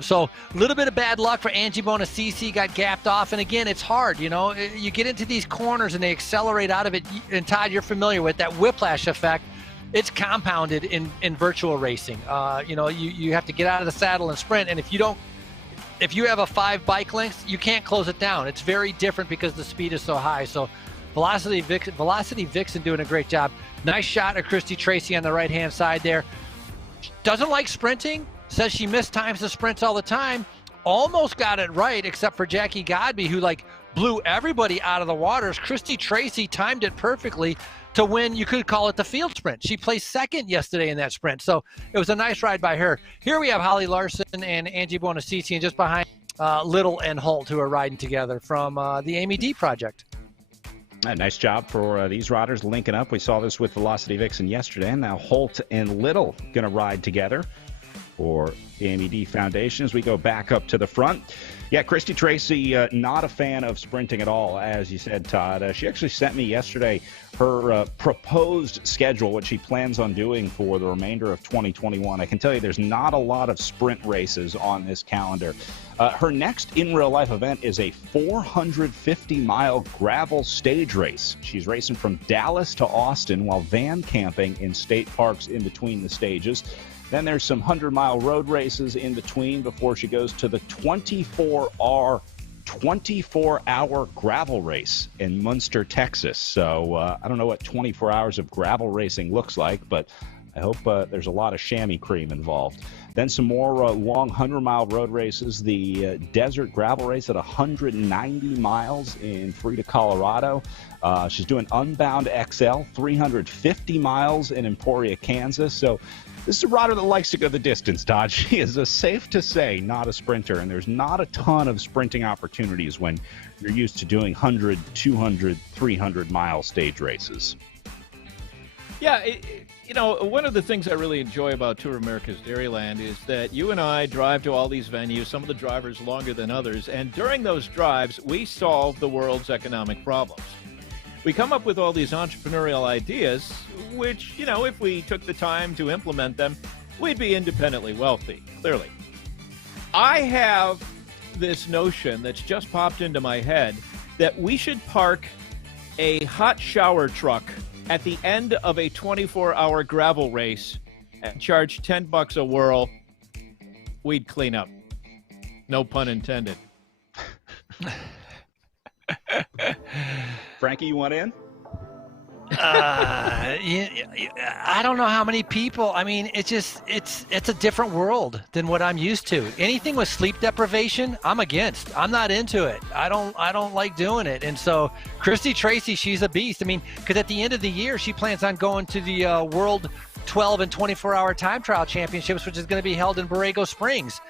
So a little bit of bad luck for Angie Bonacisi, got gapped off, and again, it's hard, you get into these corners and they accelerate out of it, and Todd, you're familiar with that whiplash effect. It's compounded in virtual racing. You have to get out of the saddle and sprint, and if you have a 5 bike lengths, you can't close it down. It's very different because the speed is so high. So Velocity Vixen doing a great job. Nice shot of Christy Tracy on the right-hand side there. Doesn't like sprinting, says she mistimes the sprints all the time. Almost got it right, except for Jackie Godby, who blew everybody out of the waters. Christy Tracy timed it perfectly to win, you could call it the field sprint. She placed second yesterday in that sprint. So it was a nice ride by her. Here we have Holly Larson and Angie Bonacisi, and just behind Little and Holt, who are riding together from the Amy D project. Nice job for these riders linking up. We saw this with Velocity Vixen yesterday, and now Holt and Little going to ride together for the MED Foundation as we go back up to the front. Yeah, Christy Tracy, not a fan of sprinting at all, as you said, Todd. She actually sent me yesterday her proposed schedule, what she plans on doing for the remainder of 2021. I can tell you there's not a lot of sprint races on this calendar. Her next in-real-life event is a 450-mile gravel stage race. She's racing from Dallas to Austin while van camping in state parks in between the stages. Then there's some 100-mile road races in between before she goes to the 24-hour gravel race in Munster, Texas. So I don't know what 24 hours of gravel racing looks like, but I hope there's a lot of chamois cream involved. Then some more long 100-mile road races. The desert gravel race at 190 miles in Frida, Colorado. She's doing Unbound XL, 350 miles in Emporia, Kansas. So this is a rider that likes to go the distance, Todd. She is, safe to say, not a sprinter, and there's not a ton of sprinting opportunities when you're used to doing 100, 200, 300-mile stage races. Yeah, one of the things I really enjoy about Tour of America's Dairyland is that you and I drive to all these venues, some of the drivers longer than others, and during those drives, we solve the world's economic problems. We come up with all these entrepreneurial ideas, which, if we took the time to implement them, we'd be independently wealthy, clearly. I have this notion that's just popped into my head that we should park a hot shower truck at the end of a 24-hour gravel race and charge $10 a whirl. We'd clean up. No pun intended. Frankie, you want in? I don't know how many people. I mean, it's a different world than what I'm used to. Anything with sleep deprivation, I'm against. I'm not into it. I don't like doing it. And so Christy Tracy, she's a beast. I mean, because at the end of the year, she plans on going to the World 12 and 24-hour time trial championships, which is going to be held in Borrego Springs.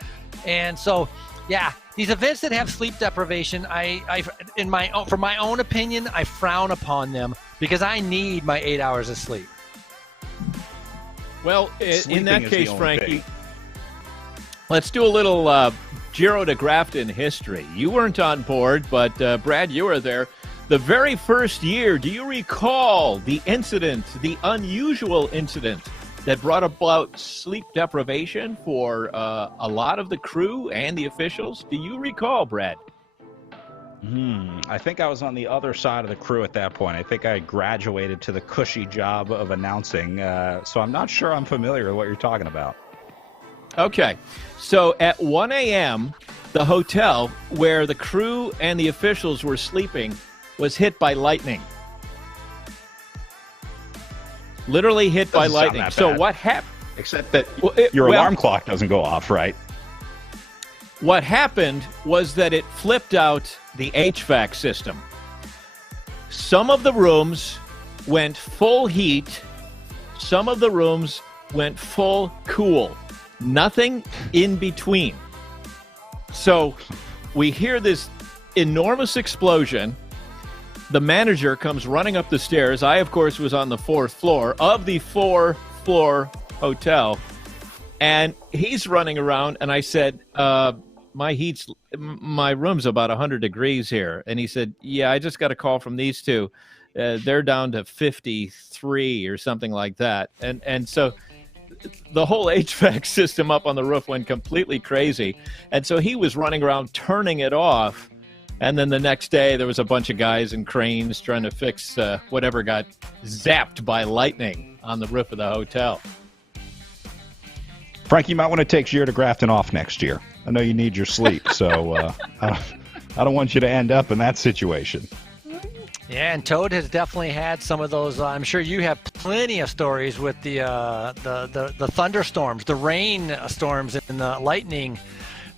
And so, yeah, these events that have sleep deprivation, for my own opinion, I frown upon them because I need my 8 hours of sleep. Well, in that case, Frankie, let's do a little Giro de Grafton history. You weren't on board, but Brad, you were there. The very first year, do you recall the incident, the unusual incident that brought about sleep deprivation for a lot of the crew and the officials? Do you recall, Brad? I think I was on the other side of the crew at that point. I think I graduated to the cushy job of announcing, so I'm not sure I'm familiar with what you're talking about. Okay, so at 1 a.m., the hotel where the crew and the officials were sleeping was hit by lightning. Literally hit by lightning. So what happened? Except that your alarm clock doesn't go off, right? What happened was that it flipped out the HVAC system. Some of the rooms went full heat. Some of the rooms went full cool. Nothing in between. So we hear this enormous explosion. The manager comes running up the stairs. I, of course, was on the 4th floor of the 4-floor hotel. And he's running around, and I said, my room's about 100 degrees here. And he said, yeah, I just got a call from these two. They're down to 53 or something like that. And so the whole HVAC system up on the roof went completely crazy. And so he was running around turning it off. And then the next day, there was a bunch of guys in cranes trying to fix whatever got zapped by lightning on the roof of the hotel. Frank, you might want to take Giro de Grafton off next year. I know you need your sleep, so I don't want you to end up in that situation. Yeah, and Toad has definitely had some of those. I'm sure you have plenty of stories with the thunderstorms, the rain storms, and the lightning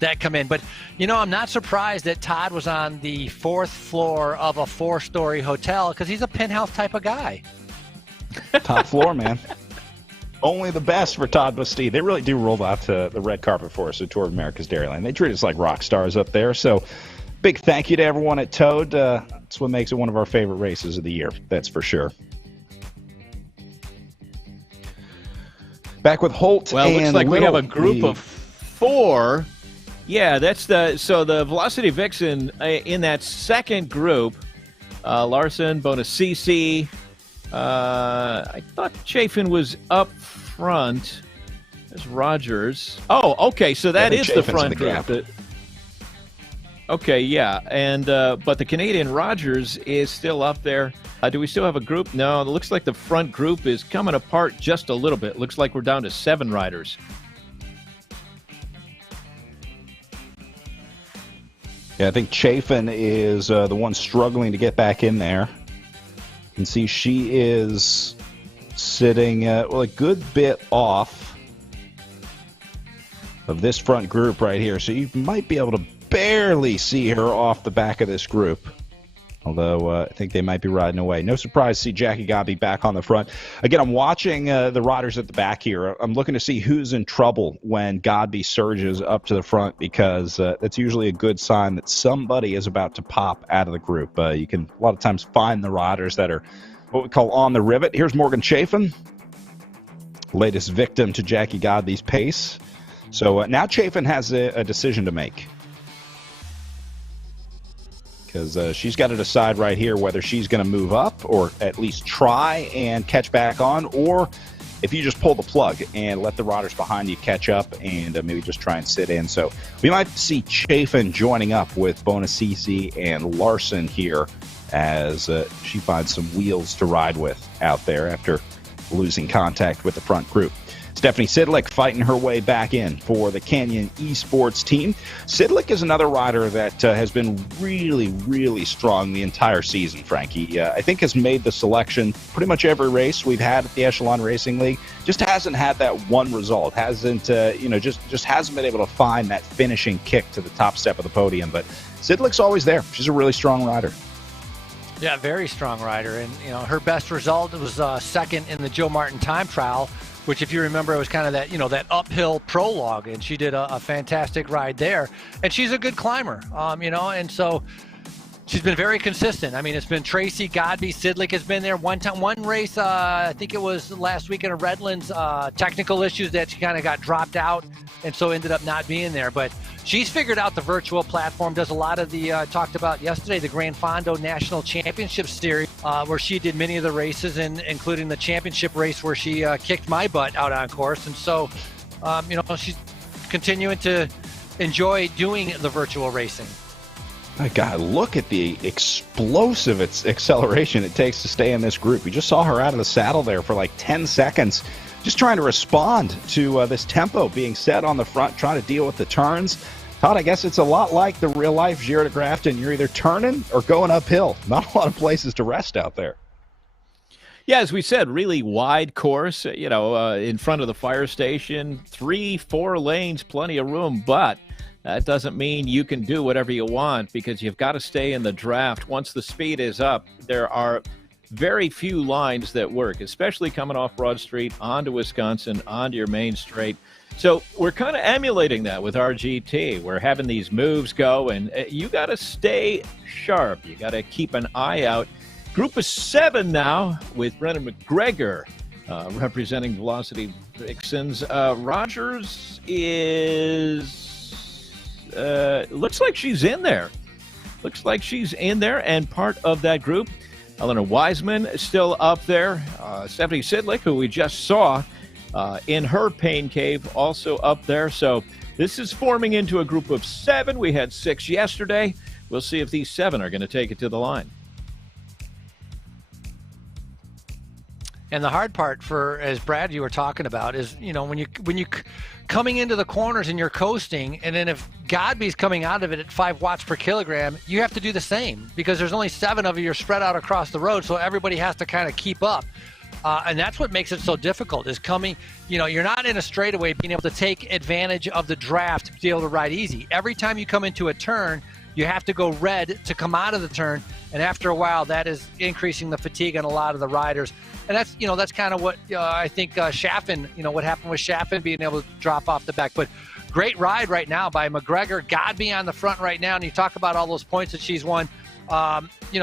that come in. But, I'm not surprised that Todd was on the 4th floor of a 4-story hotel because he's a penthouse type of guy. Top floor, man. Only the best for Todd Bastille. They really do roll out the red carpet for us at Tour of America's Dairyland. They treat us like rock stars up there. So big thank you to everyone at Toad. That's what makes it one of our favorite races of the year. That's for sure. Back with Holt. Well, it looks and like we have a Little. group of 4. Yeah, that's the Velocity Vixen in that second group. Larson, Bonacisi. I thought Chafin was up front. There's Rogers. Oh, okay, so that is the front group. Okay, yeah, and but the Canadian Rogers is still up there. Do we still have a group? No, it looks like the front group is coming apart just a little bit. Looks like we're down to 7 riders. Yeah, I think Chafin is the one struggling to get back in there. You can see she is sitting a good bit off of this front group right here. So you might be able to barely see her off the back of this group. Although I think they might be riding away. No surprise to see Jackie Godby back on the front. Again, I'm watching the riders at the back here. I'm looking to see who's in trouble when Godby surges up to the front, because that's usually a good sign that somebody is about to pop out of the group. You can a lot of times find the riders that are what we call on the rivet. Here's Morgan Chafin, latest victim to Jackie Godby's pace. So now Chafin has a decision to make, because she's got to decide right here whether she's going to move up or at least try and catch back on, or if you just pull the plug and let the riders behind you catch up and maybe just try and sit in. So we might see Chafin joining up with Bonacisi and Larson here as she finds some wheels to ride with out there after losing contact with the front group. Stephanie Sidlick fighting her way back in for the Canyon Esports team. Sidlick is another rider that has been really, really strong the entire season, Frankie. I think has made the selection pretty much every race we've had at the Echelon Racing League. Just hasn't had that one result. Hasn't, just hasn't been able to find that finishing kick to the top step of the podium. But Sidlick's always there. She's a really strong rider. Yeah, very strong rider. And, her best result was second in the Joe Martin time trial, which, if you remember, it was kind of that, that uphill prologue, and she did a fantastic ride there. And she's a good climber, and so she's been very consistent. I mean, it's been Tracy, Godby, Sidlick has been there. One race, I think it was last weekend at Redlands, technical issues that she kind of got dropped out, and so ended up not being there. But she's figured out the virtual platform, does a lot of the, talked about yesterday, the Gran Fondo National Championship Series, where she did many of the races, and including the championship race where she kicked my butt out on course. And so, she's continuing to enjoy doing the virtual racing. My God, look at the explosive acceleration it takes to stay in this group. You just saw her out of the saddle there for like 10 seconds, just trying to respond to this tempo being set on the front, trying to deal with the turns. Todd, I guess it's a lot like the real-life Giro de Grafton. You're either turning or going uphill. Not a lot of places to rest out there. Yeah, as we said, really wide course, in front of the fire station, 3-4 lanes, plenty of room, but that doesn't mean you can do whatever you want, because you've got to stay in the draft. Once the speed is up, there are very few lines that work, especially coming off Broad Street onto Wisconsin, onto your main straight. So we're kind of emulating that with RGT. We're having these moves go, and you got to stay sharp. You got to keep an eye out. Group of 7 now with Brennan McGregor representing Velocity Vixens. Rogers is... looks like she's in there. And part of that group. Eleanor Wiseman is still up there. Stephanie Sidlick, who we just saw in her pain cave, also up there. So this is forming into a group of 7. We had 6 yesterday. We'll see if these 7 are going to take it to the line. And the hard part, for, as Brad, you were talking about, is, when you coming into the corners and you're coasting, and then if Godby's coming out of it at 5 watts per kilogram, you have to do the same, because there's only 7 of you are spread out across the road, so everybody has to kind of keep up. And that's what makes it so difficult, is coming, you're not in a straightaway being able to take advantage of the draft to be able to ride easy. Every time you come into a turn, you have to go red to come out of the turn, and after a while, that is increasing the fatigue on a lot of the riders. And that's, that's kind of what I think Chaffin, what happened with Chaffin being able to drop off the back. But great ride right now by McGregor. Godby on the front right now, and you talk about all those points that she's won.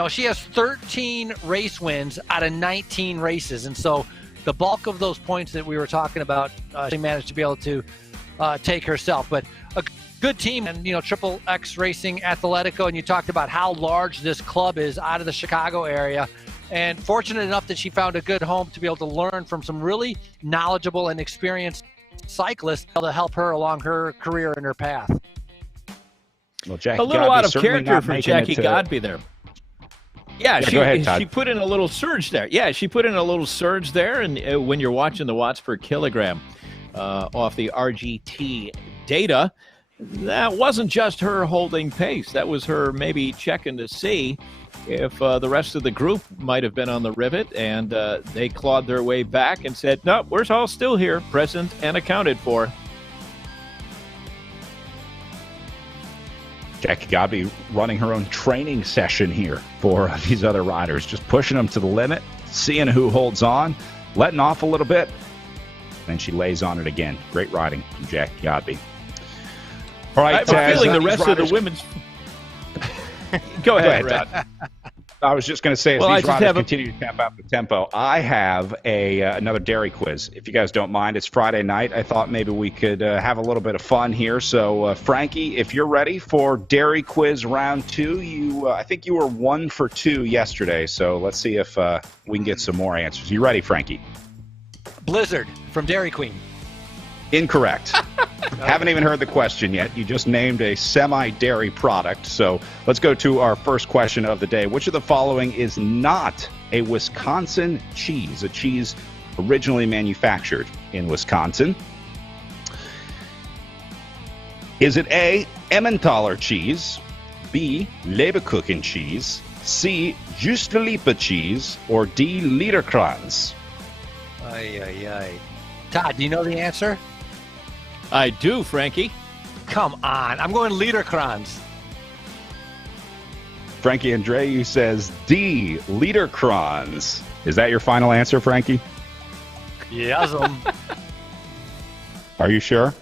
She has 13 race wins out of 19 races, and so the bulk of those points that we were talking about, she managed to be able to take herself. But a good team, and Triple X Racing Athletico, and you talked about how large this club is out of the Chicago area. And fortunate enough that she found a good home to be able to learn from some really knowledgeable and experienced cyclists to help her along her career and her path. Well, Jackie a little Godby out of certainly character not for making Jackie it, Godby there. Yeah, go ahead, Todd. she put in a little surge there. Yeah, she put in a little surge there, and when you're watching the watts per kilogram off the RGT data, that wasn't just her holding pace. That was her maybe checking to see if the rest of the group might have been on the rivet, and they clawed their way back and said, "No, we're all still here, present and accounted for." Jackie Godby running her own training session here for these other riders, just pushing them to the limit, seeing who holds on, letting off a little bit, then she lays on it again. Great riding from Jackie Godby. All right, I have a feeling the rest of the women's... Go ahead, Brad. I was just going to say, as Well, these riders continue to tap out the tempo, I have another dairy quiz. If you guys don't mind, it's Friday night. I thought maybe we could have a little bit of fun here. So, Frankie, if you're ready for dairy quiz round 2, I think you were 1 for 2 yesterday. So let's see if we can get some more answers. You ready, Frankie? Blizzard from Dairy Queen. Incorrect. Haven't even heard the question yet. You just named a semi-dairy product. So let's go to our first question of the day. Which of the following is not a Wisconsin cheese, a cheese originally manufactured in Wisconsin? Is it A, Emmentaler cheese, B, Leberkuchen cheese, C, Justelipa cheese, or D, Liederkranz? Ay. Todd, do you know the answer? I do, Frankie. Come on. I'm going Liederkranz. Frankie Andreu says D, Liederkranz. Is that your final answer, Frankie? Yes. Are you sure?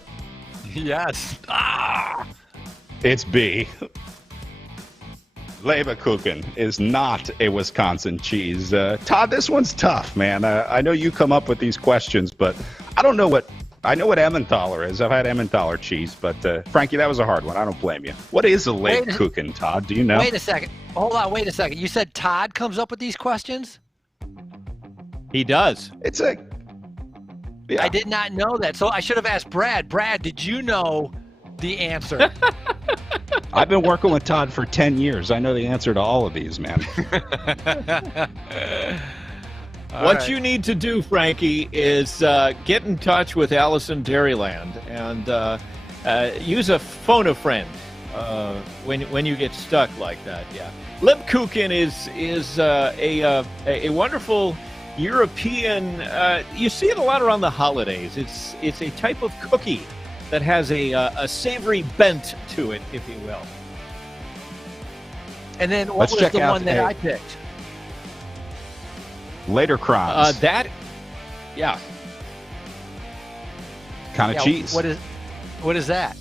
Yes. It's B. Leberkuchen is not a Wisconsin cheese. Todd, this one's tough, man. I know you come up with these questions, but I don't know what... I know what Emmentaler is. I've had Emmentaler cheese, but Frankie, that was a hard one. I don't blame you. What is a Leberkuchen, Todd? Do you know? Wait a second. Hold on. Wait a second. You said Todd comes up with these questions? He does. It's a... Yeah. I did not know that. So I should have asked Brad. Brad, did you know the answer? I've been working with Todd for 10 years. I know the answer to all of these, man. What you need to do, Frankie, is get in touch with Allison Dairyland and use a phone a friend when you get stuck like that. Yeah, Lebkuchen is a wonderful European. You see it a lot around the holidays. It's a type of cookie that has a savory bent to it, if you will. And then what was the one that I picked? Liederkranz. Yeah. Kind of cheese. What is that?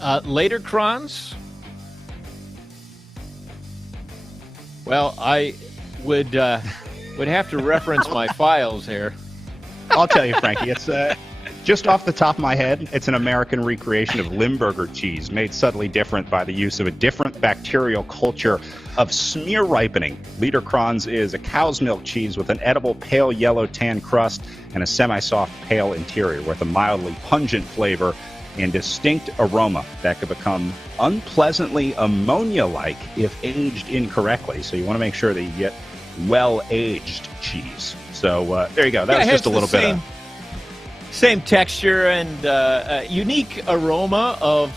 Liederkranz. Well, I would have to reference my files here. I'll tell you, Frankie. It's just off the top of my head, it's an American recreation of Limburger cheese, made subtly different by the use of a different bacterial culture of smear ripening. Liederkranz is a cow's milk cheese with an edible pale yellow tan crust and a semi-soft pale interior with a mildly pungent flavor and distinct aroma that could become unpleasantly ammonia-like if aged incorrectly. So you want to make sure that you get well-aged cheese. So there you go. That was just a little bit of... Same texture and unique aroma of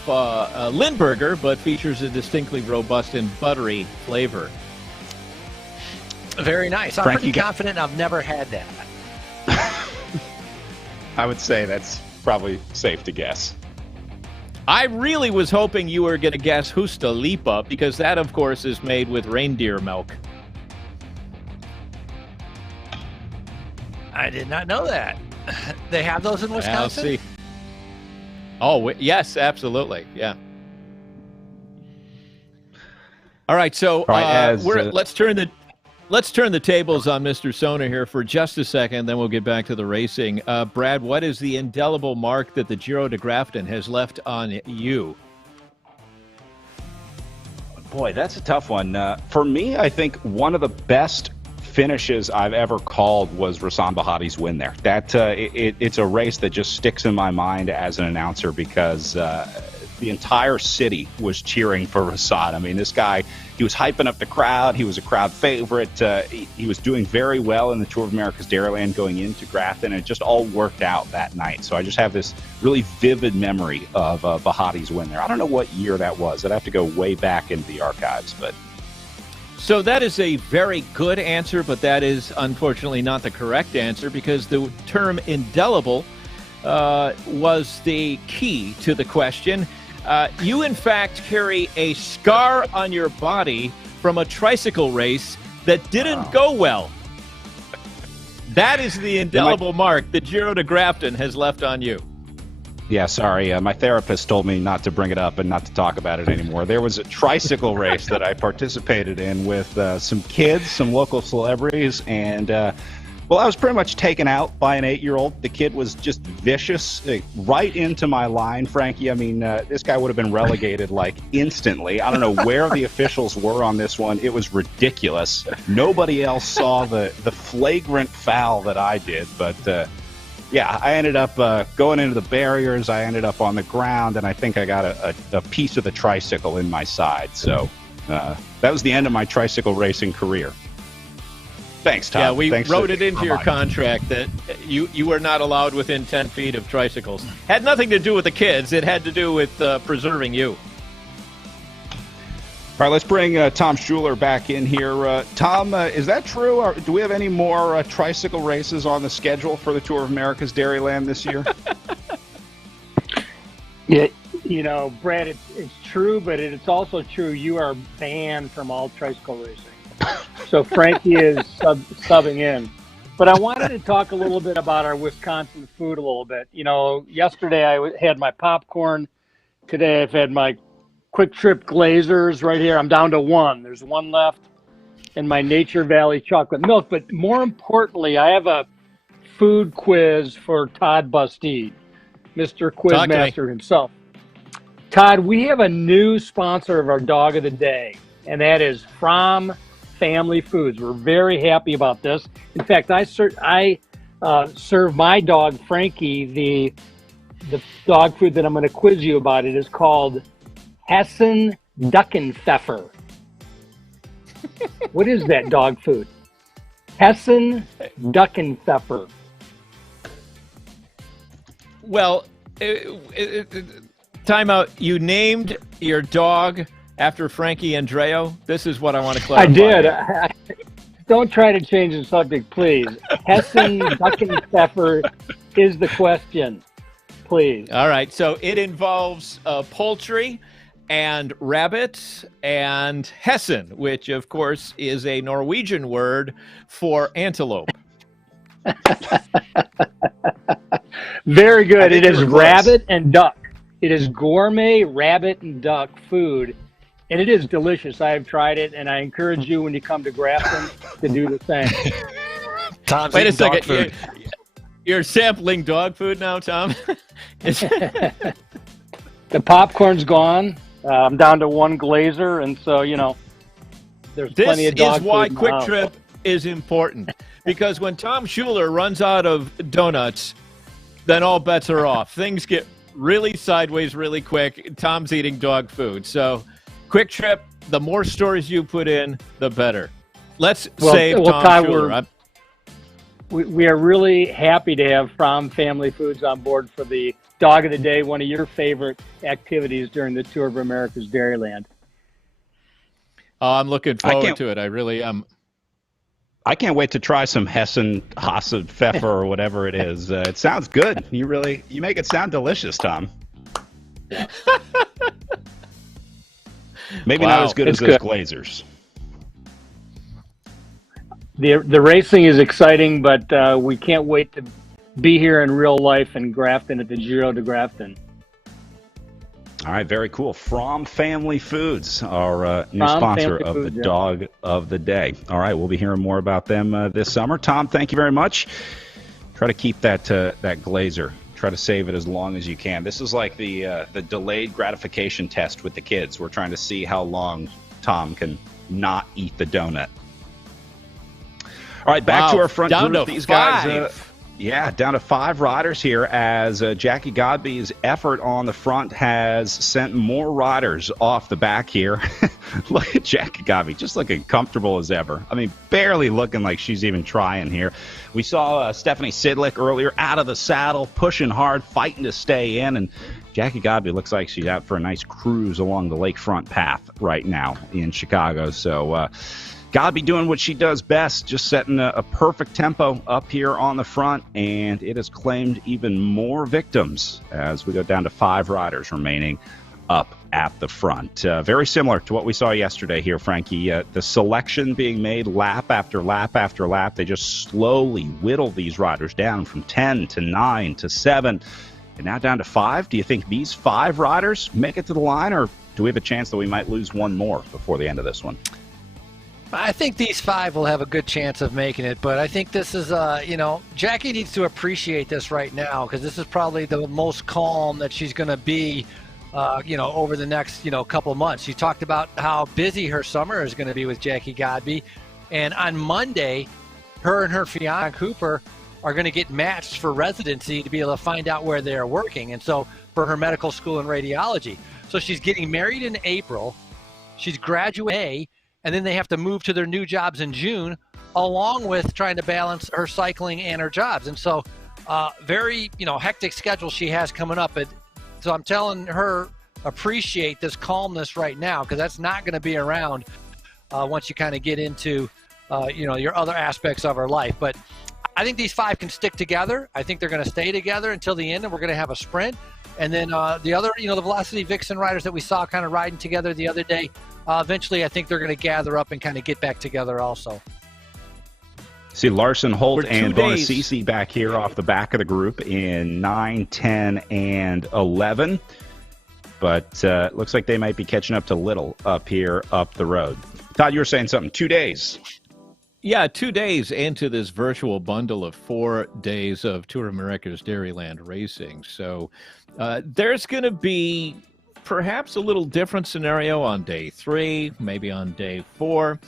Limburger, but features a distinctly robust and buttery flavor. Very nice. I'm pretty confident I've never had that. I would say that's probably safe to guess. I really was hoping you were going to guess Justelipa, because that, of course, is made with reindeer milk. I did not know that. They have those in Wisconsin? See. Oh, yes, absolutely. Yeah. All right, so let's turn the... Let's turn the tables on Mr. Sona here for just a second, then we'll get back to the racing. Brad, what is the indelible mark that the Giro de Grafton has left on you? Boy, that's a tough one. For me, I think one of the best finishes I've ever called was Rasan Bahati's win there. It's a race that just sticks in my mind as an announcer because the entire city was cheering for Rasan. I mean, this guy, he was hyping up the crowd. He was a crowd favorite. He was doing very well in the Tour of America's Dairyland going into Grafton, and it just all worked out that night. So I just have this really vivid memory of Bahati's win there. I don't know what year that was. I'd have to go way back into the archives, but... So that is a very good answer, but that is unfortunately not the correct answer because the term indelible was the key to the question. You, in fact, carry a scar on your body from a tricycle race that didn't go well. That is the indelible mark that Giro de Grafton has left on you. Yeah, sorry. My therapist told me not to bring it up and not to talk about it anymore. There was a tricycle race that I participated in with some kids, some local celebrities, and, well, I was pretty much taken out by an 8-year-old. The kid was just vicious, right into my line, Frankie. I mean, this guy would have been relegated, like, instantly. I don't know where the officials were on this one. It was ridiculous. Nobody else saw the flagrant foul that I did, but... yeah, I ended up going into the barriers. I ended up on the ground, and I think I got a piece of the tricycle in my side. So that was the end of my tricycle racing career. Thanks, Tom. Yeah, we Thanks wrote it into your contract that you were not allowed within 10 feet of tricycles. Had nothing to do with the kids. It had to do with preserving you. All right, let's bring Tom Schuler back in here. Tom, is that true? Or do we have any more tricycle races on the schedule for the Tour of America's Dairyland this year? Yeah, you know, Brad, it's true, but it's also true you are banned from all tricycle racing. So Frankie is subbing in. But I wanted to talk a little bit about our Wisconsin food a little bit. You know, yesterday I had my popcorn. Today I've had my Quick Trip Glazers right here. I'm down to one. There's one left. And my Nature Valley chocolate milk. But more importantly, I have a food quiz for Todd Bustede, Mr. Quizmaster himself. Todd, we have a new sponsor of our Dog of the Day, and that is From Family Foods. We're very happy about this. In fact, I serve my dog, Frankie, the dog food that I'm going to quiz you about. It is called Hessen Duckenpfeffer. What is that dog food? Hessen Duckenpfeffer. Well, time out. You named your dog after Frankie Andreo? This is what I want to clarify. I did. Don't try to change the subject, please. Hessen Duckenpfeffer is the question, please. All right. So it involves poultry and rabbit and Hessen, which, of course, is a Norwegian word for antelope. Very good. It is rabbit and duck. It is gourmet rabbit and duck food, and it is delicious. I have tried it, and I encourage you when you come to Grafton to do the same. Tom's Wait a second. You're sampling dog food now, Tom? The popcorn's gone. I'm down to one glazer, and so, you know, there's plenty of dog food. This is why Quick Trip is important, because when Tom Schuler runs out of donuts, then all bets are off. Things get really sideways really quick. Tom's eating dog food. So, Quick Trip, the more stories you put in, the better. Let's save Tom Schuler. We are really happy to have From Family Foods on board for the Dog of the Day, one of your favorite activities during the Tour of America's Dairyland. I'm looking forward to it. I really am. I can't wait to try some Hessen Pfeffer or whatever it is. It sounds good. You make it sound delicious, Tom. Maybe not as good as those Glazers. The racing is exciting, but we can't wait to be here in real life in Grafton at the Giro de Grafton. All right, very cool. From Family Foods, our new From sponsor Family of Foods, the yeah. Dog of the Day. All right, we'll be hearing more about them this summer. Tom, thank you very much. Try to keep that glazer. Try to save it as long as you can. This is like the delayed gratification test with the kids. We're trying to see how long Tom can not eat the donut. All right, back to our front down group. to These 5. guys, down to 5 riders here as Jackie Godby's effort on the front has sent more riders off the back here. Look at Jackie Godby, just looking comfortable as ever. I mean, barely looking like she's even trying here. We saw Stephanie Sidlick earlier out of the saddle, pushing hard, fighting to stay in, and Jackie Godby looks like she's out for a nice cruise along the lakefront path right now in Chicago. So, Godby doing what she does best, just setting a perfect tempo up here on the front, and it has claimed even more victims as we go down to 5 riders remaining up at the front. Very similar to what we saw yesterday here, Frankie. The selection being made lap after lap after lap. They just slowly whittle these riders down from 10 to 9 to 7, and now down to 5. Do you think these 5 riders make it to the line, or do we have a chance that we might lose one more before the end of this one? I think these 5 will have a good chance of making it, but I think this is, Jackie needs to appreciate this right now because this is probably the most calm that she's going to be, over the next, couple months. You talked about how busy her summer is going to be with Jackie Godby, and on Monday, her and her fiancé Cooper are going to get matched for residency to be able to find out where they're working, and so for her medical school in radiology. So she's getting married in April, she's graduating in May, and then they have to move to their new jobs in June, along with trying to balance her cycling and her jobs. And so very, hectic schedule she has coming up. So I'm telling her, appreciate this calmness right now, because that's not going to be around once you kind of get into, your other aspects of her life. But I think these 5 can stick together. I think they're going to stay together until the end, and we're going to have a sprint. And then the other, the Velocity Vixen riders that we saw kind of riding together the other day, eventually I think they're going to gather up and kind of get back together also. See Larson, Holt, and days. Bonacici back here off the back of the group in 9, 10, and 11. But it looks like they might be catching up to Little up here up the road. Todd, you were saying something. 2 days. Yeah, 2 days into this virtual bundle of 4 days of Tour of America's Dairyland racing. So there's going to be perhaps a little different scenario on day 3, maybe on day 4.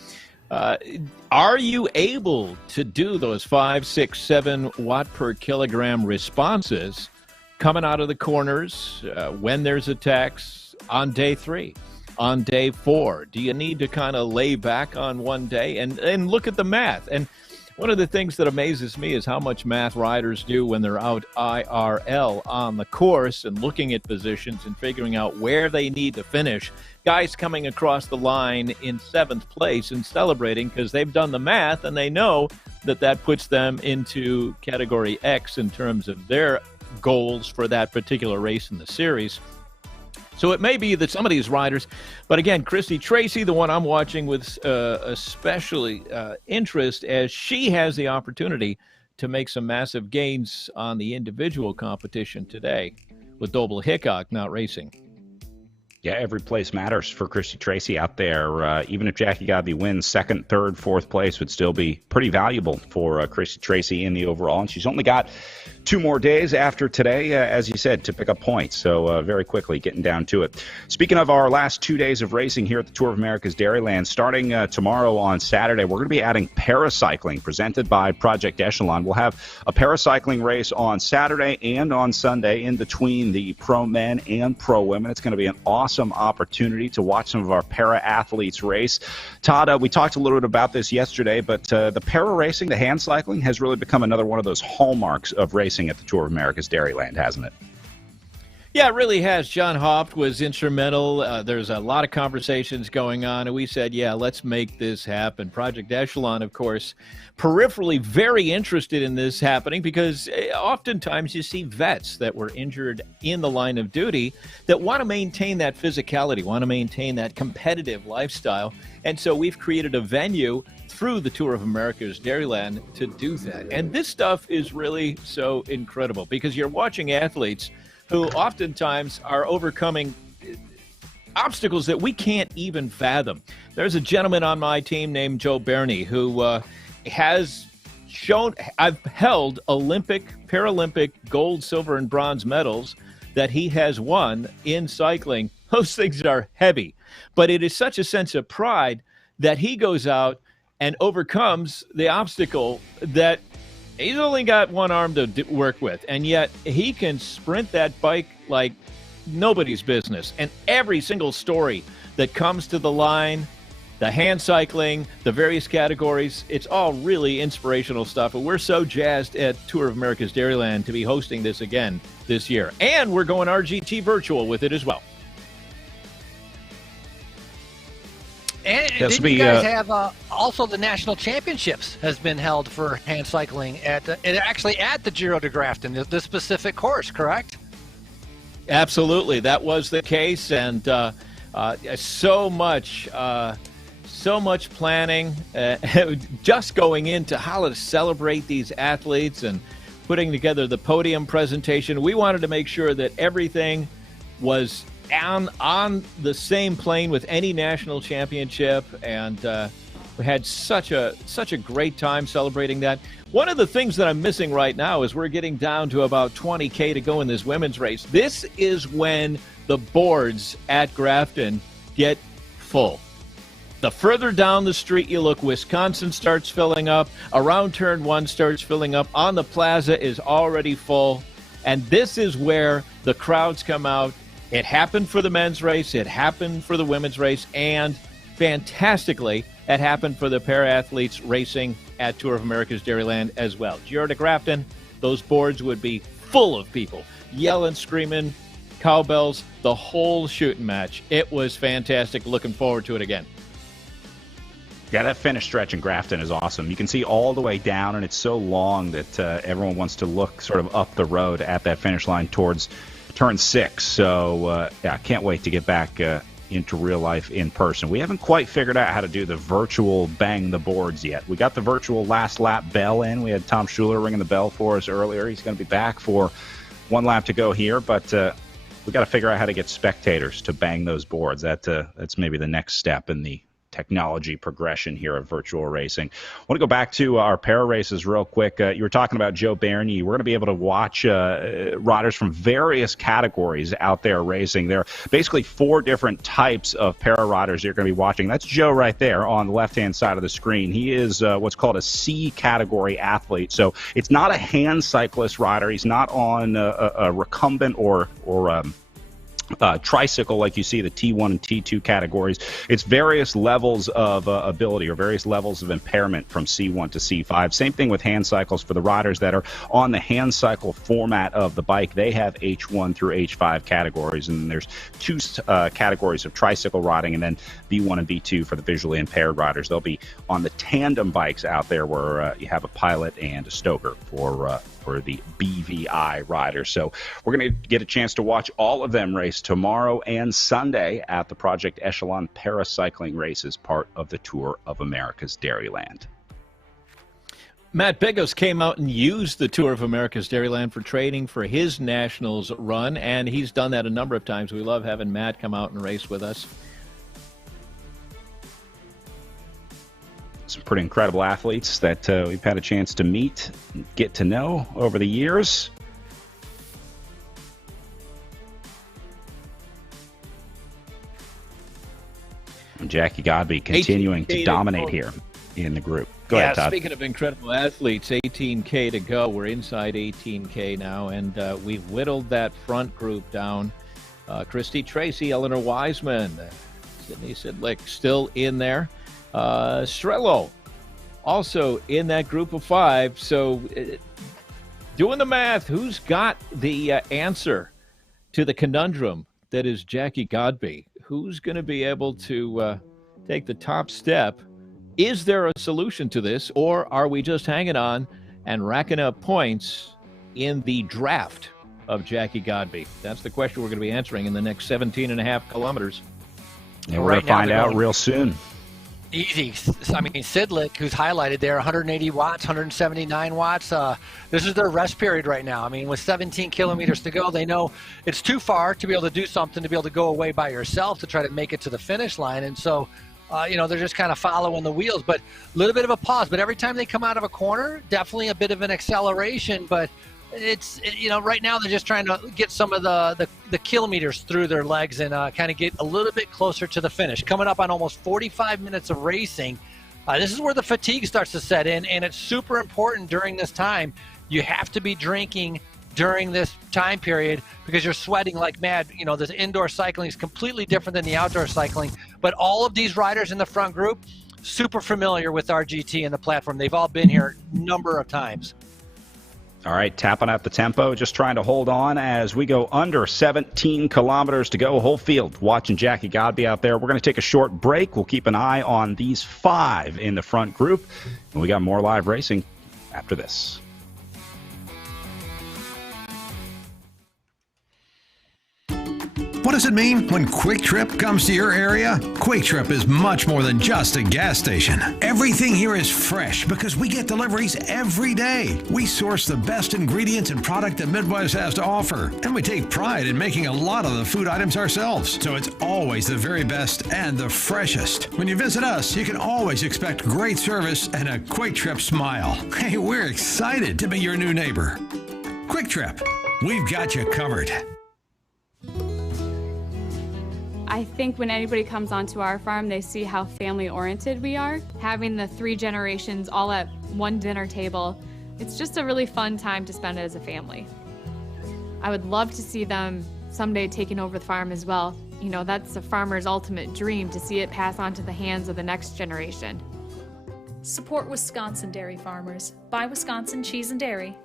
Are you able to do those 5, 6, 7 watt per kilogram responses coming out of the corners when there's attacks on day 3? On day 4, do you need to kind of lay back on one day and look at the math? And one of the things that amazes me is how much math riders do when they're out IRL on the course and looking at positions and figuring out where they need to finish. Guys coming across the line in 7th place and celebrating because they've done the math and they know that puts them into category X in terms of their goals for that particular race in the series. So it may be that some of these riders, but again, Christy Tracy, the one I'm watching with especially interest, as she has the opportunity to make some massive gains on the individual competition today with Doble Hickok not racing. Yeah, every place matters for Christy Tracy out there. Even if Jackie Godby wins, 2nd, 3rd, 4th place would still be pretty valuable for Christy Tracy in the overall. And she's only got 2 more days after today, as you said, to pick up points. So very quickly getting down to it. Speaking of our last 2 days of racing here at the Tour of America's Dairyland, starting tomorrow on Saturday, we're going to be adding paracycling presented by Project Echelon. We'll have a paracycling race on Saturday and on Sunday in between the pro men and pro women. It's going to be an awesome opportunity to watch some of our para athletes race. Todd, we talked a little bit about this yesterday, but the para racing, the hand cycling, has really become another one of those hallmarks of racing at the Tour of America's Dairyland, hasn't it? Yeah, it really has. John Haupt was instrumental. There's a lot of conversations going on, and we said, yeah, let's make this happen. Project Echelon, of course, peripherally very interested in this happening because oftentimes you see vets that were injured in the line of duty that want to maintain that physicality, want to maintain that competitive lifestyle. And so we've created a venue through the Tour of America's Dairyland to do that. And this stuff is really so incredible because you're watching athletes who oftentimes are overcoming obstacles that we can't even fathom. There's a gentleman on my team named Joe Berney who has shown, I've held Olympic, Paralympic gold, silver, and bronze medals that he has won in cycling. Those things are heavy, but it is such a sense of pride that he goes out and overcomes the obstacle that he's only got one arm to work with, and yet he can sprint that bike like nobody's business. And every single story that comes to the line, the hand cycling, the various categories, it's all really inspirational stuff. And we're so jazzed at Tour of America's Dairyland to be hosting this again this year. And we're going RGT virtual with it as well. And didn't you guys have also the national championships has been held for hand cycling at the Giro de Grafton, the specific course, correct? Absolutely, that was the case, and so much planning, just going into how to celebrate these athletes and putting together the podium presentation. We wanted to make sure that everything was on the same plane with any national championship, and we had such a great time celebrating that. One of the things that I'm missing right now is we're getting down to about 20K to go in this women's race. This is when the boards at Grafton get full. The further down the street you look, Wisconsin starts filling up, around turn 1 starts filling up, on the plaza is already full, and this is where the crowds come out. It happened for the men's race, it happened for the women's race, and fantastically, it happened for the para-athletes racing at Tour of America's Dairyland as well. Giro de Grafton, those boards would be full of people, yelling, screaming, cowbells, the whole shooting match. It was fantastic. Looking forward to it again. Yeah, that finish stretch in Grafton is awesome. You can see all the way down, and it's so long that everyone wants to look sort of up the road at that finish line towards turn 6. So, yeah, I can't wait to get back into real life in person. We haven't quite figured out how to do the virtual bang the boards yet. We got the virtual last lap bell in. We had Tom Schuler ringing the bell for us earlier. He's going to be back for one lap to go here, but we got to figure out how to get spectators to bang those boards. That's maybe the next step in the technology progression here of virtual racing. I want to go back to our para races real quick. You were talking about Joe Berney. We're going to be able to watch riders from various categories out there racing. There are basically 4 different types of para riders you're going to be watching. That's Joe right there on the left-hand side of the screen. He is what's called a C category athlete. So it's not a hand cyclist rider. He's not on a recumbent or tricycle like you see the T1 and T2 categories. It's various levels of ability or various levels of impairment from C1 to C5. Same thing with hand cycles for the riders that are on the hand cycle format of the bike. They have H1 through H5 categories, and there's 2 categories of tricycle riding, and then B1 and B2 for the visually impaired riders. They'll be on the tandem bikes out there where you have a pilot and a stoker for the BVI riders. So we're going to get a chance to watch all of them race tomorrow and Sunday at the Project Echelon Paracycling Races, part of the Tour of America's Dairyland. Matt Begos came out and used the Tour of America's Dairyland for training for his Nationals run, and he's done that a number of times. We love having Matt come out and race with us. Some pretty incredible athletes that we've had a chance to meet and get to know over the years. And Jackie Godby continuing to dominate here in the group. Go ahead, Todd. Speaking of incredible athletes, 18K to go. We're inside 18K now, and we've whittled that front group down. Christy Tracy, Eleanor Wiseman, Sydney Sidlick still in there. Strello also in that group of 5. So doing the math, who's got the answer to the conundrum that is Jackie Godby? Who's going to be able to take the top step? Is there a solution to this, or are we just hanging on and racking up points in the draft of Jackie Godby? That's the question we're going to be answering in the next 17.5 kilometers. And we're going to find out real soon. Easy. I mean, Sidlick, who's highlighted there, 180 watts, 179 watts. This is their rest period right now. I mean, with 17 kilometers to go, they know it's too far to be able to do something, to be able to go away by yourself to try to make it to the finish line. And so, they're just kind of following the wheels, but a little bit of a pause. But every time they come out of a corner, definitely a bit of an acceleration. But it's, right now they're just trying to get some of the kilometers through their legs and kind of get a little bit closer to the finish. Coming up on almost 45 minutes of racing, this is where the fatigue starts to set in, and it's super important during this time. You have to be drinking during this time period because you're sweating like mad. This indoor cycling is completely different than the outdoor cycling, but all of these riders in the front group, super familiar with RGT and the platform. They've all been here a number of times. All right, tapping out the tempo, just trying to hold on as we go under 17 kilometers to go. Whole field watching Jackie Godby out there. We're going to take a short break. We'll keep an eye on these 5 in the front group. And we got more live racing after this. What does it mean when Quick Trip comes to your area? Quick Trip is much more than just a gas station. Everything here is fresh because we get deliveries every day. We source the best ingredients and product that Midwest has to offer, and we take pride in making a lot of the food items ourselves. So it's always the very best and the freshest. When you visit us, you can always expect great service and a Quick Trip smile. Hey, we're excited to be your new neighbor. Quick Trip, we've got you covered. I think when anybody comes onto our farm, they see how family-oriented we are. Having the 3 generations all at one dinner table, it's just a really fun time to spend as a family. I would love to see them someday taking over the farm as well. That's a farmer's ultimate dream, to see it pass on to the hands of the next generation. Support Wisconsin dairy farmers. Buy Wisconsin cheese and dairy.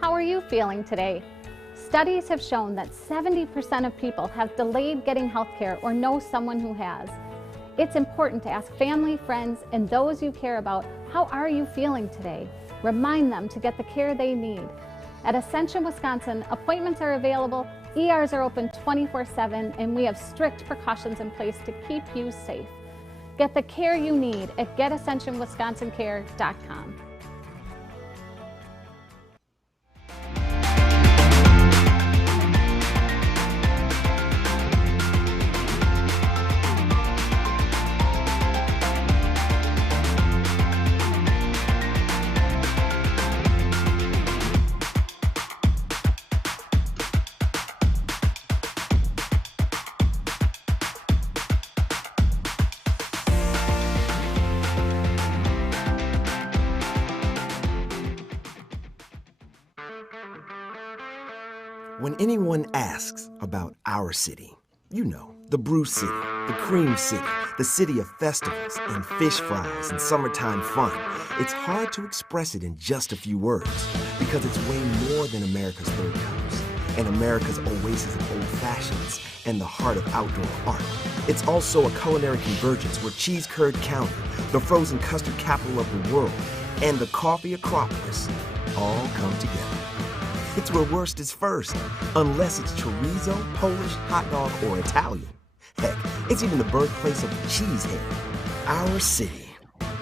How are you feeling today? Studies have shown that 70% of people have delayed getting health care or know someone who has. It's important to ask family, friends, and those you care about, how are you feeling today? Remind them to get the care they need. At Ascension, Wisconsin, appointments are available, ERs are open 24/7, and we have strict precautions in place to keep you safe. Get the care you need at getascensionwisconsincare.com. When anyone asks about our city, the Brew City, the Cream City, the city of festivals and fish fries and summertime fun, it's hard to express it in just a few words because it's way more than America's third coast and America's oasis of old fashions and the heart of outdoor art. It's also a culinary convergence where Cheese Curd County, the frozen custard capital of the world, and the coffee acropolis all come together. It's where worst is first, unless it's chorizo, Polish, hot dog, or Italian. Heck, it's even the birthplace of the cheesehead. Our city,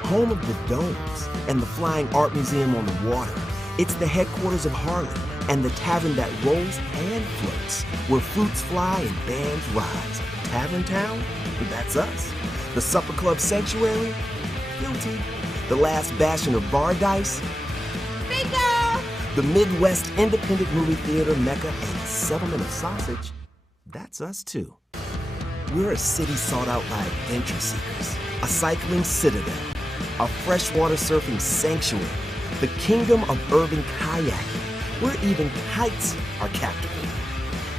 home of the domes and the Flying Art Museum on the water. It's the headquarters of Harley and the tavern that rolls and floats, where fruits fly and bands rise. Tavern Town? That's us. The Supper Club Sanctuary? Guilty. The last bastion of bar dice? Bingo! The Midwest Independent Movie Theater Mecca and the settlement of sausage? That's us too. We're a city sought out by adventure seekers, a cycling citadel, a freshwater surfing sanctuary, the kingdom of urban kayaking, where even kites are captivating.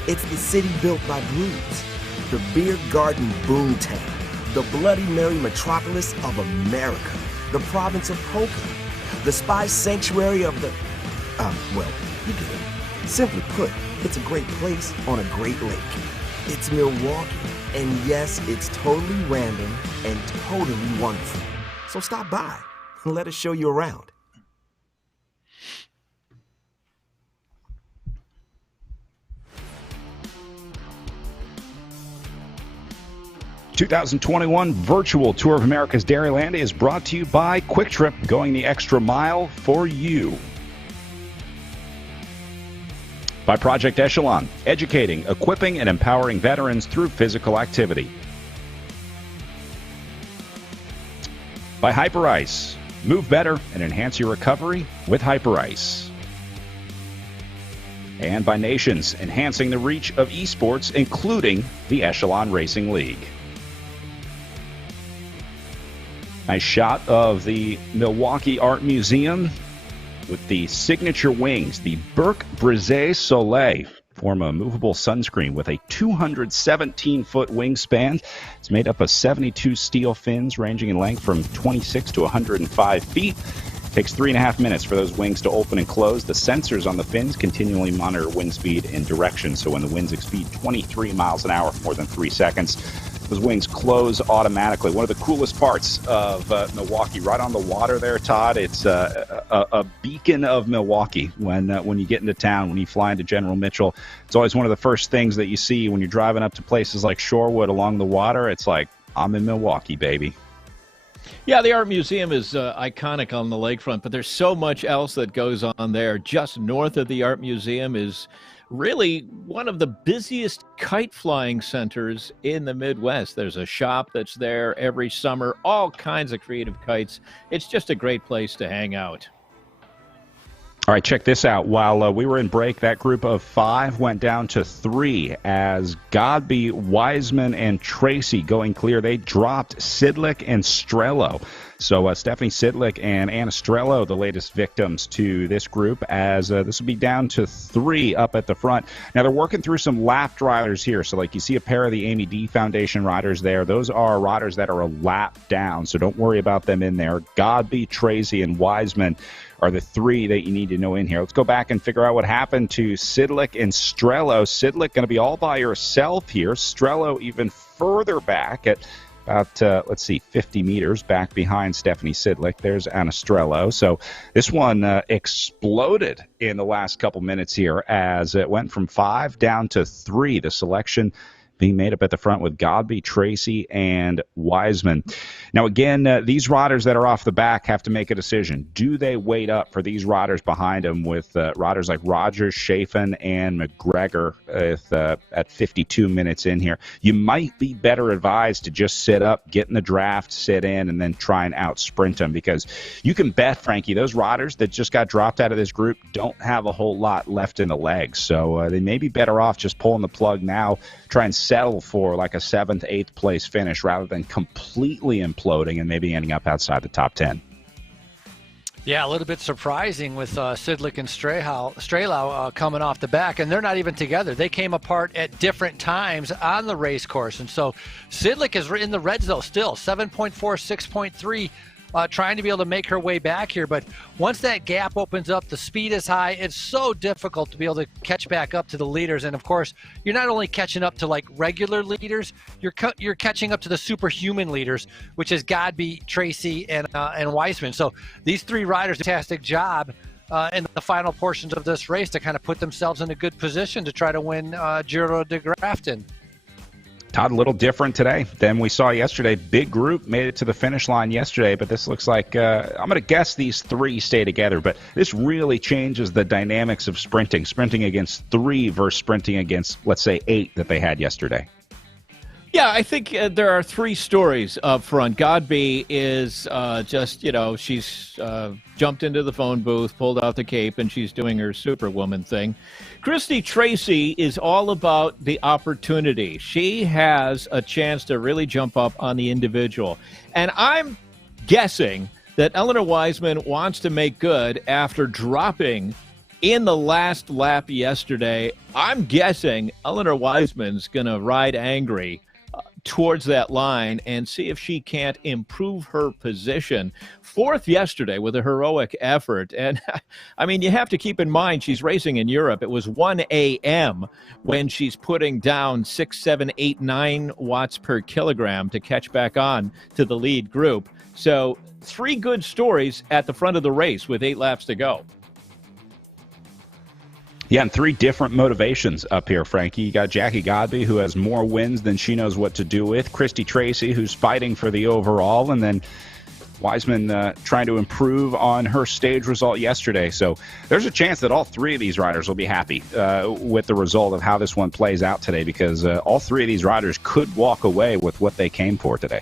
It's the city built by brews, the beer garden boomtown, the Bloody Mary metropolis of America, the province of polka, the spice sanctuary of the, well, you get it. Simply put, it's a great place on a great lake. It's Milwaukee, and yes, it's totally random and totally wonderful. So stop by and let us show you around. The 2021 virtual Tour of America's Dairyland is brought to you by Quick Trip, going the extra mile for you. By Project Echelon, educating, equipping, and empowering veterans through physical activity. By Hyper Ice, move better and enhance your recovery with Hyper Ice. And by Nations, enhancing the reach of esports, including the Echelon Racing League. Nice shot of the Milwaukee Art Museum with the signature wings. The Burke Brisé Soleil form a movable sunscreen with a 217-foot wingspan. It's made up of 72 steel fins ranging in length from 26 to 105 feet. Takes 3.5 minutes for those wings to open and close. The sensors on the fins continually monitor wind speed and direction, so when the winds exceed 23 miles an hour for more than 3 seconds, those wings close automatically. One of the coolest parts of Milwaukee, right on the water there, Todd. It's a beacon of Milwaukee when you get into town, when you fly into General Mitchell. It's always one of the first things that you see when you're driving up to places like Shorewood along the water. It's like, I'm in Milwaukee, baby. Yeah, the Art Museum is iconic on the lakefront, but there's so much else that goes on there. Just north of the Art Museum is really one of the busiest kite flying centers in the Midwest. There's a shop that's there every summer, all kinds of creative kites. It's just a great place to hang out. All right, check this out. While we were in break, that group of 5 went down to 3 as Godby, Wiseman, and Tracy going clear. They dropped Sidlick and Strello. So Stephanie Sidlick and Anna Strello, the latest victims to this group, as this will be down to 3 up at the front. Now, they're working through some lapped riders here. So, like, you see a pair of the Amy D Foundation riders there. Those are riders that are a lap down, so don't worry about them in there. Godby, Tracy, and Wiseman are the 3 that you need to know in here. Let's go back and figure out what happened to Sidlick and Strello. Sidlick going to be all by herself here. Strello even further back at about, 50 meters back behind Stephanie Sidlick. There's Anna Strello. So this one exploded in the last couple minutes here as it went from 5 down to 3. The selection being made up at the front with Godby, Tracy, and Wiseman. Now, again, these riders that are off the back have to make a decision. Do they wait up for these riders behind them with riders like Rogers, Chafin, and McGregor at 52 minutes in here? You might be better advised to just sit up, get in the draft, sit in, and then try and out-sprint them, because you can bet, Frankie, those riders that just got dropped out of this group don't have a whole lot left in the legs. So they may be better off just pulling the plug now, try and settle for like a 7th, 8th place finish rather than completely imploding and maybe ending up outside the top 10. Yeah, a little bit surprising with Sidlick and Strellau coming off the back, and they're not even together. They came apart at different times on the race course, and so Sidlick is in the red zone still, 7.4, 6.3. Trying to be able to make her way back here. But once that gap opens up, the speed is high. It's so difficult to be able to catch back up to the leaders. And, of course, you're not only catching up to, like, regular leaders, you're catching up to the superhuman leaders, which is Godby, Tracy, and Wiseman. So these 3 riders did a fantastic job in the final portions of this race to kind of put themselves in a good position to try to win Giro de Grafton. Todd, a little different today than we saw yesterday. Big group made it to the finish line yesterday, but this looks like, I'm going to guess these 3 stay together, but this really changes the dynamics of sprinting against 3 versus sprinting against, let's say, 8 that they had yesterday. Yeah, I think there are 3 stories up front. Godby is she's jumped into the phone booth, pulled out the cape, and she's doing her Superwoman thing. Christy Tracy is all about the opportunity. She has a chance to really jump up on the individual. And I'm guessing that Eleanor Wiseman wants to make good after dropping in the last lap yesterday, I'm guessing Eleanor Wiseman's going to ride angry towards that line and see if she can't improve her position. Fourth yesterday with a heroic effort. And, I mean, you have to keep in mind she's racing in Europe. It was 1 a.m. when she's putting down 6, 7, 8, 9 watts per kilogram to catch back on to the lead group. So 3 good stories at the front of the race with 8 laps to go. Yeah, and 3 different motivations up here, Frankie. You got Jackie Godby, who has more wins than she knows what to do with. Christy Tracy, who's fighting for the overall. And then Wiseman trying to improve on her stage result yesterday. So there's a chance that all 3 of these riders will be happy with the result of how this one plays out today, because all 3 of these riders could walk away with what they came for today.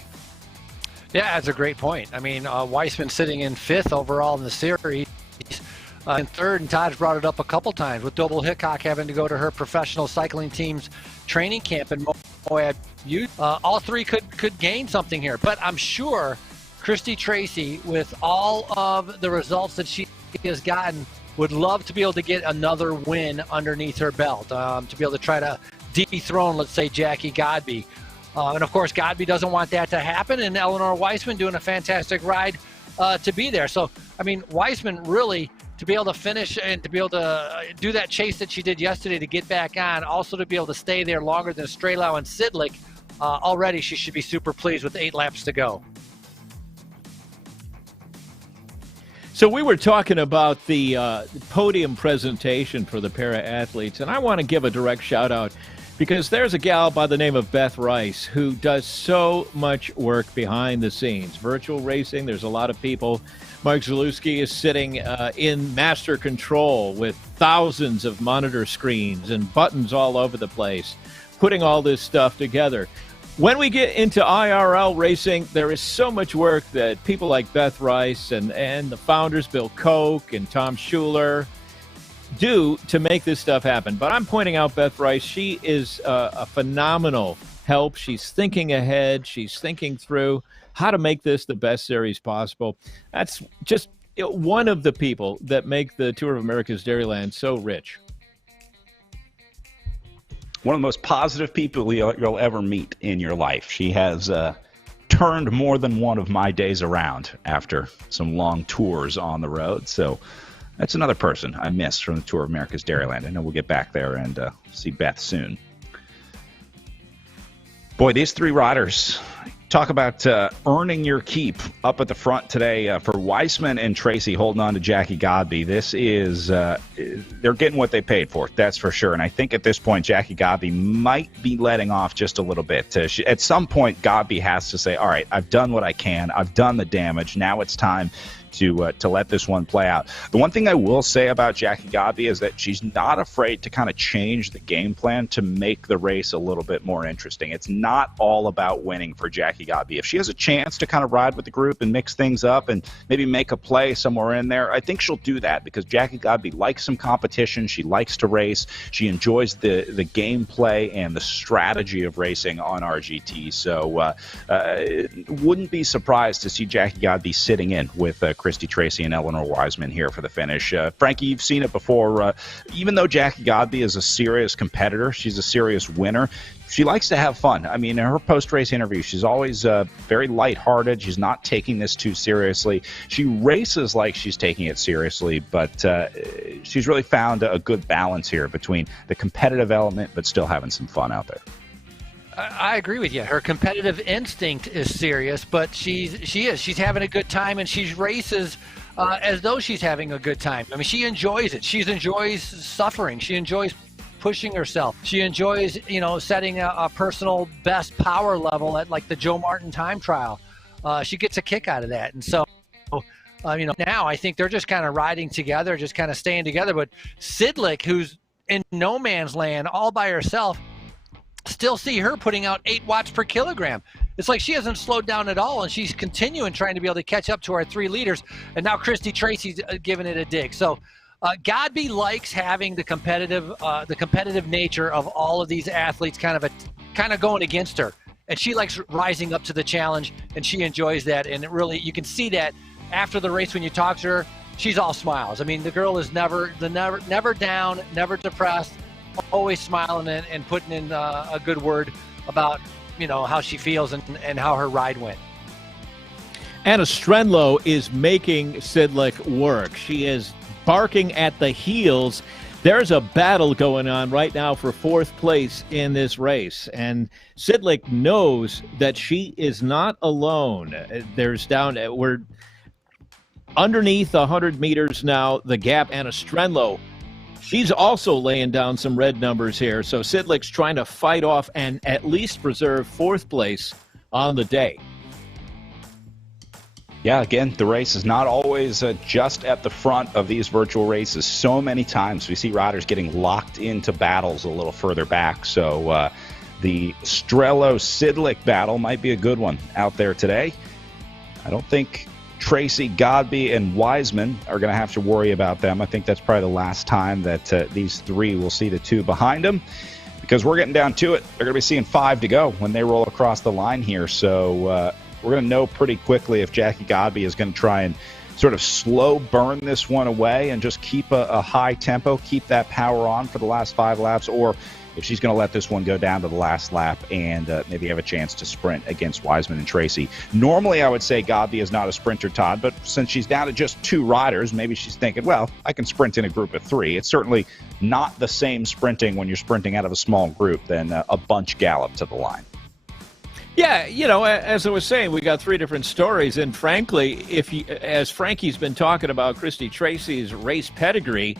Yeah, that's a great point. I mean, Wiseman sitting in 5th overall in the series. In 3rd, and Todd's brought it up a couple times, with Doble Hickok having to go to her professional cycling team's training camp in Moab. All 3 could gain something here. But I'm sure Christy Tracy, with all of the results that she has gotten, would love to be able to get another win underneath her belt, to be able to try to dethrone, let's say, Jackie Godby. And, of course, Godby doesn't want that to happen, and Eleanor Wiseman doing a fantastic ride to be there. So, I mean, Wiseman really, to be able to finish and to be able to do that chase that she did yesterday to get back on, also to be able to stay there longer than Strehlau and Sidlick, already she should be super pleased with 8 laps to go. So we were talking about the podium presentation for the para-athletes, and I want to give a direct shout-out because there's a gal by the name of Beth Rice who does so much work behind the scenes. Virtual racing, there's a lot of people. Mark Zalewski is sitting in master control with thousands of monitor screens and buttons all over the place, putting all this stuff together. When we get into IRL racing, there is so much work that people like Beth Rice and the founders, Bill Koch and Tom Schuler, do to make this stuff happen. But I'm pointing out Beth Rice. She is a phenomenal help. She's thinking ahead. She's thinking through how to make this the best series possible. That's just one of the people that make the Tour of America's Dairyland so rich. One of the most positive people you'll ever meet in your life. She has turned more than one of my days around after some long tours on the road. So that's another person I miss from the Tour of America's Dairyland. I know we'll get back there and see Beth soon. Boy, these 3 riders, talk about earning your keep up at the front today for Wiseman and Tracy holding on to Jackie Godby. This is, they're getting what they paid for, that's for sure. And I think at this point, Jackie Godby might be letting off just a little bit. At some point, Godby has to say, all right, I've done what I can. I've done the damage. Now it's time to let this one play out. The one thing I will say about Jackie Godby is that she's not afraid to kind of change the game plan to make the race a little bit more interesting. It's not all about winning for Jackie Godby. If she has a chance to kind of ride with the group and mix things up and maybe make a play somewhere in there, I think she'll do that because Jackie Godby likes some competition. She likes to race. She enjoys the gameplay and the strategy of racing on RGT. So wouldn't be surprised to see Jackie Godby sitting in with Christy Tracy and Eleanor Wiseman here for the finish. Frankie, you've seen it before. Even though Jackie Godby is a serious competitor, she's a serious winner, she likes to have fun. I mean, in her post-race interview, she's always very lighthearted. She's not taking this too seriously. She races like she's taking it seriously, but she's really found a good balance here between the competitive element but still having some fun out there. I agree with you. Her competitive instinct is serious, but she's having a good time, and she races as though she's having a good time. I mean, she enjoys it. She enjoys suffering. She enjoys pushing herself. She enjoys, setting a personal best power level at like the Joe Martin time trial. She gets a kick out of that, and so. Now I think they're just kind of riding together, just kind of staying together. But Sidlick, who's in no man's land all by herself, still see her putting out 8 watts per kilogram. It's like she hasn't slowed down at all, and she's continuing trying to be able to catch up to our 3 leaders. And now Christy Tracy's giving it a dig. So Godby likes having the competitive nature of all of these athletes kind of going against her. And she likes rising up to the challenge, and she enjoys that. And it really, you can see that after the race when you talk to her. she's all smiles. I mean, the girl is never down, never depressed, always smiling and putting in a good word about, how she feels and how her ride went. Anna Strenlow is making Sidlick work. She is barking at the heels. There's a battle going on right now for fourth place in this race, and Sidlick knows that she is not alone. We're underneath 100 meters now, the gap. Anna Strenlow, she's also laying down some red numbers here, so Sidlick's trying to fight off and at least preserve fourth place on the day. Yeah, again, the race is not always just at the front of these virtual races. So many times we see riders getting locked into battles a little further back. So the Strello-Sidlick battle might be a good one out there today. I don't think Tracy, Godby, and Wiseman are going to have to worry about them. I think that's probably the last time that these three will see the two behind them, because we're getting down to it. They're going to be seeing 5 to go when they roll across the line here. So we're going to know pretty quickly if Jackie Godby is going to try and sort of slow burn this one away and just keep a high tempo, keep that power on for the last 5 laps, or if she's going to let this one go down to the last lap and maybe have a chance to sprint against Wiseman and Tracy. Normally, I would say Godby is not a sprinter, Todd, but since she's down to just 2 riders, maybe she's thinking, well, I can sprint in a group of 3. It's certainly not the same sprinting when you're sprinting out of a small group than a bunch gallop to the line. Yeah, as I was saying, we got 3 different stories, and frankly, as Frankie's been talking about Christy Tracy's race pedigree,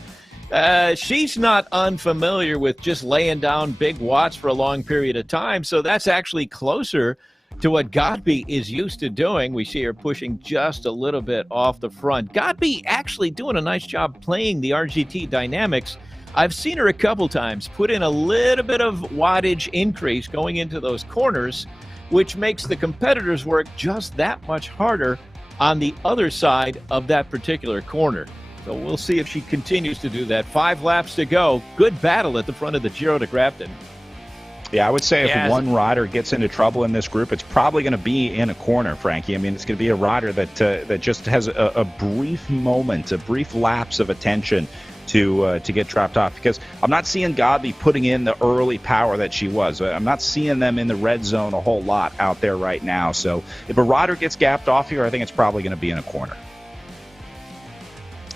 she's not unfamiliar with just laying down big watts for a long period of time, so that's actually closer to what Godby is used to doing. We see her pushing just a little bit off the front. Godby actually doing a nice job playing the RGT dynamics. I've seen her a couple times put in a little bit of wattage increase going into those corners, which makes the competitors work just that much harder on the other side of that particular corner. So we'll see if she continues to do that. 5 laps to go. Good battle at the front of the Giro de Grafton. Yeah, I would say if one rider gets into trouble in this group, it's probably going to be in a corner, Frankie. I mean, it's going to be a rider that just has a brief moment, a brief lapse of attention to get dropped off, because I'm not seeing Godby putting in the early power that she was. I'm not seeing them in the red zone a whole lot out there right now. So if a rider gets gapped off here, I think it's probably going to be in a corner.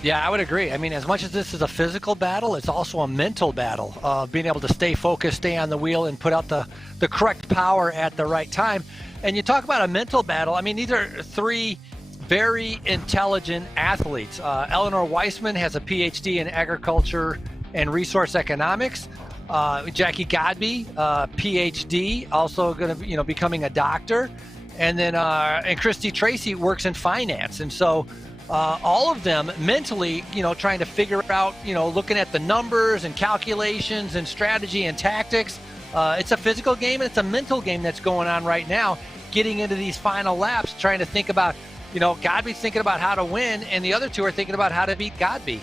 Yeah, I would agree. I mean, as much as this is a physical battle, it's also a mental battle. Being able to stay focused, stay on the wheel, and put out the correct power at the right time. And you talk about a mental battle. I mean, these are 3 very intelligent athletes. Eleanor Weissman has a PhD in agriculture and resource economics. Jackie Godby, PhD, also going to becoming a doctor. And then and Christy Tracy works in finance. And so all of them mentally, trying to figure out, looking at the numbers and calculations and strategy and tactics. It's a physical game and it's a mental game that's going on right now, getting into these final laps, trying to think about, Godby's thinking about how to win, and the other 2 are thinking about how to beat Godby.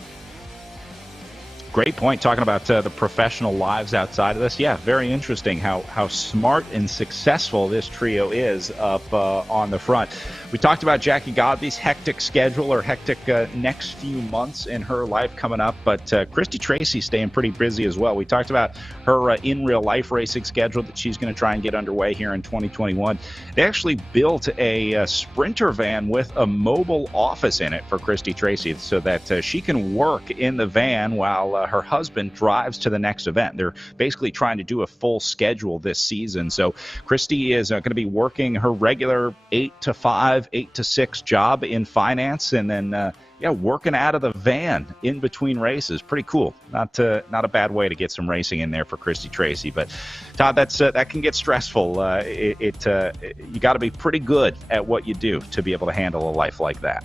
Great point, talking about the professional lives outside of this. Yeah, very interesting how smart and successful this trio is up on the front. We talked about Jackie Godby's hectic schedule, or hectic next few months in her life coming up, but Christy Tracy staying pretty busy as well. We talked about her in real life racing schedule that she's going to try and get underway here in 2021. They actually built a sprinter van with a mobile office in it for Christy Tracy so that she can work in the van while her husband drives to the next event. They're basically trying to do a full schedule this season. So Christy is going to be working her regular 8 to 5, 8 to 6 job in finance, and then working out of the van in between races. Pretty cool. Not a bad way to get some racing in there for Christy Tracy. But Todd, that can get stressful. You got to be pretty good at what you do to be able to handle a life like that.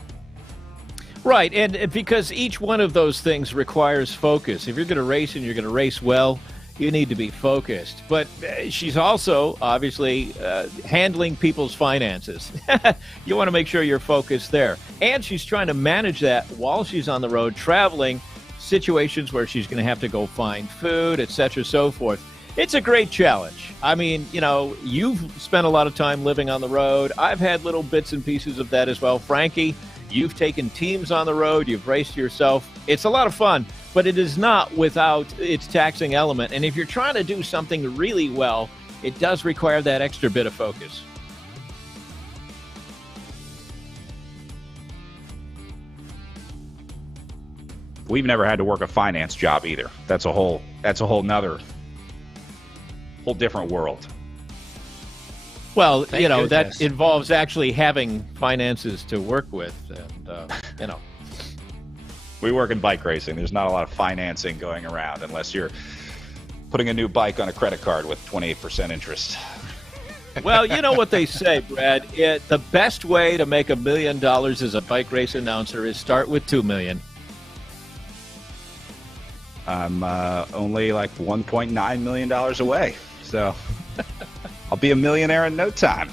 Right, and because each one of those things requires focus. If you're going to race and you're going to race well, you need to be focused. But she's also, obviously, handling people's finances. You want to make sure you're focused there. And she's trying to manage that while she's on the road, traveling, situations where she's going to have to go find food, etc., so forth. It's a great challenge. I mean, you've spent a lot of time living on the road. I've had little bits and pieces of that as well. Frankie, You've taken teams on the road. You've raced yourself. It's a lot of fun, but it is not without its taxing element. And if you're trying to do something really well, it does require that extra bit of focus. We've never had to work a finance job either. That's a whole different world. Well, Thank goodness. That involves actually having finances to work with, and We work in bike racing. There's not a lot of financing going around unless you're putting a new bike on a credit card with 28% interest. Well, you know what they say, Brad. The best way to make $1 million as a bike race announcer is start with $2 million. I'm only like $1.9 million away, so I'll be a millionaire in no time.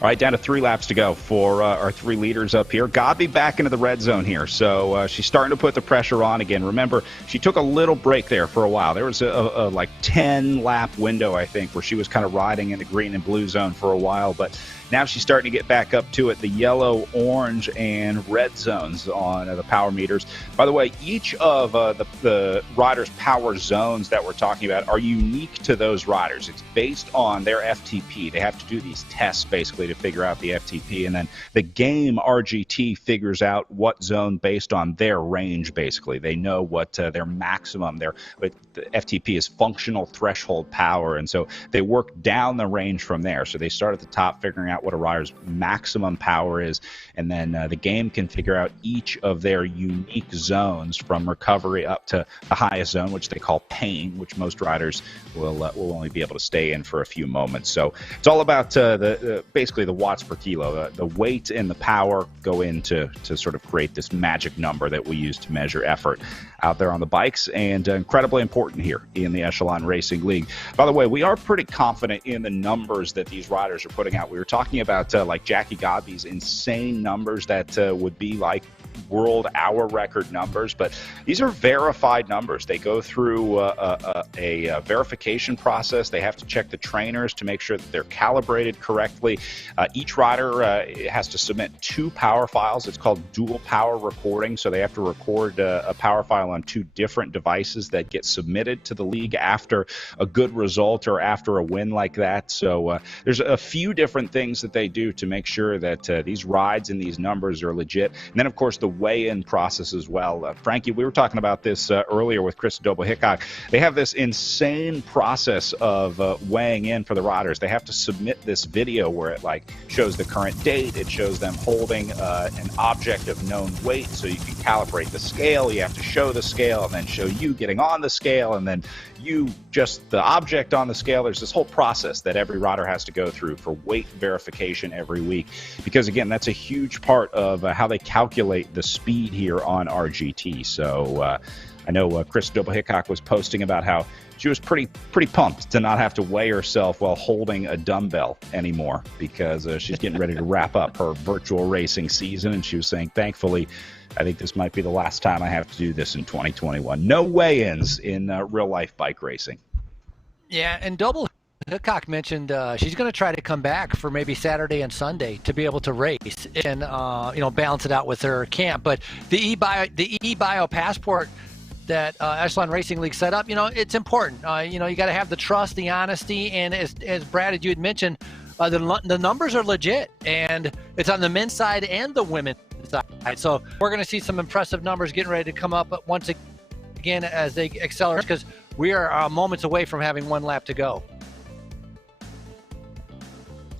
All right, down to 3 laps to go for our 3 leaders up here. Godby back into the red zone here, so she's starting to put the pressure on again. Remember, she took a little break there for a while. There was a like 10-lap window, I think, where she was kind of riding in the green and blue zone for a while, but now she's starting to get back up to it, the yellow, orange, and red zones on the power meters. By the way, each of the riders' power zones that we're talking about are unique to those riders. It's based on their FTP. They have to do these tests, basically, to figure out the FTP, and then the game RGT figures out what zone based on their range, basically. They know what their maximum, the FTP is functional threshold power, and so they work down the range from there. So they start at the top, figuring out what a rider's maximum power is, and then the game can figure out each of their unique zones from recovery up to the highest zone, which they call pain, which most riders will only be able to stay in for a few moments. So it's all about basically the watts per kilo. The weight and the power go into to sort of create this magic number that we use to measure effort out there on the bikes, and incredibly important here in the Echelon Racing League. By the way, we are pretty confident in the numbers that these riders are putting out. We were talking about like Jackie Godby's insane numbers that would be like world hour record numbers, but these are verified numbers. They go through a verification process. They have to check the trainers to make sure that they're calibrated correctly. Each rider has to submit 2 power files. It's called dual power recording, so they have to record a power file on 2 different devices that get submitted to the league after a good result or after a win like that. So there's a few different things that they do to make sure that these rides and these numbers are legit. And then, of course, the weigh-in process as well. Frankie, we were talking about this earlier with Chris Doble-Hickok. They have this insane process of weighing in for the riders. They have to submit this video where it like shows the current date. It shows them holding an object of known weight, so you can calibrate the scale. You have to show the scale and then show you getting on the scale, and then you just the object on the scale. There's this whole process that every rider has to go through for weight verification every week, because again, that's a huge part of how they calculate the speed here on RGT. So I know Chris Doble-Hickok was posting about how she was pretty pumped to not have to weigh herself while holding a dumbbell anymore, because she's getting ready to wrap up her virtual racing season, and she was saying, thankfully, I think this might be the last time I have to do this in 2021. No weigh-ins in real-life bike racing. Yeah, and Doble-Hickok mentioned she's going to try to come back for maybe Saturday and Sunday to be able to race and balance it out with her camp. But the eBio passport that Echelon Racing League set up, it's important. You got to have the trust, the honesty, and as Brad, as you had mentioned, the numbers are legit, and it's on the men's side and the women's side. So we're going to see some impressive numbers getting ready to come up once again as they accelerate, because we are moments away from having 1 lap to go.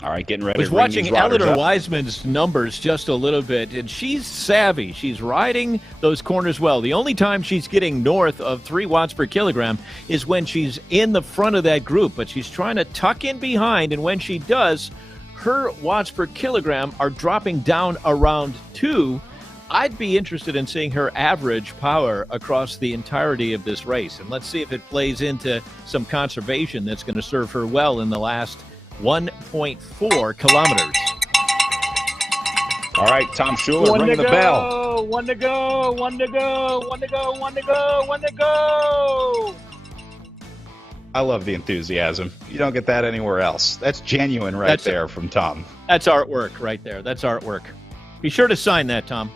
All right, getting ready. I was watching Eleanor Wiseman's numbers just a little bit, and she's savvy. She's riding those corners well. The only time she's getting north of 3 watts per kilogram is when she's in the front of that group, but she's trying to tuck in behind, and when she does, her watts per kilogram are dropping down around 2. I'd be interested in seeing her average power across the entirety of this race, and let's see if it plays into some conservation that's going to serve her well in the last 1.4 kilometers. All right, Tom Schuler, ring the bell. 1 to go, 1 to go, 1 to go, 1 to go, 1 to go. I love the enthusiasm. You don't get that anywhere else. That's genuine there from Tom. That's artwork right there. That's artwork. Be sure to sign that, Tom.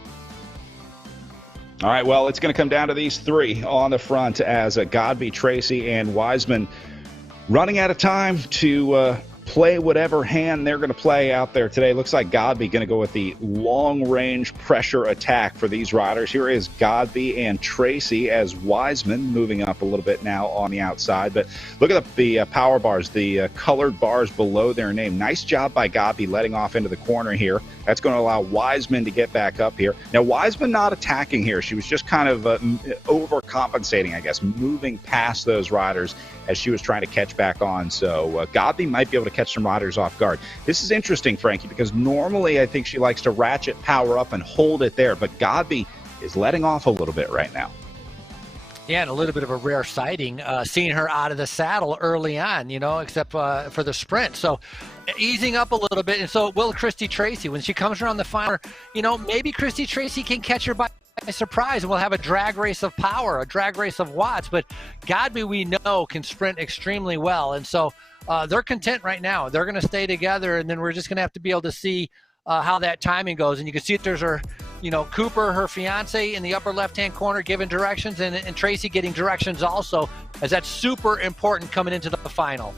All right, well, it's going to come down to these three on the front as Godby, Tracy, and Wiseman running out of time to play whatever hand they're going to play out there today. Looks like Godby going to go with the long-range pressure attack for these riders. Here is Godby and Tracy as Wiseman moving up a little bit now on the outside. But look at the power bars, the colored bars below their name. Nice job by Godby letting off into the corner here. That's going to allow Wiseman to get back up here. Now, Wiseman not attacking here. She was just kind of overcompensating, I guess, moving past those riders as she was trying to catch back on. So Godby might be able to catch some riders off guard. This is interesting, Frankie, because normally I think she likes to ratchet power up and hold it there, but Godby is letting off a little bit right now. Yeah, and a little bit of a rare sighting, seeing her out of the saddle early on, except for the sprint. So easing up a little bit. And so will Christy Tracy. When she comes around the final, maybe Christy Tracy can catch her by surprise, and we'll have a drag race of power, a drag race of watts. But Godby, we know, can sprint extremely well. And so they're content right now. They're going to stay together, and then we're just going to have to be able to see how that timing goes. And you can see that there's her, Cooper, her fiance, in the upper left-hand corner giving directions, and Tracy getting directions also, as that's super important coming into the final.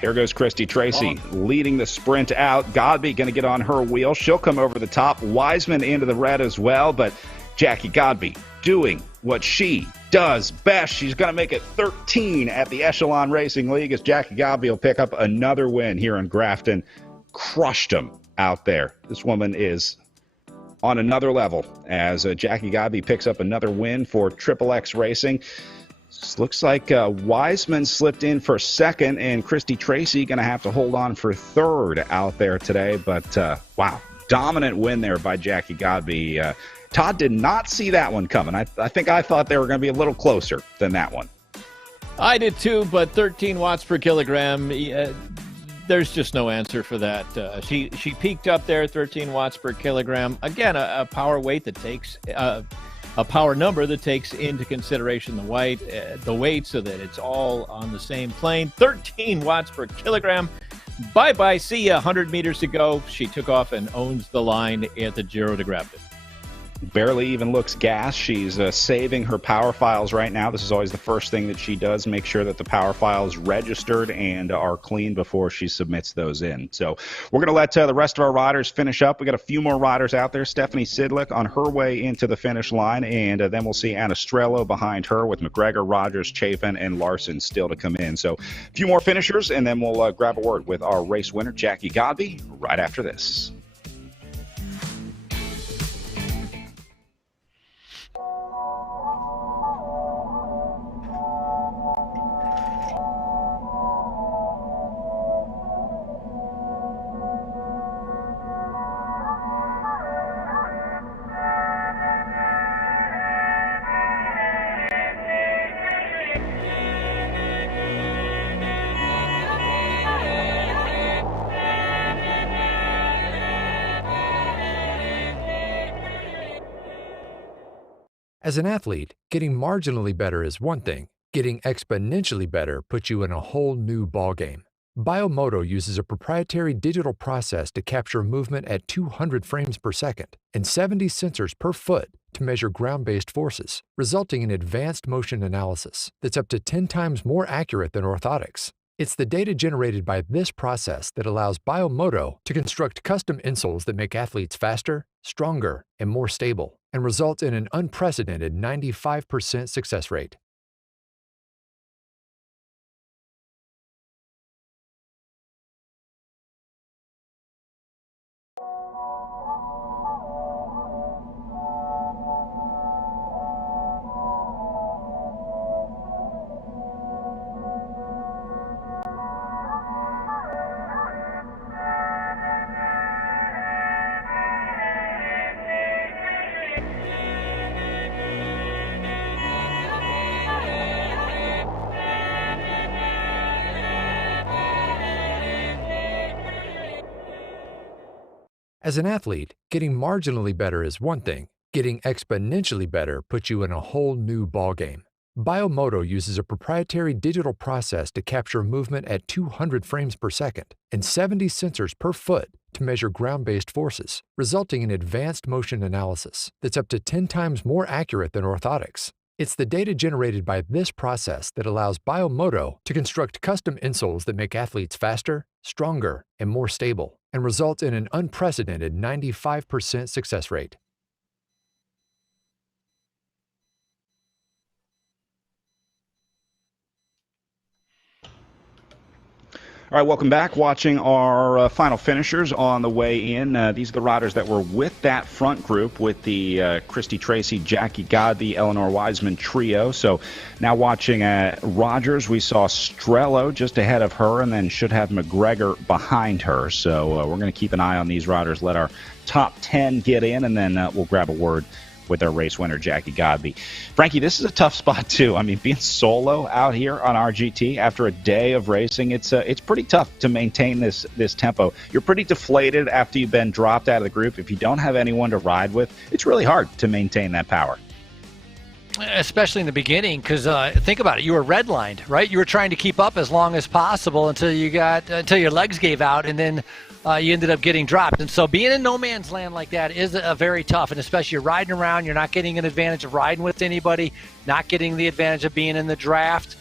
Here goes Christy Tracy leading the sprint out. Godby going to get on her wheel. She'll come over the top. Wiseman into the red as well, but Jackie Godby doing what she does best. She's going to make it 13 at the Echelon Racing League as Jackie Godby will pick up another win here in Grafton. Crushed them out there. This woman is on another level as Jackie Godby picks up another win for Triple X Racing. This looks like Wiseman slipped in for second, and Christy Tracy going to have to hold on for third out there today. But, wow, dominant win there by Jackie Godby. Todd did not see that one coming. I think I thought they were going to be a little closer than that one. I did too, but 13 watts per kilogram, there's just no answer for that. She peaked up there, 13 watts per kilogram. Again, a power weight that takes a power number that takes into consideration the weight so that it's all on the same plane. 13 watts per kilogram. Bye-bye. See ya. 100 meters to go. She took off and owns the line at the Giro de Grafton. Barely even looks gas. She's saving her power files right now. This is always the first thing that she does, make sure that the power files registered and are clean before she submits those in. So we're going to let the rest of our riders finish up. We got a few more riders out there. Stephanie Sidlick on her way into the finish line, and then we'll see Anna Strello behind her with McGregor, Rogers, Chafin, and Larson still to come in. So a few more finishers, and then we'll grab a word with our race winner, Jackie Godby, right after this. As an athlete, getting marginally better is one thing. Getting exponentially better puts you in a whole new ballgame. Biomoto uses a proprietary digital process to capture movement at 200 frames per second and 70 sensors per foot to measure ground-based forces, resulting in advanced motion analysis that's up to 10 times more accurate than orthotics. It's the data generated by this process that allows Biomoto to construct custom insoles that make athletes faster, stronger, and more stable, and result in an unprecedented 95% success rate. As an athlete, getting marginally better is one thing. Getting exponentially better puts you in a whole new ballgame. Biomoto uses a proprietary digital process to capture movement at 200 frames per second and 70 sensors per foot to measure ground-based forces, resulting in advanced motion analysis that's up to 10 times more accurate than orthotics. It's the data generated by this process that allows Biomoto to construct custom insoles that make athletes faster, stronger, and more stable, and result in an unprecedented 95% success rate. All right, welcome back. Watching our final finishers on the way in. These are the riders that were with that front group with the Christy Tracy, Jackie Godby, Eleanor Wiseman trio. So now watching Rogers, we saw Strello just ahead of her and then should have McGregor behind her. So we're going to keep an eye on these riders, let our top 10 get in, and then we'll grab a word with our race winner, Jackie Godby. Frankie, this is a tough spot, too. I mean, being solo out here on RGT after a day of racing, it's pretty tough to maintain this tempo. You're pretty deflated after you've been dropped out of the group. If you don't have anyone to ride with, it's really hard to maintain that power. Especially in the beginning, because think about it, you were redlined, right? You were trying to keep up as long as possible until your legs gave out, and then you ended up getting dropped. And so being in no man's land like that is a very tough, and especially you're riding around, you're not getting an advantage of riding with anybody, not getting the advantage of being in the draft.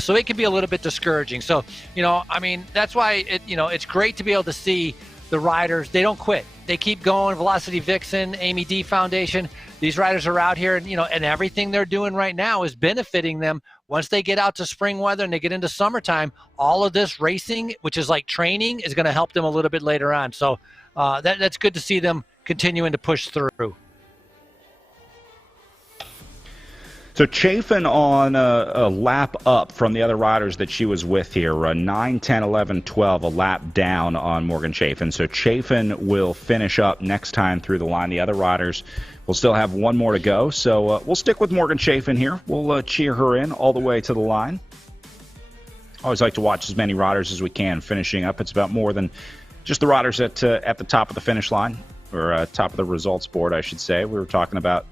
So it can be a little bit discouraging. So, I mean, that's why it's great to be able to see the riders. They don't quit. They keep going. Velocity Vixen, Amy D Foundation. These riders are out here, and everything they're doing right now is benefiting them. Once they get out to spring weather and they get into summertime, all of this racing, which is like training, is going to help them a little bit later on. So that's good to see them continuing to push through. So Chafin on a lap up from the other riders that she was with here, 9, 10, 11, 12, a lap down on Morgan Chafin. So Chafin will finish up next time through the line. The other riders will still have one more to go. So we'll stick with Morgan Chafin here. We'll cheer her in all the way to the line. Always like to watch as many riders as we can finishing up. It's about more than just the riders at the top of the finish line, or top of the results board, I should say. We were talking about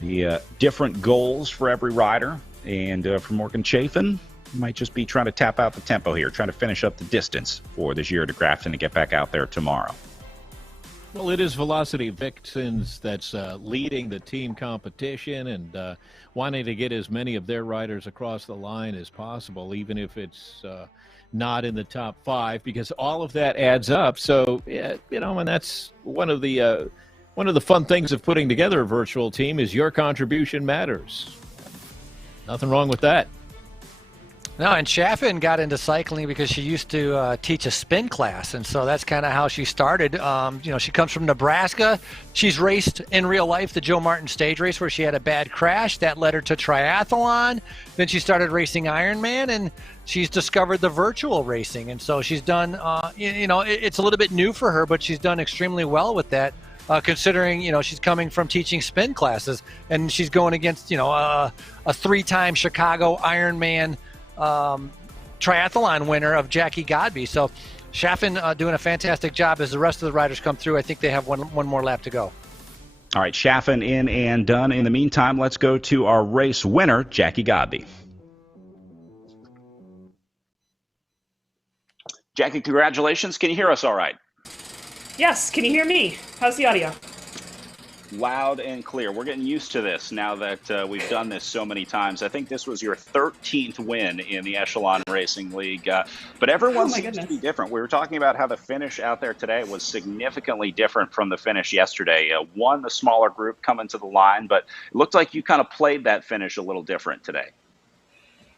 the different goals for every rider, and for Morgan Chafin, might just be trying to tap out the tempo here, trying to finish up the distance for this year to Grafton to get back out there tomorrow. Well, it is Velocity Vixens that's leading the team competition and wanting to get as many of their riders across the line as possible, even if it's not in the top 5, because all of that adds up. So, and that's one of the fun things of putting together a virtual team is your contribution matters. Nothing wrong with that. No, and Chaffin got into cycling because she used to teach a spin class, and so that's kind of how she started. She comes from Nebraska. She's raced in real life the Joe Martin stage race where she had a bad crash. That led her to triathlon. Then she started racing Ironman, and she's discovered the virtual racing. And so she's done, it's a little bit new for her, but she's done extremely well with that. Considering, she's coming from teaching spin classes, and she's going against, a 3-time Chicago Ironman triathlon winner of Jackie Godby. So Chaffin doing a fantastic job as the rest of the riders come through. I think they have one more lap to go. All right, Chaffin in and done. In the meantime, let's go to our race winner, Jackie Godby. Jackie, congratulations. Can you hear us all right? Yes, can you hear me? How's the audio? Loud and clear. We're getting used to this now that we've done this so many times. I think this was your 13th win in the Echelon Racing League. But everyone seems to be different. We were talking about how the finish out there today was significantly different from the finish yesterday. One, the smaller group coming to the line, but it looked like you kind of played that finish a little different today.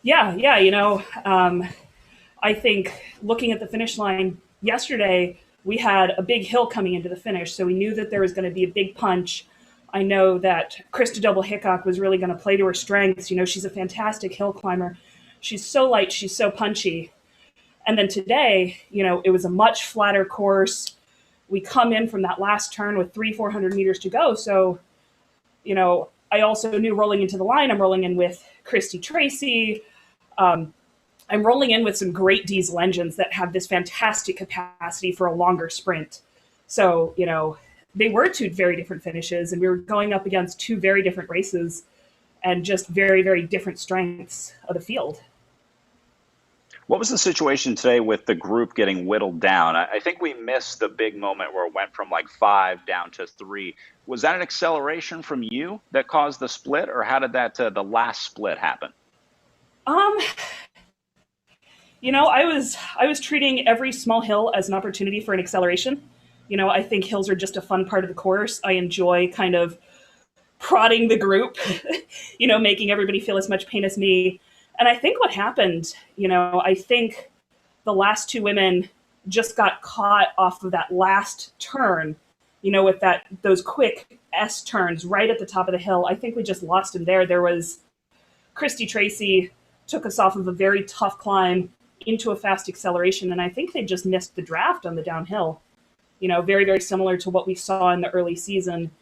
Yeah. I think looking at the finish line yesterday, we had a big hill coming into the finish, so we knew that there was going to be a big punch. I know that Krista Double Hickok was really going to play to her strengths. She's a fantastic hill climber. She's so light, she's so punchy. And then today, it was a much flatter course. We come in from that last turn with 300-400 meters to go. So, I also knew rolling into the line, I'm rolling in with Christy Tracy. I'm rolling in with some great diesel engines that have this fantastic capacity for a longer sprint. So, they were two very different finishes, and we were going up against two very different races. and just very, very different strengths of the field. What was the situation today with the group getting whittled down? I think we missed the big moment where it went from like 5 down to 3. Was that an acceleration from you that caused the split, or how did that the last split happen? I was treating every small hill as an opportunity for an acceleration. I think hills are just a fun part of the course. I enjoy kind of prodding the group, making everybody feel as much pain as me. And I think what happened, I think the last 2 women just got caught off of that last turn, with those quick S turns right at the top of the hill. I think we just lost him there. There was Christy Tracy took us off of a very tough climb into a fast acceleration, and I think they just missed the draft on the downhill. Very, very similar to what we saw in the early season.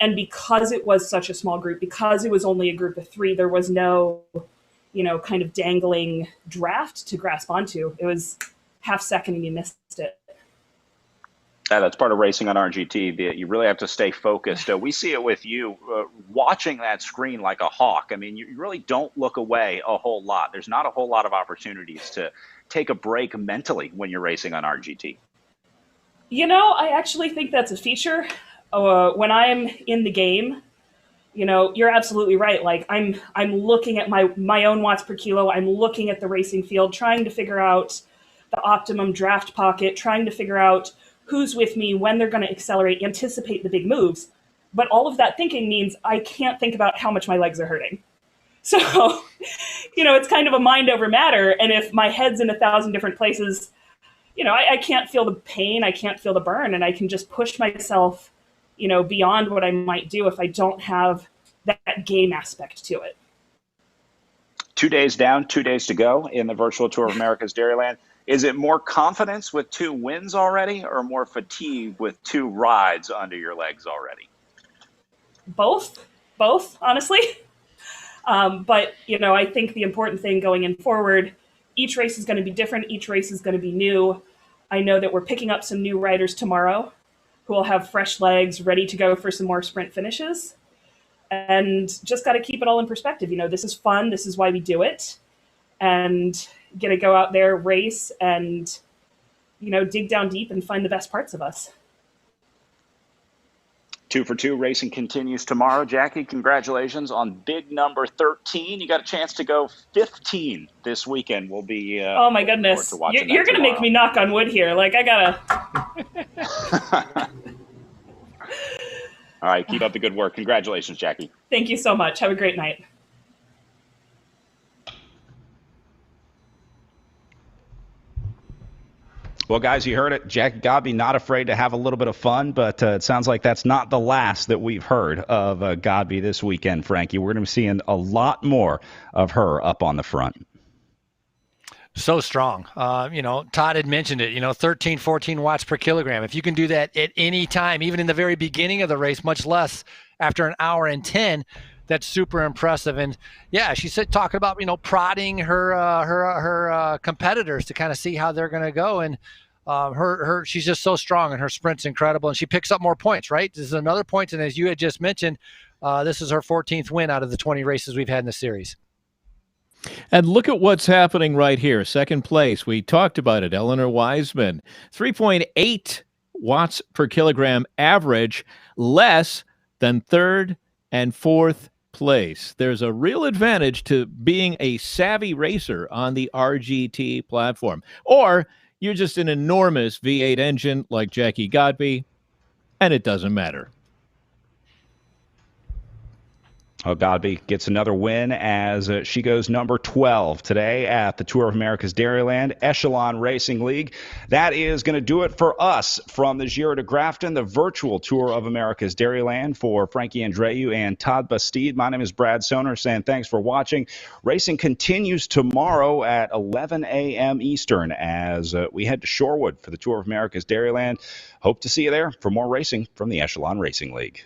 And because it was such a small group, because it was only a group of 3, there was no kind of dangling draft to grasp onto. It was half second and you missed it. Yeah, that's part of racing on RGT. You really have to stay focused. We see it with you watching that screen like a hawk. I mean, you really don't look away a whole lot. There's not a whole lot of opportunities to take a break mentally when you're racing on RGT. I actually think that's a feature. When I'm in the game, you're absolutely right. Like I'm looking at my own watts per kilo. I'm looking at the racing field, trying to figure out the optimum draft pocket, trying to figure out who's with me, when they're going to accelerate, anticipate the big moves. But all of that thinking means I can't think about how much my legs are hurting. So, it's kind of a mind over matter. And if my head's in 1,000 different places, I can't feel the pain, I can't feel the burn, and I can just push myself beyond what I might do if I don't have that game aspect to it. 2 days down, 2 days to go in the virtual Tour of America's Dairyland. Is it more confidence with 2 wins already, or more fatigue with 2 rides under your legs already? Both, honestly. But, I think the important thing going in forward, each race is going to be different. Each race is going to be new. I know that we're picking up some new riders tomorrow who will have fresh legs, ready to go for some more sprint finishes. And just got to keep it all in perspective. This is fun. This is why we do it. And get to go out there, race, and, dig down deep and find the best parts of us. 2 for 2 racing continues tomorrow. Jackie, congratulations on big number 13. You got a chance to go 15 this weekend. We'll be oh my goodness, you're going to make me knock on wood here. Like I gotta. All right, keep up the good work. Congratulations, Jackie. Thank you so much. Have a great night. Well, guys, you heard it. Jackie Godby not afraid to have a little bit of fun, but it sounds like that's not the last that we've heard of Godby this weekend, Frankie. We're going to be seeing a lot more of her up on the front. So strong. Todd had mentioned it, 13, 14 watts per kilogram. If you can do that at any time, even in the very beginning of the race, much less after an hour and 10, that's super impressive. And yeah, she said, talking about, prodding her competitors to kind of see how they're going to go. And she's just so strong, and her sprint's incredible, and she picks up more points, right? This is another point. And as you had just mentioned, this is her 14th win out of the 20 races we've had in the series. And look at what's happening right here. Second place, we talked about it, Eleanor Wiseman, 3.8 watts per kilogram average, less than third and fourth place. There's a real advantage to being a savvy racer on the RGT platform. Or you're just an enormous V8 engine like Jackie Godby, and it doesn't matter. Oh, Godby gets another win as she goes number 12 today at the Tour of America's Dairyland Echelon Racing League. That is going to do it for us from the Giro de Grafton, the virtual Tour of America's Dairyland. For Frankie Andreu and Todd Bastide, my name is Brad Soner, saying thanks for watching. Racing continues tomorrow at 11 a.m. Eastern as we head to Shorewood for the Tour of America's Dairyland. Hope to see you there for more racing from the Echelon Racing League.